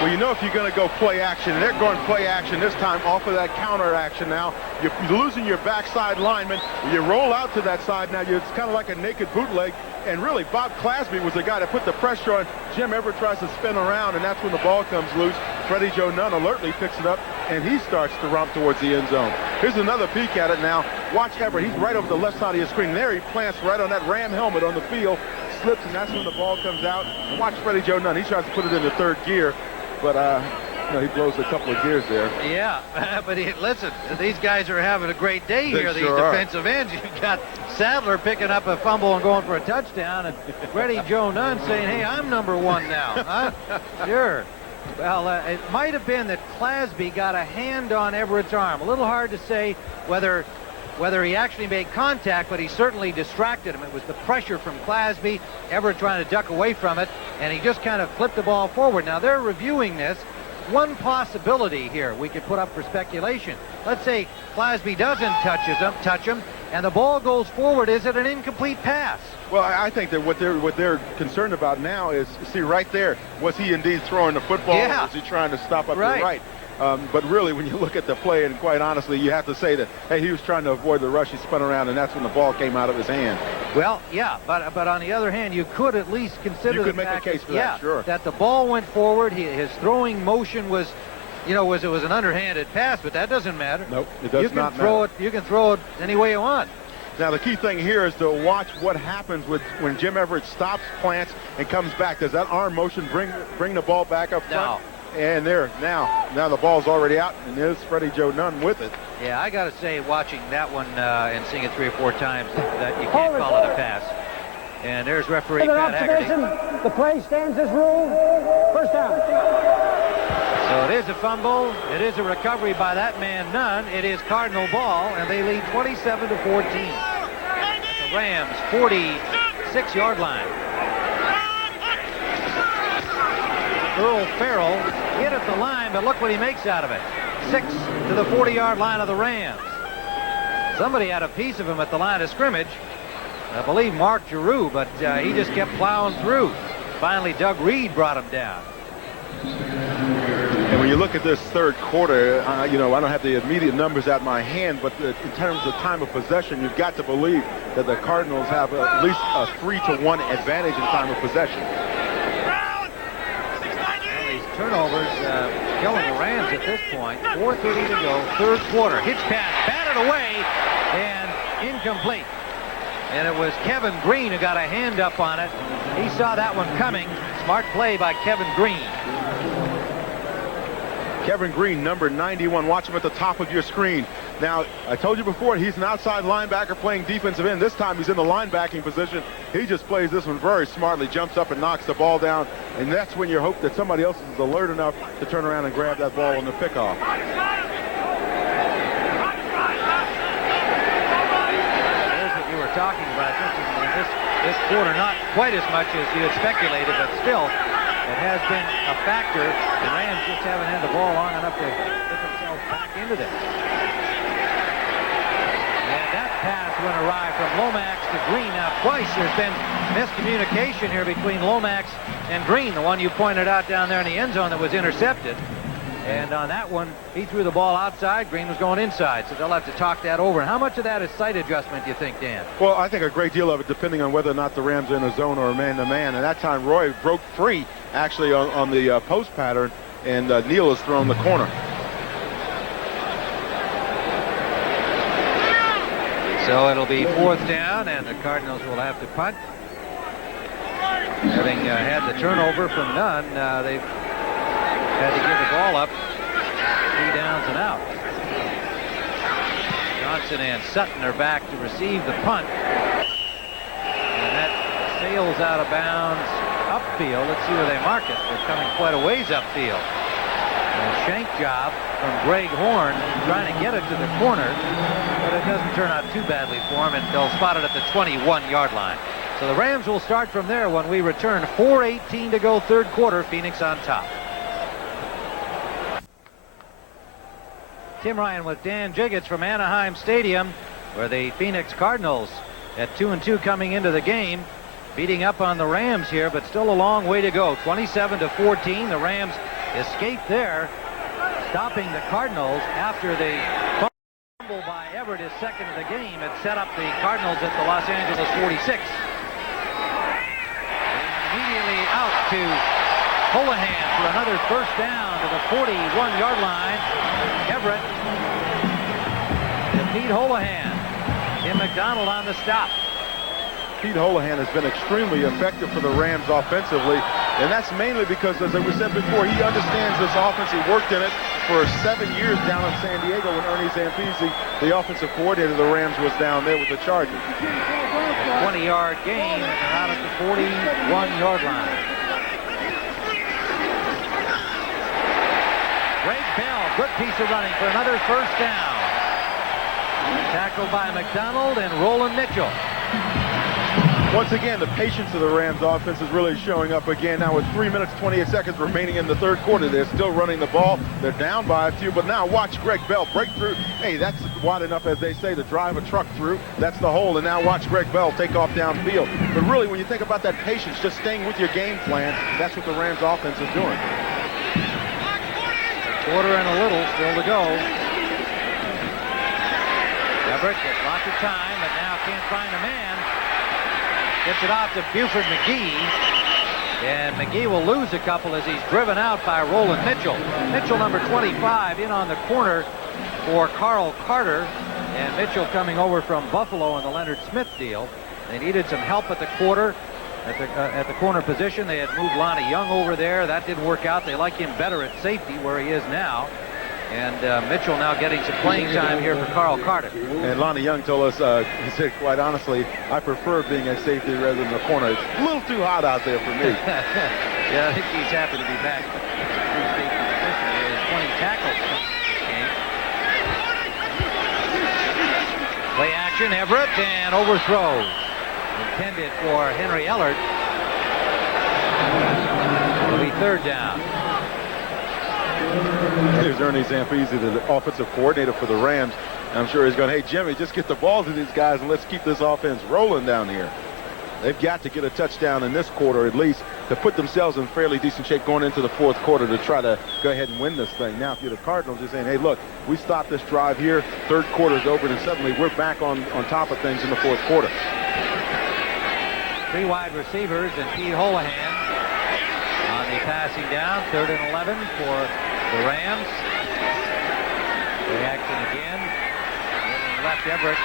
Well, you know if you're going to go play action, and they're going play action this time off of that counter action now. You're losing your backside lineman. You roll out to that side now. It's kind of like a naked bootleg. And really, Bob Clasby was the guy that put the pressure on. Jim Everett tries to spin around, and that's when the ball comes loose. Freddie Joe Nunn alertly picks it up, and he starts to romp towards the end zone. Here's another peek at it now. Watch Everett. He's right over the left side of your screen. There he plants right on that Ram helmet on the field. Slips, and that's when the ball comes out. And watch Freddie Joe Nunn. He tries to put it in the 3rd gear. But No, he blows a couple of gears there. Yeah, but listen, these guys are having a great day here, these defensive ends. You've got Sadler picking up a fumble and going for a touchdown, and Freddie Joe Nunn saying, hey, I'm number one now. Huh? Sure. Well, it might have been that Clasby got a hand on Everett's arm. A little hard to say whether he actually made contact, but he certainly distracted him. It was the pressure from Clasby, Everett trying to duck away from it, and he just kind of flipped the ball forward. Now, they're reviewing this. One possibility here we could put up for speculation. Let's say Clasby doesn't touch him, and the ball goes forward. Is it an incomplete pass? Well, I think that what they're concerned about now is, see right there, was he indeed throwing the football? Yeah. Or was he trying to stop up the right? But really, when you look at the play, and quite honestly, you have to say that, hey, he was trying to avoid the rush. He spun around, and that's when the ball came out of his hand. Well, yeah, but on the other hand, you could at least consider the fact make a case for that, sure. that the ball went forward. His throwing motion was, it was an underhanded pass, but that doesn't matter. Nope, it does not matter. You can throw it any way you want. Now, the key thing here is to watch what happens when Jim Everett stops, plants, and comes back. Does that arm motion bring the ball back up front? No. And there, now the ball's already out, and there's Freddie Joe Nunn with it. Yeah, I got to say, watching that one and seeing it 3 or 4 times, that you can't call it a pass. And there's referee Pat Haggerty. The play stands as ruled. First down. So it is a fumble. It is a recovery by that man Nunn. It is Cardinal ball, and they lead 27-14. The Rams 46-yard line. Earl Farrell hit at the line, but look what he makes out of it. 6 to the 40-yard line of the Rams. Somebody had a piece of him at the line of scrimmage. I believe Mark Giroux, but he just kept plowing through. Finally, Doug Reed brought him down. And when you look at this third quarter, I don't have the immediate numbers at my hand, but in terms of time of possession, you've got to believe that the Cardinals have at least a 3-to-1 advantage in time of possession. Turnovers killing the Rams at this point. 4:30 to go, third quarter. Hitch pass, batted away, and incomplete. And it was Kevin Green who got a hand up on it. He saw that one coming. Smart play by Kevin Green. Kevin Green, number 91. Watch him at the top of your screen. Now, I told you before, he's an outside linebacker playing defensive end. This time he's in the linebacking position. He just plays this one very smartly, jumps up and knocks the ball down. And that's when you hope that somebody else is alert enough to turn around and grab that ball on the pickoff. There's what you were talking about. This quarter, not quite as much as you had speculated, but still, it has been a factor. The Rams just haven't had the ball long enough to get themselves back into this. And that pass went awry from Lomax to Green. Now, twice there's been miscommunication here between Lomax and Green, the one you pointed out down there in the end zone that was intercepted. And on that one, he threw the ball outside. Green was going inside, so they'll have to talk that over. And how much of that is sight adjustment, do you think, Dan? Well, I think a great deal of it, depending on whether or not the Rams are in a zone or a man-to-man. And that time, Roy broke free, actually, on the post pattern, and Neal has thrown the corner. So it'll be 4th down, and the Cardinals will have to punt. Having had the turnover from Nunn, they've had to give the ball up. 3 downs and out. Johnson and Sutton are back to receive the punt. And that sails out of bounds upfield. Let's see where they mark it. They're coming quite a ways upfield. A shank job from Greg Horn trying to get it to the corner, but it doesn't turn out too badly for him, and they'll spot it at the 21-yard line. So the Rams will start from there when we return. 4:18 to go, third quarter. Phoenix on top. Tim Ryan with Dan Jiggetts from Anaheim Stadium, where the Phoenix Cardinals at 2-2 coming into the game, beating up on the Rams here, but still a long way to go. 27-14. The Rams escaped there, stopping the Cardinals after the fumble by Everett, his second of the game. It set up the Cardinals at the Los Angeles 46. Immediately out to Holohan for another first down to the 41-yard line. Everett to Pete Holohan. Tim McDonald on the stop. Pete Holohan has been extremely effective for the Rams offensively. And that's mainly because, as we said before, he understands this offense. He worked in it for 7 years down in San Diego when Ernie Zampese, the offensive coordinator of the Rams, was down there with the Chargers. A 20-yard gain, and they're out at the 41-yard line. Greg Bell, good piece of running for another first down. Tackled by McDonald and Roland Mitchell. Once again, the patience of the Rams offense is really showing up again. Now with 3 minutes, 28 seconds remaining in the third quarter, they're still running the ball. They're down by a few, but now watch Greg Bell break through. Hey, that's wide enough, as they say, to drive a truck through. That's the hole, and now watch Greg Bell take off downfield. But really, when you think about that patience, just staying with your game plan, that's what the Rams offense is doing. Quarter and a little still to go. Everett gets lots of time, but now can't find a man. Gets it off to Buford McGee. And McGee will lose a couple as he's driven out by Roland Mitchell. Mitchell, number 25, in on the corner for Carl Carter. And Mitchell coming over from Buffalo in the Leonard Smith deal. They needed some help at the quarter. At the corner position, they had moved Lonnie Young over there. That didn't work out. They like him better at safety where he is now. And Mitchell now getting some playing time here for Carl Carter. And Lonnie Young told us, he said, quite honestly, I prefer being at safety rather than the corner. It's a little too hot out there for me. Yeah, I think he's happy to be back. Safety position. He has 20 tackles. Play action, Everett, and overthrow. Intended for Henry Ellard. It'll be third down. Here's Ernie Zampese, the offensive coordinator for the Rams. I'm sure he's going, hey, Jimmy, just get the ball to these guys and let's keep this offense rolling down here. They've got to get a touchdown in this quarter at least to put themselves in fairly decent shape going into the fourth quarter to try to go ahead and win this thing. Now, if you're the Cardinals, you're saying, hey, look, we stopped this drive here. Third quarter's over, and suddenly we're back on top of things in the fourth quarter. 3 wide receivers and Pete Holohan on the passing down. 3rd and 11 for the Rams. Reaction again. Left Everett.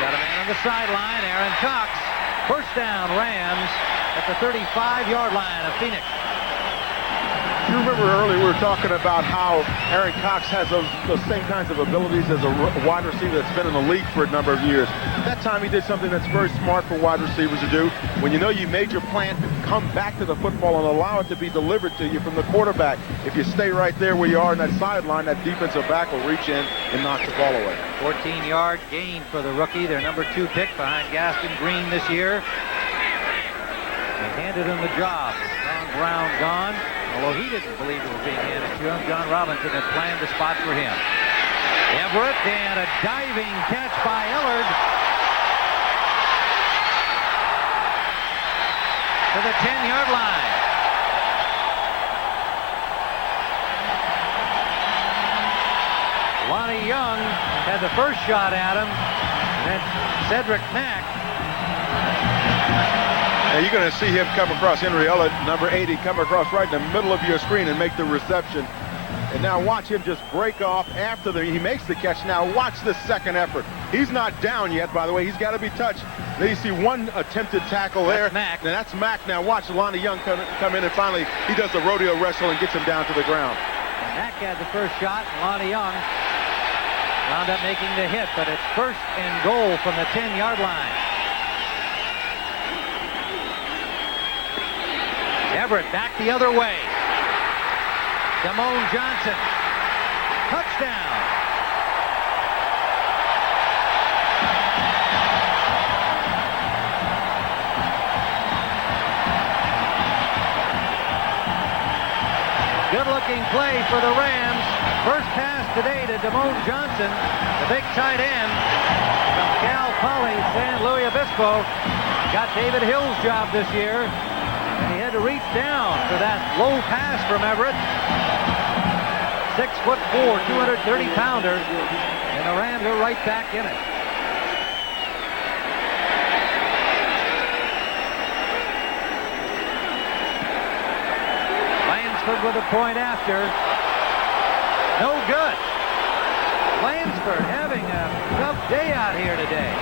Got a man on the sideline. Aaron Cox. First down, Rams at the 35-yard line of Phoenix. You remember earlier we were talking about how Aaron Cox has those same kinds of abilities as a wide receiver that's been in the league for a number of years. That time he did something that's very smart for wide receivers to do. When you know you made your plan, come back to the football and allow it to be delivered to you from the quarterback. If you stay right there where you are in that sideline, that defensive back will reach in and knock the ball away. 14-yard gain for the rookie, their number 2 pick behind Gaston Green this year. They handed him the job. John Brown gone. Although he didn't believe it was being handed to him, John Robinson had planned the spot for him. Everett, and a diving catch by Ellard to the 10-yard line. Lonnie Young had the first shot at him, and then Cedric Mack. Now you're going to see him come across, Henry Ellard, number 80, come across right in the middle of your screen and make the reception. And now watch him just break off after he makes the catch. Now watch the second effort. He's not down yet, by the way. He's got to be touched. Then you see one attempted tackle there. Mack. Now that's Mack. Now watch Lonnie Young come in, and finally he does the rodeo wrestle and gets him down to the ground. And Mack had the first shot. Lonnie Young wound up making the hit, but it's first and goal from the 10-yard line. Everett back the other way. Damone Johnson. Touchdown. Good-looking play for the Rams. First pass today to Damone Johnson, the big tight end from Cal Poly, San Luis Obispo. Got David Hill's job this year. And he had to reach down for that low pass from Everett. 6'4", 230-pounder. And the Rams are right back in it. Lansford with a point after. No good. Lansford having a tough day out here today.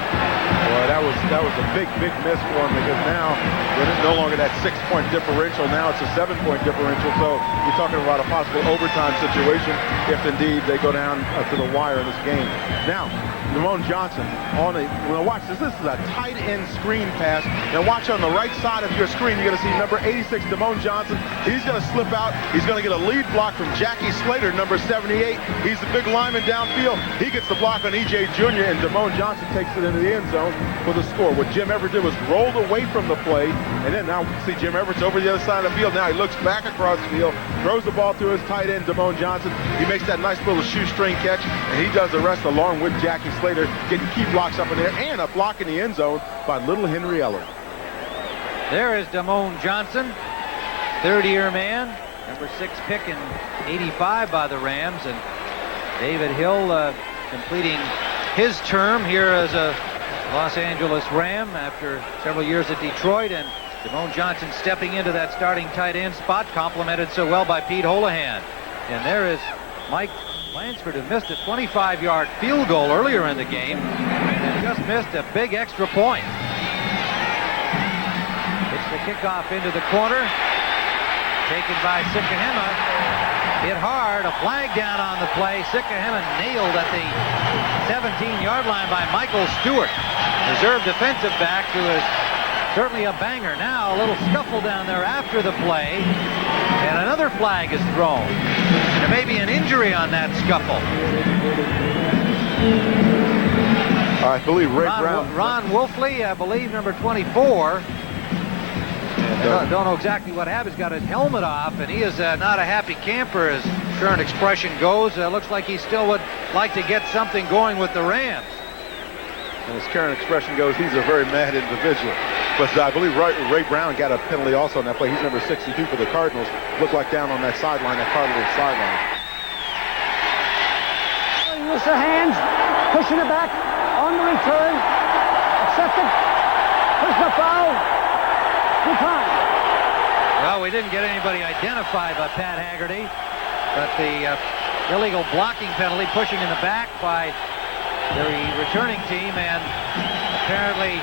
Boy, that that was a big miss for him, because now they're no longer that 6-point differential. Now it's a 7-point differential. So you're talking about a possible overtime situation if indeed they go down to the wire in this game. Now, Damone Johnson on a, well, watch this. This is a tight end screen pass. Now watch on the right side of your screen. You're going to see number 86, Damone Johnson. He's going to slip out. He's going to get a lead block from Jackie Slater, number 78. He's the big lineman downfield. He gets the block on E.J. Jr., and Damone Johnson takes it into the end zone for the score. What Jim Everett did was rolled away from the play, and then now we can see Jim Everett's over the other side of the field. Now he looks back across the field, throws the ball to his tight end, Damone Johnson. He makes that nice little shoestring catch, and he does the rest along with Jackie Slater, getting key blocks up in there, and a block in the end zone by little Henry Eller. There is Damone Johnson, third-year man, number 6 pick in '85 by the Rams, and David Hill completing his term here as a Los Angeles Ram after several years at Detroit, and Damone Johnson stepping into that starting tight end spot, complimented so well by Pete Holohan. And there is Mike Lansford, who missed a 25-yard field goal earlier in the game and just missed a big extra point. It's the kickoff into the corner, taken by Sikahema. Hit hard, a flag down on the play. Sikahema nailed at the 17-yard line by Michael Stewart, reserve defensive back, who is certainly a banger. Now a little scuffle down there after the play, and another flag is thrown. There may be an injury on that scuffle. I believe Ron Wolfley, I believe number 24. I don't know exactly what happened. He's got his helmet off, and he is not a happy camper, as current expression goes. Looks like he still would like to get something going with the Rams. And as current expression goes, he's a very mad individual. But I believe Ray Brown got a penalty also on that play. He's number 62 for the Cardinals. Looked like down on that sideline, that Cardinals sideline. Use the hands, pushing it back on the return. Accepted. Personal foul. Good time. Well, we didn't get anybody identified by Pat Haggerty, but the illegal blocking penalty, pushing in the back by the returning team, and apparently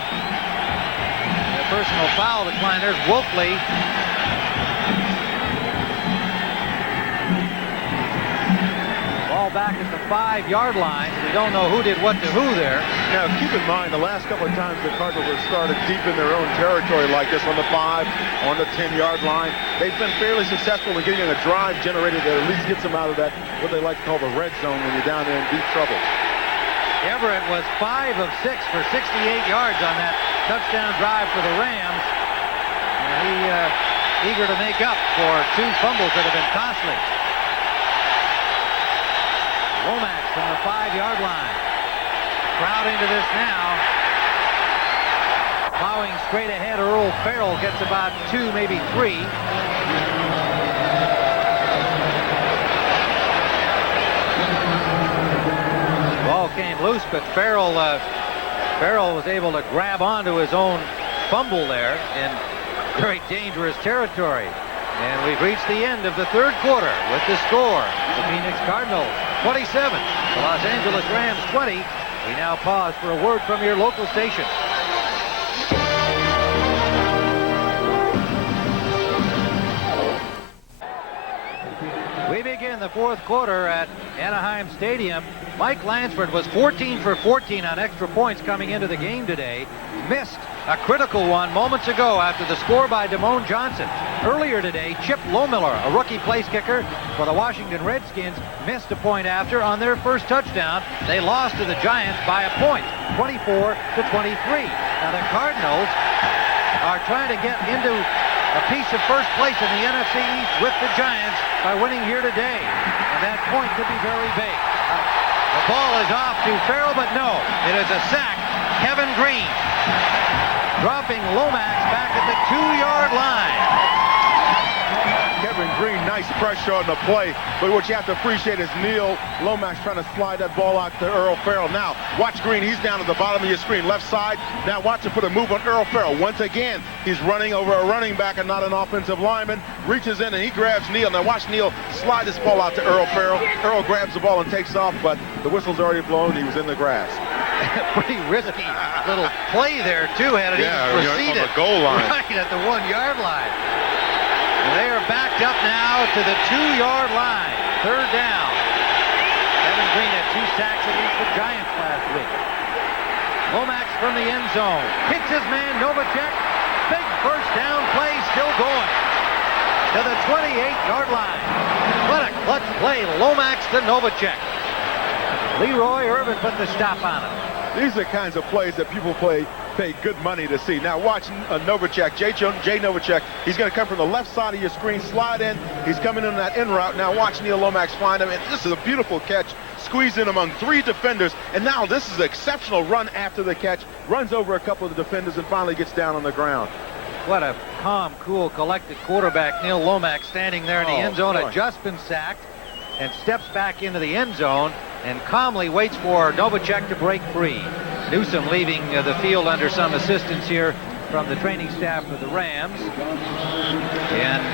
the personal foul decline. There's Wolfley. Ball back at the 5-yard line. We don't know who did what to who there. Now, keep in mind, the last couple of times the Cardinals have started deep in their own territory like this, on the 5, on the 10-yard line, they've been fairly successful in getting a drive generated that at least gets them out of that, what they like to call the red zone, when you're down there in deep trouble. Everett was 5 of 6 for 68 yards on that touchdown drive for the Rams. And he eager to make up for 2 fumbles that have been costly. Lomax from the 5-yard line. Crowd into this now. Plowing straight ahead, Earl Farrell gets about 2, maybe 3. Ball came loose, but Farrell was able to grab onto his own fumble there in very dangerous territory. And we've reached the end of the third quarter with the score. The Phoenix Cardinals 27, the Los Angeles Rams 20. We now pause for a word from your local station. We begin the fourth quarter at Anaheim Stadium. Mike Lansford was 14 for 14 on extra points coming into the game today. Missed a critical one moments ago after the score by Damone Johnson. Earlier today, Chip Lohmiller, a rookie place kicker for the Washington Redskins, missed a point after on their first touchdown. They lost to the Giants by a point, 24-23. Now the Cardinals are trying to get into a piece of first place in the NFC East with the Giants by winning here today. And that point could be very big. The ball is off to Farrell, but no, it is a sack. Kevin Green dropping Lomax back at the 2-yard line. Kevin and Green, nice pressure on the play. But what you have to appreciate is Neil Lomax trying to slide that ball out to Earl Farrell. Now, watch Green. He's down at the bottom of your screen, left side. Now watch him put a move on Earl Farrell. Once again, he's running over a running back and not an offensive lineman. Reaches in and he grabs Neil. Now watch Neil slide this ball out to Earl Farrell. Earl grabs the ball and takes off, but the whistle's already blown. He was in the grass. Pretty risky little play there, too, had it even proceeded. On the goal line. Right at the 1-yard line. And they are backed up now to the 2-yard line. Third down. Kevin Green had 2 sacks against the Giants last week. Lomax from the end zone. Hits his man, Novacek. Big first down play still going. To the 28-yard line. What a clutch play. Lomax to Novacek. Leroy Irvin put the stop on it. These are the kinds of plays that people pay good money to see. Now watch Novacek, Jay Novacek. He's going to come from the left side of your screen, slide in. He's coming in that in route. Now watch Neil Lomax find him. And this is a beautiful catch. Squeezed in among 3 defenders. And now this is an exceptional run after the catch. Runs over a couple of the defenders and finally gets down on the ground. What a calm, cool, collected quarterback. Neil Lomax standing there in the end zone, boy. had just been sacked, and steps back into the end zone and calmly waits for Novacek to break free. Newsom leaving the field under some assistance here from the training staff of the Rams. And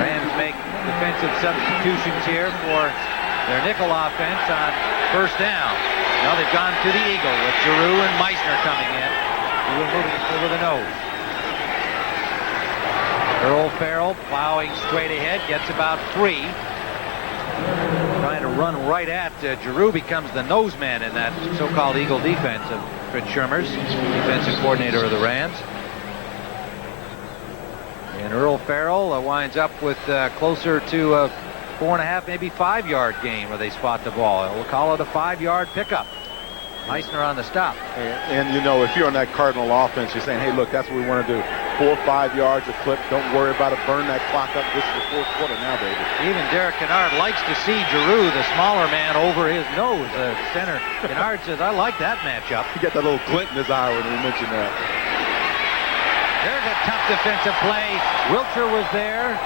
Rams make defensive substitutions here for their nickel offense on first down. Now they've gone to the eagle with Giroux and Meissner coming in. Giroux moving it over the nose. Earl Farrell plowing straight ahead, gets about 3. Trying to run right at Giroux, becomes the nose man in that so-called Eagle defense of Fritz Schirmer's, defensive coordinator of the Rams. And Earl Farrell winds up with closer to a 4.5, maybe 5-yard gain where they spot the ball. We'll call it a 5-yard pickup. Meissner on the stop. And you know, if you're on that Cardinal offense, you're saying, hey, look, that's what we want to do. 4 or 5 yards a clip. Don't worry about it. Burn that clock up. This is the 4th quarter now, baby. Even Derek Kennard likes to see Giroux, the smaller man, over his nose. Center Kennard says, I like that matchup. He got that little glint in his eye when we mentioned that. There's a tough defensive play. Wilcher was there.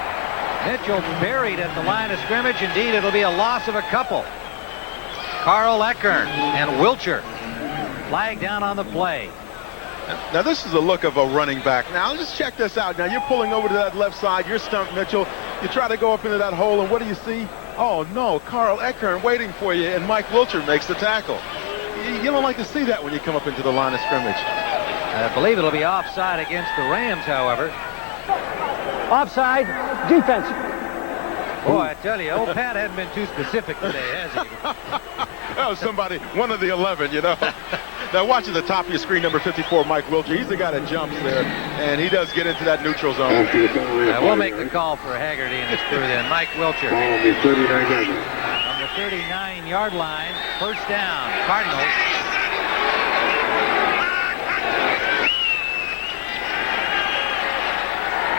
Mitchell buried at the line of scrimmage. Indeed, it'll be a loss of a couple. Carl Eckern and Wilcher flag down on the play. Now this is a look of a running back. Now just check this out. Now you're pulling over to that left side. You're stumped, Mitchell. You try to go up into that hole, and what do you see? Oh no, Carl Eckern waiting for you, and Mike Wilcher makes the tackle. You don't like to see that when you come up into the line of scrimmage. I believe it'll be offside against the Rams, however. Offside, defense. Boy, I tell you, old Pat hadn't been too specific today, has he? That was somebody, one of the 11, you know. Now watch at the top of your screen, number 54, Mike Wilcher. He's the guy that jumps there, and he does get into that neutral zone. We'll make the call for Haggerty and his crew then. Mike Wilcher. On the 39-yard line, first down, Cardinals.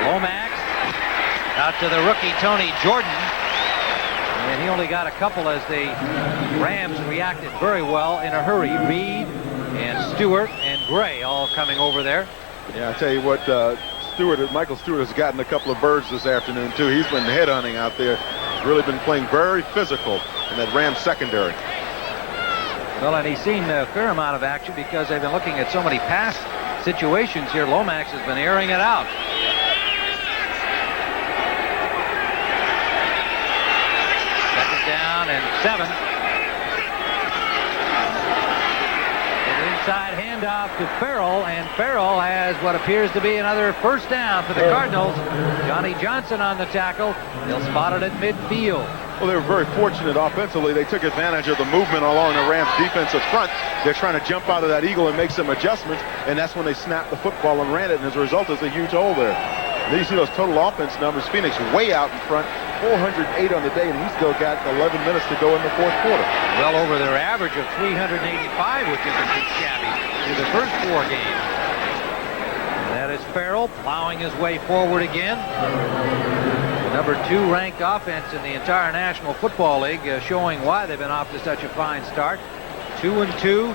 Lomax out to the rookie Tony Jordan, and he only got a couple as the Rams reacted very well in a hurry. Reed and Stewart and Gray all coming over there. Yeah, I tell you what, Michael Stewart has gotten a couple of birds this afternoon too. He's been headhunting out there. Really been playing very physical in that Rams secondary. Well, and he's seen a fair amount of action because they've been looking at so many pass situations here. Lomax has been airing it out. Down and 7. An inside handoff to Farrell, and Farrell has what appears to be another first down for the Cardinals. Johnny Johnson on the tackle. They'll spot it at midfield. Well, they were very fortunate offensively. They took advantage of the movement along the Rams defensive front. They're trying to jump out of that eagle and make some adjustments, and that's when they snapped the football and ran it, and as a result, there's a huge hole there. And then you see those total offense numbers. Phoenix way out in front, 408 on the day, and he's still got 11 minutes to go in the 4th quarter. Well over their average of 385, which isn't too shabby through the first 4 games. And that is Farrell plowing his way forward again. The number 2 ranked offense in the entire National Football League, showing why they've been off to such a fine start. 2-2.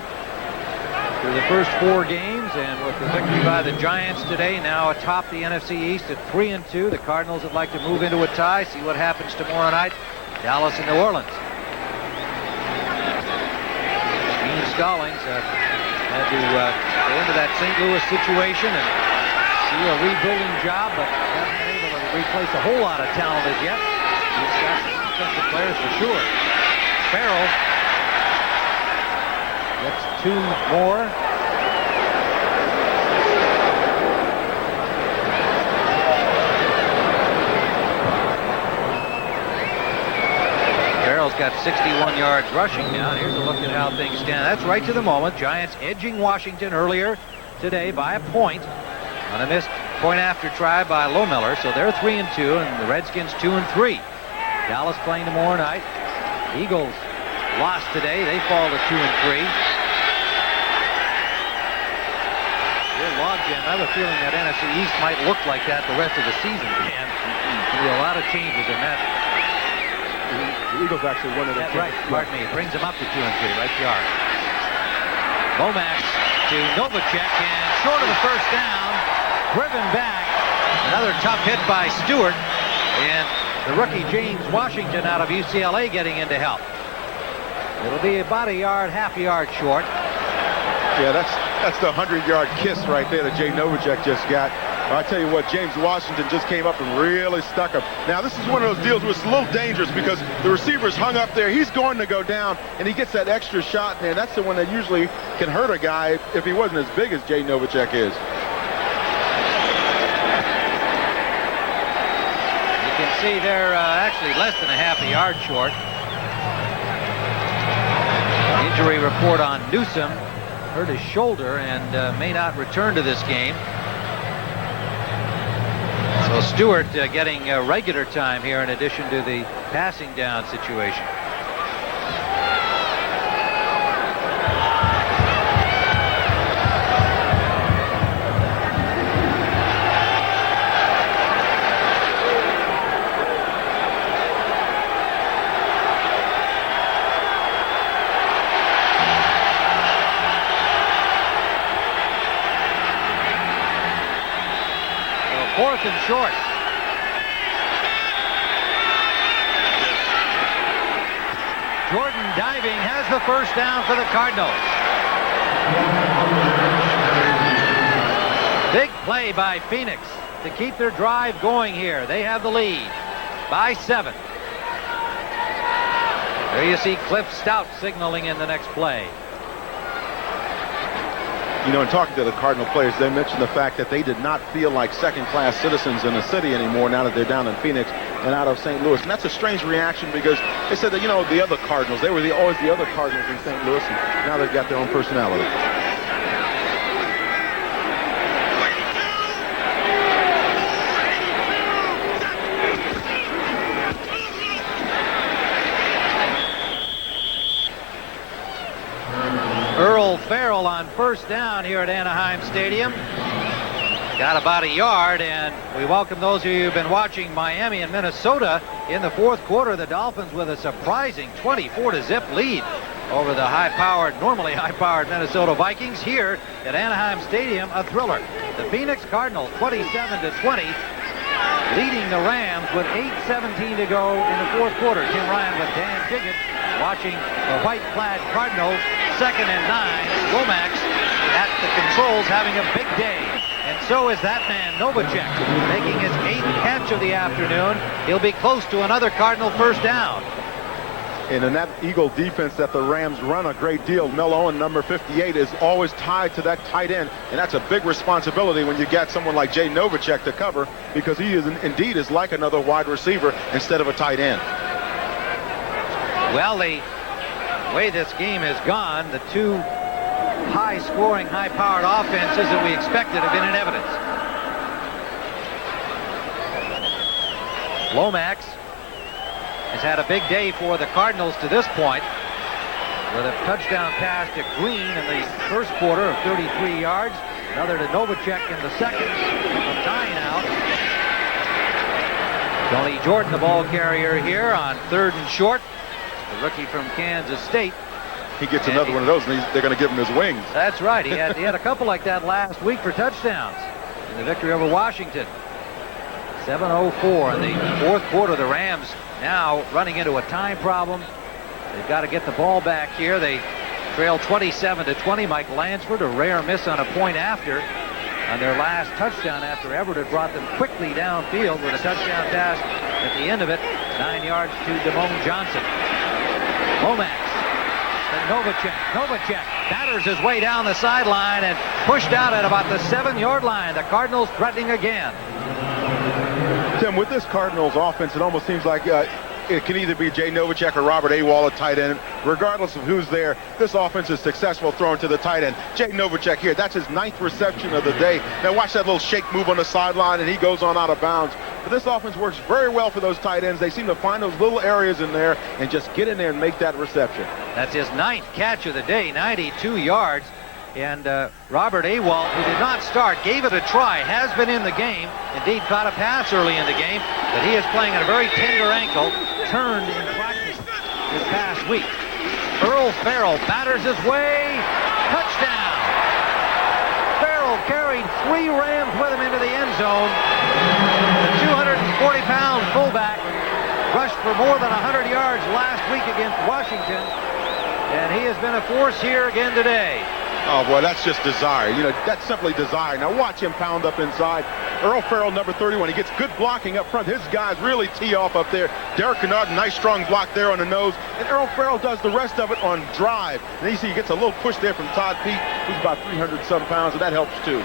through the first 4 games, and with the victory by the Giants today, now atop the NFC East at 3-2. The Cardinals would like to move into a tie, see what happens tomorrow night. Dallas and New Orleans. Gene Stallings had to go into that St. Louis situation and do a rebuilding job, but hasn't been able to replace a whole lot of talent as yet. He's got some defensive players for sure. Farrell gets 2 more. Farrell's got 61 yards rushing now. Here's a look at how things stand. That's right to the moment. Giants edging Washington earlier today by a point on a missed point after try by Lohmiller. So they're 3-2, and the Redskins 2-3. Dallas playing tomorrow night. Eagles lost today. They fall to 2-3. Real logjam. I have a feeling that NFC East might look like that the rest of the season. And there'll be a lot of changes in that. The Eagles actually won it. That's right. Pardon me. It brings them up to 2-3. Right you are. Lomax to Novacek, and short of the first down. Driven back. Another tough hit by Stewart. And the rookie James Washington out of UCLA getting in to help. It'll be about a yard, half a yard short. Yeah, that's the 100-yard kiss right there that Jay Novacek just got. I tell you what, James Washington just came up and really stuck him. Now, this is one of those deals where it's a little dangerous because the receiver's hung up there. He's going to go down, and he gets that extra shot there. That's the one that usually can hurt a guy if he wasn't as big as Jay Novacek is. You can see they're actually less than a half a yard short. Injury report on Newsom. Hurt his shoulder and may not return to this game. So Stewart getting regular time here in addition to the passing down situation. Fourth and short. Jordan diving has the first down for the Cardinals. Big play by Phoenix to keep their drive going here. They have the lead by 7. There you see Cliff Stout signaling in the next play. You know, in talking to the Cardinal players, they mentioned the fact that they did not feel like second-class citizens in the city anymore now that they're down in Phoenix and out of St. Louis. And that's a strange reaction because they said that, you know, the other Cardinals, they were always the other Cardinals in St. Louis, and now they've got their own personality. Farrell on first down here at Anaheim Stadium. Got about a yard, and we welcome those of you who've been watching Miami and Minnesota in the fourth quarter. The Dolphins with a surprising 24-0 lead over the normally high-powered Minnesota Vikings. Here at Anaheim Stadium, a thriller. The Phoenix Cardinals 27-20 leading the Rams with 8:17 to go in the fourth quarter. Tim Ryan with Dan Jiggetts watching the white-clad Cardinals. 2nd and 9. Lomax at the controls having a big day. And so is that man, Novacek, making his 8th catch of the afternoon. He'll be close to another Cardinal first down. And in that Eagle defense that the Rams run a great deal, Mel Owen, number 58, is always tied to that tight end. And that's a big responsibility when you get someone like Jay Novacek to cover, because he is indeed is like another wide receiver instead of a tight end. Well, the way this game has gone, the two high-scoring, high-powered offenses that we expected have been in evidence. Lomax has had a big day for the Cardinals to this point with a touchdown pass to Green in the first quarter of 33 yards. Another to Novacek in the second of 9 out. Tony Jordan, the ball carrier here on 3rd and short. The rookie from Kansas State. he gets another one of those, and they're going to give him his wings. That's right. He had a couple like that last week for touchdowns in the victory over Washington. 7:04 in the fourth quarter. The Rams now running into a time problem. They've got to get the ball back here. They trail 27-20. Mike Lansford, a rare miss on a point after on their last touchdown after Everett had brought them quickly downfield with a touchdown pass at the end of it. 9 yards to Damone Johnson. Lomax. Novacek batters his way down the sideline and pushed out at about the 7-yard line. The Cardinals threatening again. Tim, with this Cardinals offense, it almost seems like it can either be Jay Novacek or Robert Awal at tight end. Regardless of who's there, this offense is successful throwing to the tight end. Jay Novacek here, that's his 9th reception of the day. Now watch that little shake move on the sideline, and he goes on out of bounds. But this offense works very well for those tight ends. They seem to find those little areas in there and just get in there and make that reception. That's his 9th catch of the day, 92 yards. And Robert Awal, who did not start, gave it a try, has been in the game, indeed caught a pass early in the game, but he is playing at a very tender ankle, turned in practice this past week. Earl Farrell batters his way, touchdown! Farrell carried 3 Rams with him into the end zone. The 240-pound fullback rushed for more than 100 yards last week against Washington, and he has been a force here again today. Oh, boy, that's just desire. You know, that's simply desire. Now watch him pound up inside. Earl Farrell, number 31. He gets good blocking up front. His guys really tee off up there. Derek Kennard, nice strong block there on the nose. And Earl Farrell does the rest of it on drive. And you see he gets a little push there from Todd Pete, who's about 300-some pounds, and that helps too.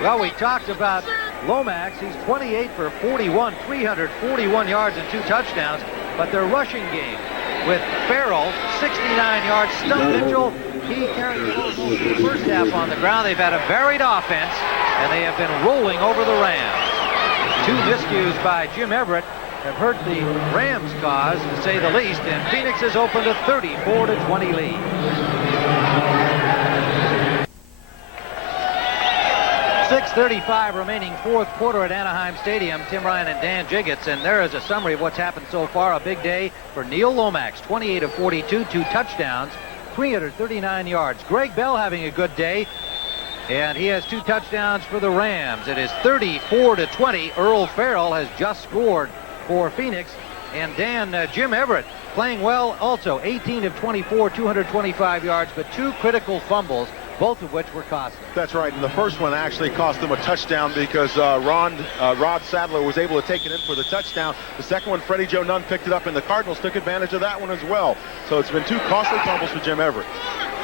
Well, we talked about Lomax. He's 28 for 41, 341 yards and 2 touchdowns. But their rushing game with Farrell, 69 yards. Stump Mitchell, he carried the ball most of the first half on the ground. They've had a varied offense, and they have been rolling over the Rams. 2 miscues by Jim Everett have hurt the Rams' cause, to say the least, and Phoenix has opened a 34-20 lead. 6:35 remaining fourth quarter at Anaheim Stadium. Tim Ryan and Dan Jiggetts, and there is a summary of what's happened so far. A big day for Neil Lomax, 28 of 42, 2 touchdowns, 339 yards. Greg Bell having a good day, and he has 2 touchdowns for the Rams. It is 34-20. Earl Farrell has just scored for Phoenix, and Jim Everett playing well also. 18 of 24, 225 yards, but 2 critical fumbles, both of which were costly. That's right, and the first one actually cost them a touchdown because Rod Sadler was able to take it in for the touchdown. The second one, Freddie Joe Nunn picked it up, and the Cardinals took advantage of that one as well. So it's been 2 costly fumbles for Jim Everett.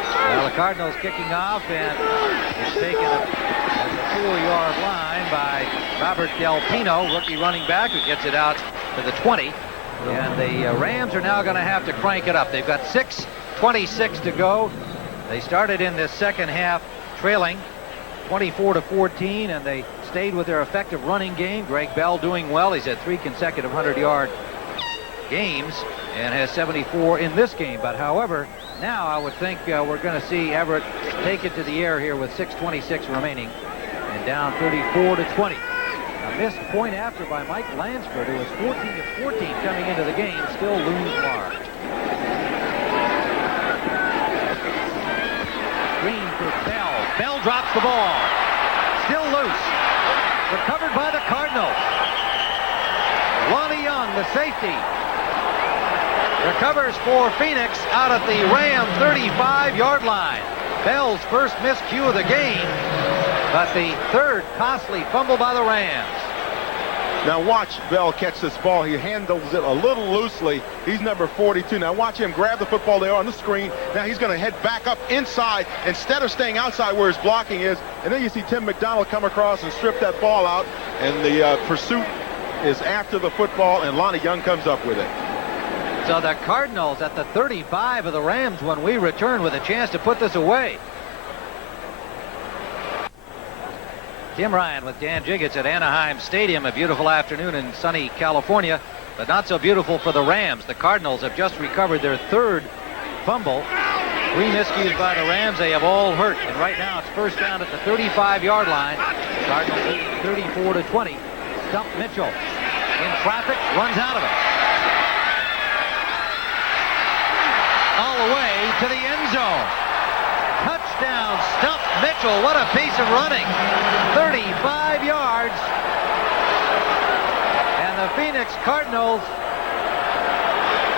Well, the Cardinals kicking off, and it's taken at the 4-yard line by Robert Del Pino, rookie running back, who gets it out to the 20. And the Rams are now going to have to crank it up. They've got 6:26 to go. They started in this second half trailing 24-14, and they stayed with their effective running game. Greg Bell doing well. He's had 3 consecutive 100-yard games and has 74 in this game. But however, now I would think we're going to see Everett take it to the air here with 6:26 remaining and down 34-20. A missed point after by Mike Lansford, who was 14 of 14 coming into the game, still looms large. Green for Bell. Bell drops the ball. Still loose. Recovered by the Cardinals. Lonnie Young, the safety, recovers for Phoenix out at the Ram 35-yard line. Bell's first miscue of the game, but the 3rd costly fumble by the Rams. Now watch Bell catch this ball. He handles it a little loosely. He's number 42. Now watch him grab the football there on the screen. Now he's going to head back up inside instead of staying outside where his blocking is. And then you see Tim McDonald come across and strip that ball out. And the pursuit is after the football, and Lonnie Young comes up with it. So the Cardinals at the 35 of the Rams when we return with a chance to put this away. Tim Ryan with Dan Jiggetts at Anaheim Stadium. A beautiful afternoon in sunny California, but not so beautiful for the Rams. The Cardinals have just recovered their 3rd fumble. 3 miscues by the Rams. They have all hurt, and right now it's first down at the 35-yard line. Cardinals 34-20. Stump Mitchell in traffic, runs out of it. All the way to the end zone. Touchdown, Stump Mitchell. What a piece of running. 35 yards. And the Phoenix Cardinals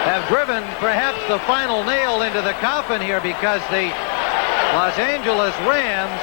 have driven perhaps the final nail into the coffin here, because the Los Angeles Rams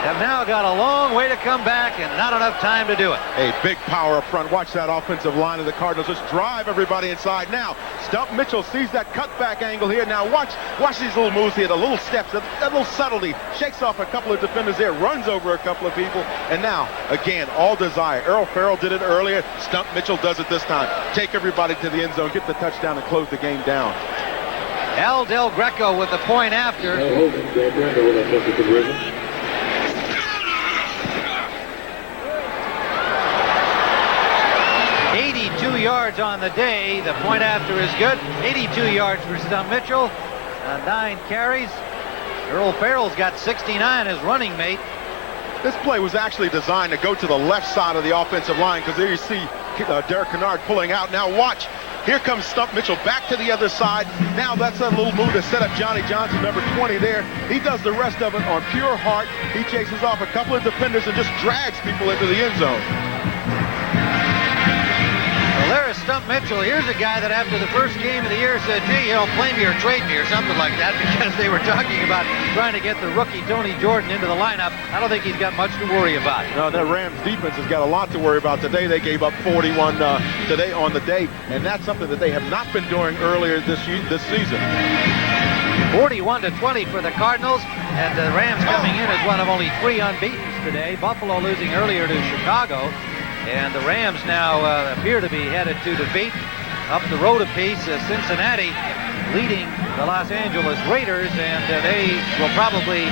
have now got a long way to come back and not enough time to do it. A big power up front. Watch that offensive line of the Cardinals just drive everybody inside. Now, Stump Mitchell sees that cutback angle here. Now, watch these little moves here, the little steps, that little subtlety. Shakes off a couple of defenders there, runs over a couple of people. And now, again, all desire. Earl Farrell did it earlier. Stump Mitchell does it this time. Take everybody to the end zone, get the touchdown, and close the game down. Al Del Greco with the point after. 82 yards on the day. The point after is good. 82 yards for Stump Mitchell. 9 carries. Earl Farrell's got 69, his running mate. This play was actually designed to go to the left side of the offensive line, because there you see Derek Kennard pulling out. Now watch. Here comes Stump Mitchell back to the other side. Now that's that little move to set up Johnny Johnson, number 20 there. He does the rest of it on pure heart. He chases off a couple of defenders and just drags people into the end zone. Well, there is Stump Mitchell. Here's a guy that after the first game of the year said, gee, play me or trade me or something like that, because they were talking about trying to get the rookie Tony Jordan into the lineup. I don't think he's got much to worry about. No, that Rams defense has got a lot to worry about today. They gave up 41 today on the day, and that's something that they have not been doing earlier this season. 41-20 for the Cardinals, and the Rams coming in as one of only 3 unbeatens today. Buffalo losing earlier to Chicago. And the Rams now appear to be headed to defeat. Up the road a piece, Cincinnati leading the Los Angeles Raiders, and they will probably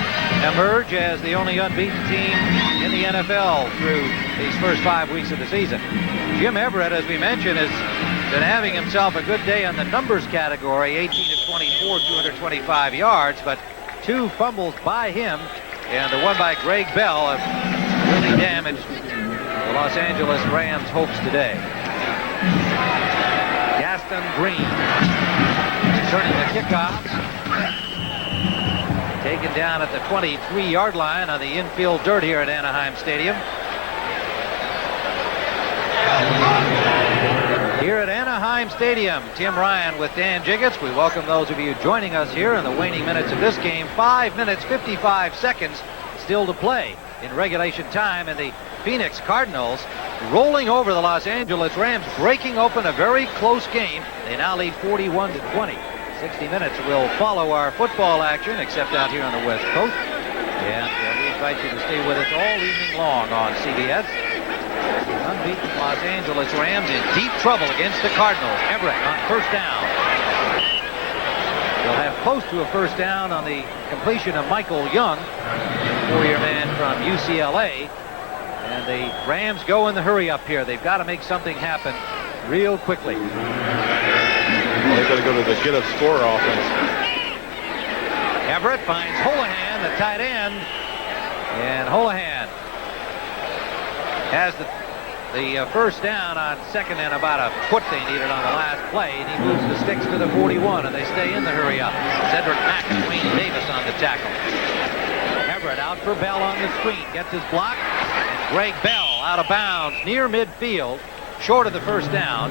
emerge as the only unbeaten team in the NFL through these first 5 weeks of the season. Jim Everett, as we mentioned, has been having himself a good day in the numbers category. 18 of 24, 225 yards, but 2 fumbles by him, and the one by Greg Bell have really damaged the Los Angeles Rams' hopes today. Gaston Green returning the kickoff. Taken down at the 23-yard line on the infield dirt here at Anaheim Stadium. Here at Anaheim Stadium, Tim Ryan with Dan Jiggetts. We welcome those of you joining us here in the waning minutes of this game. 5 minutes, 55 seconds still to play in regulation time, and the Phoenix Cardinals rolling over the Los Angeles Rams, breaking open a very close game. They now lead 41-20. 60 minutes will follow our football action, except out here on the West Coast. And we invite you to stay with us all evening long on CBS. The unbeaten Los Angeles Rams in deep trouble against the Cardinals. Everett on first down. They'll have close to a first down on the completion of Michael Young, four-year man from UCLA. And the Rams go in the hurry up here. They've got to make something happen real quickly. Well, they've got to go to the get-a-score offense. Everett finds Holohan, the tight end. And Holohan has the first down on second and about a foot they needed on the last play. And he moves the sticks to the 41, and they stay in the hurry up. Cedric Mack and Wayne Davis on the tackle. Everett out for Bell on the screen. Gets his block. Greg Bell out of bounds near midfield, short of the first down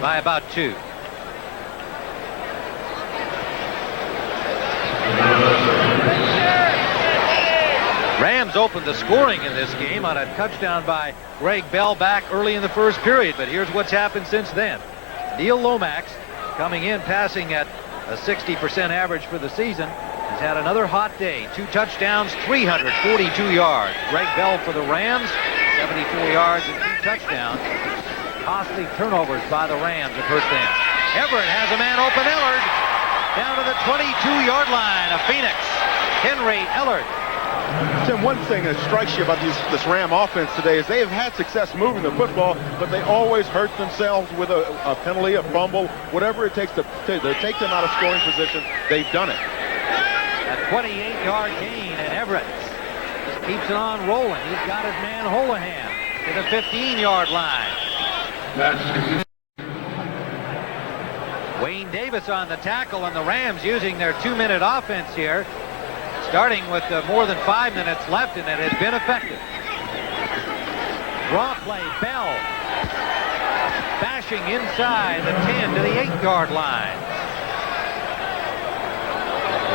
by about 2. Rams opened the scoring in this game on a touchdown by Greg Bell back early in the first period, but here's what's happened since then. Neil Lomax coming in passing at a 60% average for the season. He's had another hot day. 2 touchdowns, 342 yards. Greg Bell for the Rams, 74 yards and 2 touchdowns. Costly turnovers by the Rams have hurt them. Everett has a man open. Ellard down to the 22-yard line of Phoenix. Henry Ellard. Tim, one thing that strikes you about this Ram offense today is they have had success moving the football, but they always hurt themselves with a penalty, a fumble, whatever it takes to take them out of scoring position. They've done it. A 28-yard gain, and Everett just keeps it on rolling. He's got his man Holohan to the 15-yard line. Wayne Davis on the tackle, and the Rams using their 2-minute offense here, starting with more than 5 minutes left, and it has been effective. Draw play, Bell bashing inside the 10 to the 8-yard line.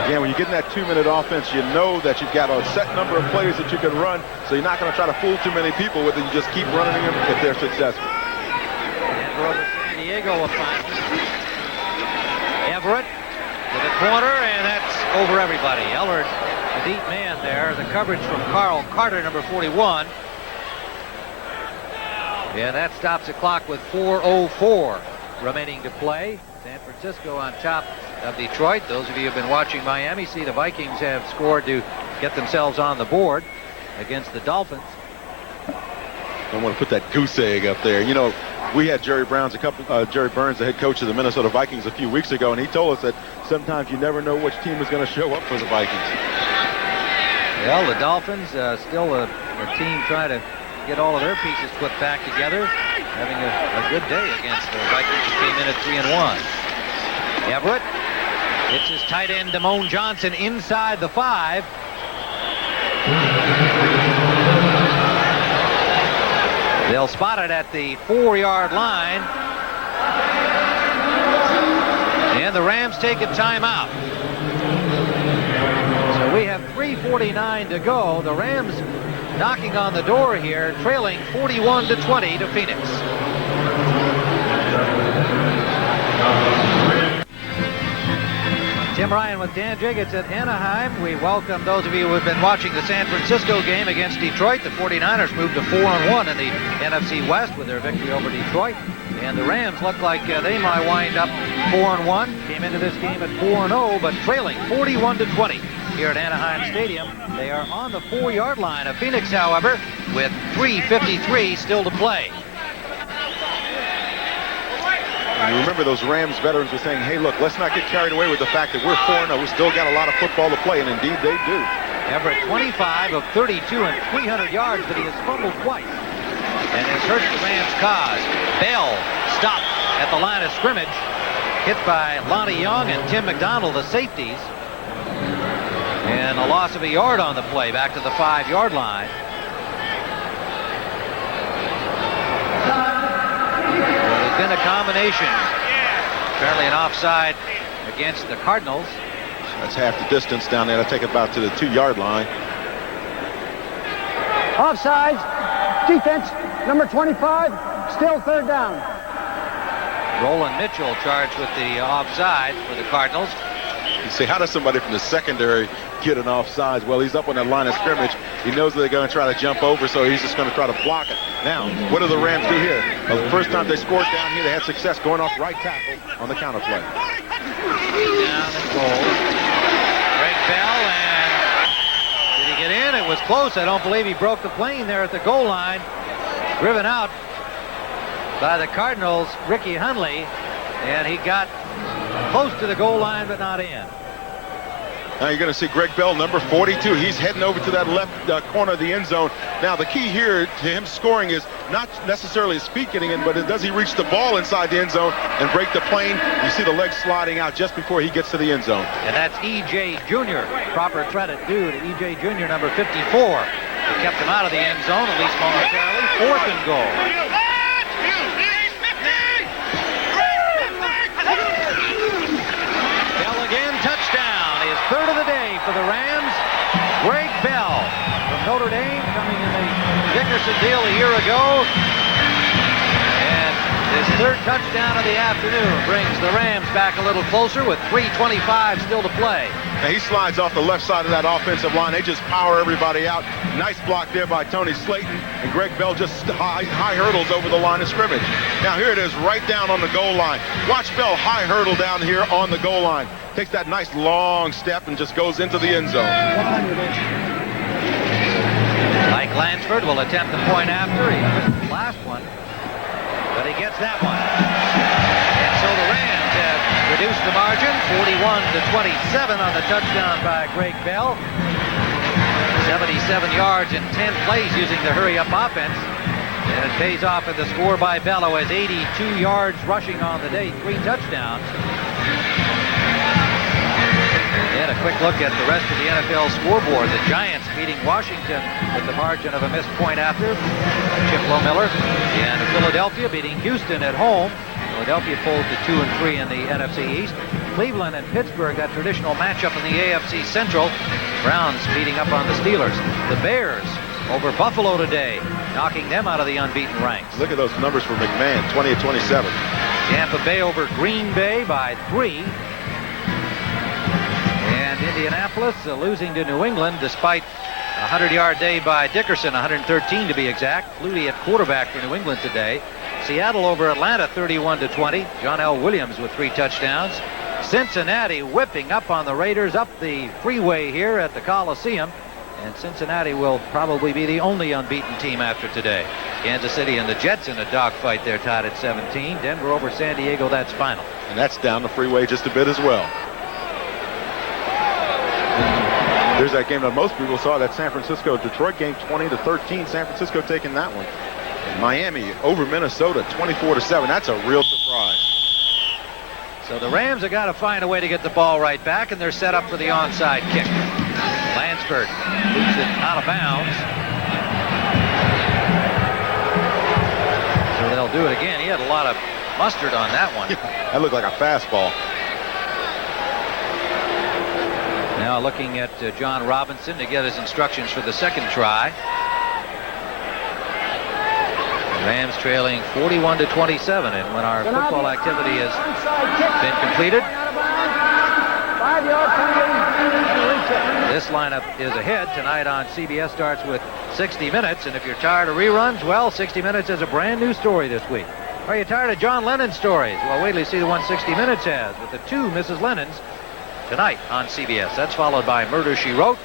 Again, when you get in that 2-minute offense, you know that you've got a set number of plays that you can run, so you're not going to try to fool too many people with it. You just keep running them if they're successful. And over San Diego a punt. Everett to the corner, and that's over everybody. Ellard, the deep man there. The coverage from Carl Carter, number 41. Yeah, that stops the clock with 4:04 remaining to play. San Francisco on top of Detroit. Those of you who have been watching Miami see the Vikings have scored to get themselves on the board against the Dolphins. Don't want to put that goose egg up there. You know, we had Jerry Burns, the head coach of the Minnesota Vikings, a few weeks ago, and he told us that sometimes you never know which team is going to show up for the Vikings. Well, the Dolphins still a team trying to get all of their pieces put back together, having a good day against the Vikings, who came in at 3-1. Everett hits his tight end Damone Johnson inside the 5. They'll spot it at the 4-yard line, and the Rams take a timeout. So we have 3:49 to go. The Rams knocking on the door here, trailing 41-20 to Phoenix. Tim Ryan with Dan Jiggetts at Anaheim. We welcome those of you who have been watching the San Francisco game against Detroit. The 49ers moved to 4-1 in the NFC West with their victory over Detroit. And the Rams look like they might wind up 4-1. Came into this game at 4-0, but trailing 41-20 here at Anaheim Stadium. They are on the 4-yard line of Phoenix, however, with 3:53 still to play. You remember those Rams veterans were saying, hey, look, let's not get carried away with the fact that we're 4-0. We still got a lot of football to play, and indeed they do. Everett 25 of 32 and 300 yards, but he has fumbled twice and has hurt the Rams' cause. Bell stopped at the line of scrimmage, hit by Lonnie Young and Tim McDonald, the safeties. And a loss of a yard on the play, back to the 5-yard line. There's been a combination. Apparently an offside against the Cardinals. That's half the distance down there. I'll take it about to the 2-yard line. Offsides. Defense, number 25, still 3rd down. Roland Mitchell charged with the offside for the Cardinals. You say, how does somebody from the secondary get an offsides? Well, he's up on that line of scrimmage. He knows that they're going to try to jump over, so he's just going to try to block it. Now, what do the Rams do here? Well, the first time they scored down here, they had success going off right tackle on the counter play. Down and goal. Greg Bell, and did he get in? It was close. I don't believe he broke the plane there at the goal line. Driven out by the Cardinals, Ricky Hundley, and he got close to the goal line but not in. Now you're going to see Greg Bell, number 42. He's heading over to that left corner of the end zone. Now the key here to him scoring is not necessarily his feet getting in, but does he reach the ball inside the end zone and break the plane? You see the legs sliding out just before he gets to the end zone. And that's E.J. Jr. Proper credit due to E.J. Jr., number 54. He kept him out of the end zone, at least momentarily. 4th and goal. Third of the day for the Rams. Greg Bell from Notre Dame, coming in the Dickerson deal a year ago. And his 3rd touchdown of the afternoon brings the Rams back a little closer with 3:25 still to play. Now he slides off the left side of that offensive line. They just power everybody out. Nice block there by Tony Slayton. And Greg Bell just high hurdles over the line of scrimmage. Now here it is right down on the goal line. Watch Bell high hurdle down here on the goal line. Takes that nice long step and just goes into the end zone. Mike Lansford will attempt the point after. He missed the last one, but he gets that one. And so the Rams have reduced the margin, 41-27 on the touchdown by Greg Bell. 77 yards in 10 plays using the hurry-up offense. And it pays off in the score by Bell, who has 82 yards rushing on the day, 3 touchdowns. look at the rest of the NFL scoreboard. The Giants beating Washington with the margin of a missed point after. Chip Lohmiller. And Philadelphia beating Houston at home. Philadelphia pulled to 2-3 in the NFC East. Cleveland and Pittsburgh, that traditional matchup in the AFC Central. Browns beating up on the Steelers. The Bears over Buffalo today, knocking them out of the unbeaten ranks. Look at those numbers for McMahon, 20-27. Tampa Bay over Green Bay by 3. And Indianapolis losing to New England despite a 100-yard day by Dickerson, 113 to be exact. Flutie at quarterback for New England today. Seattle over Atlanta 31-20. John L. Williams with 3 touchdowns. Cincinnati whipping up on the Raiders up the freeway here at the Coliseum. And Cincinnati will probably be the only unbeaten team after today. Kansas City and the Jets in a dogfight. They're tied at 17. Denver over San Diego, that's final. And that's down the freeway just a bit as well. There's that game that most people saw, that San Francisco-Detroit game, 20-13. San Francisco taking that one. And Miami over Minnesota, 24-7. That's a real surprise. So the Rams have got to find a way to get the ball right back, and they're set up for the onside kick. Lansford boots it out of bounds. So they'll do it again. He had a lot of mustard on that one. That looked like a fastball. Now looking at John Robinson to get his instructions for the second try. Rams trailing 41-27, and when our football activity has been completed, this lineup is ahead. Tonight on CBS starts with 60 Minutes, and if you're tired of reruns, well, 60 Minutes is a brand new story this week. Are you tired of John Lennon stories? Well, wait till you see the one 60 Minutes has with the 2 Mrs. Lennons tonight on CBS. That's followed by Murder, She Wrote,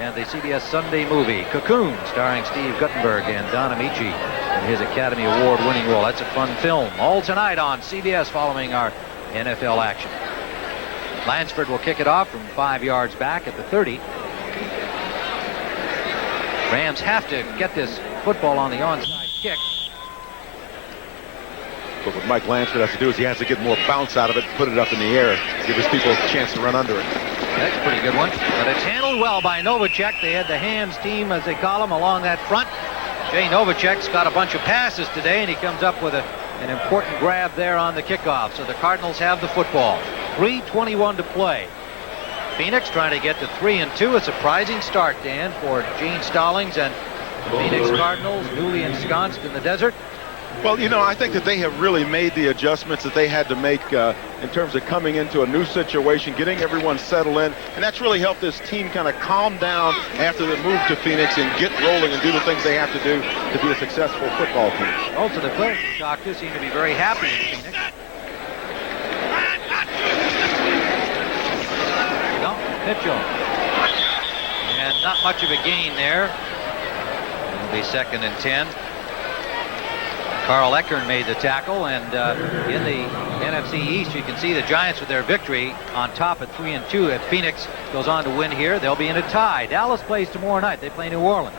and the CBS Sunday movie Cocoon, starring Steve Guttenberg and Don Amici in his Academy Award-winning role. That's a fun film. All tonight on CBS following our NFL action. Lansford will kick it off from 5 yards back at the 30. Rams have to get this football on the onside kick. But what Mike Lansford has to do is he has to get more bounce out of it, put it up in the air, give his people a chance to run under it. That's a pretty good one. But it's handled well by Novacek. They had the hands team, as they call them, along that front. Jay Novacek's got a bunch of passes today, and he comes up with an important grab there on the kickoff. So the Cardinals have the football. 3:21 to play. Phoenix trying to get to 3-2. A surprising start, Dan, for Gene Stallings and the Phoenix Cardinals, newly ensconced in the desert. Well, you know, I think that they have really made the adjustments that they had to make in terms of coming into a new situation, getting everyone settled in, and that's really helped this team kind of calm down after the move to Phoenix and get rolling and do the things they have to do to be a successful football team. Also, the players we talked to seem to be very happy in Phoenix. No, Mitchell. And not much of a gain there. It'll be 2nd and 10. Carl Eckern made the tackle, and in the NFC East, you can see the Giants with their victory on top at 3-2. If Phoenix goes on to win here, they'll be in a tie. Dallas plays tomorrow night. They play New Orleans.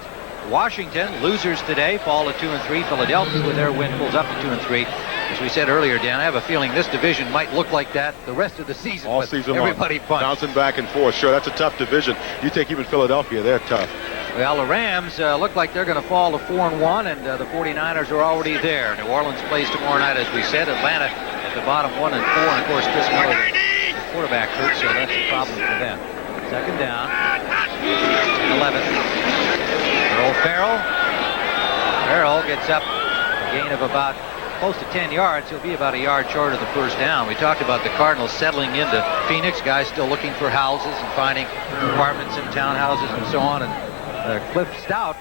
Washington, losers today, fall to 2-3. Philadelphia, with their win, pulls up to 2-3. As we said earlier, Dan, I have a feeling this division might look like that the rest of the season. All season everybody long. punts. Bouncing back and forth. Sure, that's a tough division. You take even Philadelphia, they're tough. Well, the Rams look like they're going to fall to 4-1, and the 49ers are already there. New Orleans plays tomorrow night, as we said. Atlanta at the bottom 1-4, and of course Chris Miller, the quarterback, hurt, so that's a problem for them. 2nd down, 11. Earl Farrell. Farrell gets up a gain of about close to 10 yards. He'll be about a yard short of the first down. We talked about the Cardinals settling into Phoenix, guys still looking for houses and finding apartments and townhouses and so on. And Cliff Stout,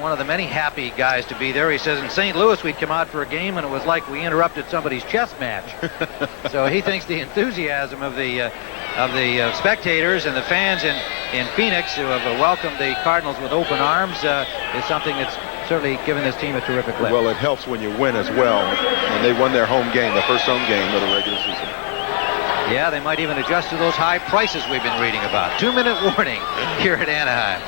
one of the many happy guys to be there. He says in St. Louis we'd come out for a game and it was like we interrupted somebody's chess match. So he thinks the enthusiasm of the spectators and the fans in Phoenix, who have welcomed the Cardinals with open arms, is something that's certainly given this team a terrific lift. Well, it helps when you win as well. And they won their home game, their first home game of the regular season. Yeah, they might even adjust to those high prices we've been reading about. 2-minute warning here at Anaheim.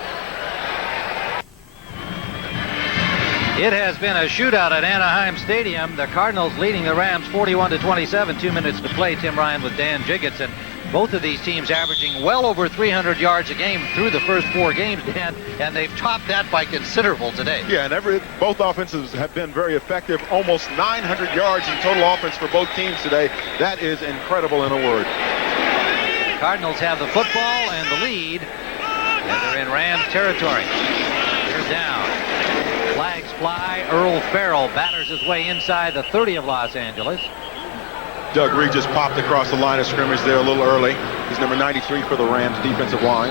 It has been a shootout at Anaheim Stadium. The Cardinals leading the Rams 41-27. 2 minutes to play. Tim Ryan with Dan Jiggetts. And Both of these teams averaging well over 300 yards a game through the first 4 games, Dan, and they've topped that by considerable today. Yeah, and both offenses have been very effective. Almost 900 yards in total offense for both teams today. That is incredible in a word. The Cardinals have the football and the lead, and they're in Rams territory. They're down. Flags fly. Earl Farrell batters his way inside the 30 of Los Angeles. Doug Reed just popped across the line of scrimmage there a little early. He's number 93 for the Rams defensive line.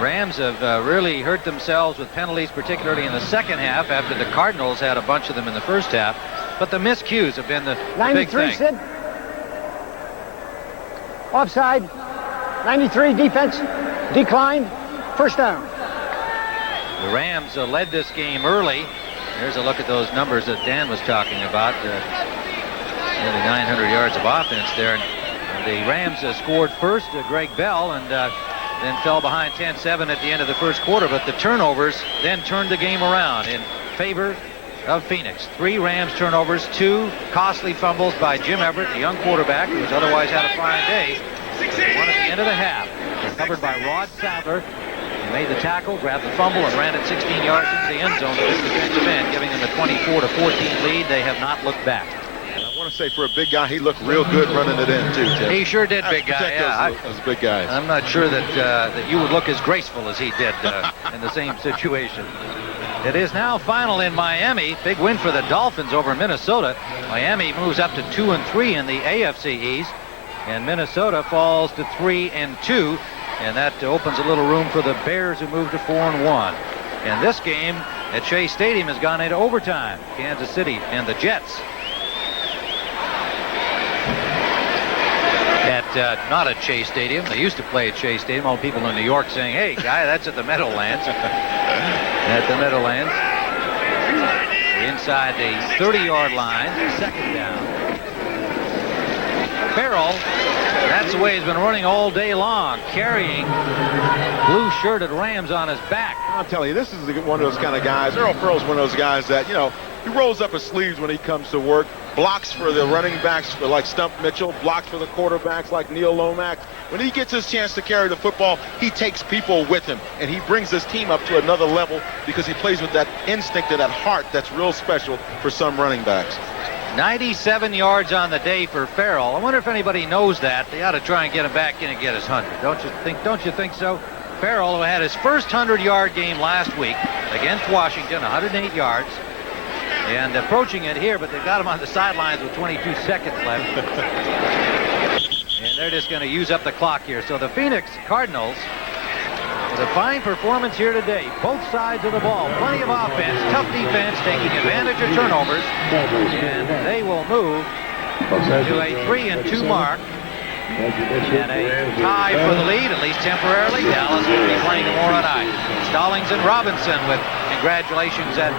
Rams have really hurt themselves with penalties, particularly in the second half, after the Cardinals had a bunch of them in the first half. But the miscues have been the big thing. 93, Sid. Offside. 93, defense. Decline. First down. The Rams led this game early. There's a look at those numbers that Dan was talking about. Nearly 900 yards of offense there. And the Rams scored first, Greg Bell, and then fell behind 10-7 at the end of the first quarter. But the turnovers then turned the game around in favor of Phoenix. 3 Rams turnovers, 2 costly fumbles by Jim Everett, the young quarterback who has otherwise had a fine day. One at the end of the half. Covered by Rod Sadler. He made the tackle, grabbed the fumble, and ran it 16 yards into the end zone to this defensive end, giving them the 24-14 lead. They have not looked back. I want to say, for a big guy, he looked real good running it in, too, Tim. He sure did, big guy. Yeah, those big guys. I'm not sure that that you would look as graceful as he did in the same situation. It is now final in Miami. Big win for the Dolphins over Minnesota. Miami moves up to 2-3 in the AFC East, and Minnesota falls to 3-2, and that opens a little room for the Bears, who move to 4-1. And this game at Shea Stadium has gone into overtime. Kansas City and the Jets. Not at Shea Stadium. They used to play at Shea Stadium. All people in New York saying, "Hey, guy, that's at the Meadowlands." At the Meadowlands. Inside the 30-yard line. Second down. Farrell, that's the way he's been running all day long, carrying blue-shirted Rams on his back. I'm telling you, this is one of those kind of guys. Earl Farrell's one of those guys that, you know, he rolls up his sleeves when he comes to work, blocks for the running backs like Stump Mitchell, blocks for the quarterbacks like Neil Lomax. When he gets his chance to carry the football, he takes people with him, and he brings his team up to another level because he plays with that instinct and that heart that's real special for some running backs. 97 yards on the day for Farrell. I wonder if anybody knows that. They ought to try and get him back in and get his 100. Don't you think so? Farrell, who had his first 100-yard game last week against Washington, 108 yards, and approaching it here, but they've got him on the sidelines with 22 seconds left. And they're just going to use up the clock here. So the Phoenix Cardinals, with a fine performance here today, both sides of the ball, plenty of offense, tough defense, taking advantage of turnovers, and they will move to a 3-2 mark. And a tie for the lead, at least temporarily. Dallas will be playing tomorrow night. Stallings and Robinson with congratulations at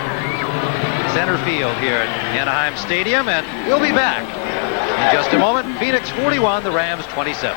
center field here at Anaheim Stadium, and we'll be back in just a moment. Phoenix 41, the Rams 27.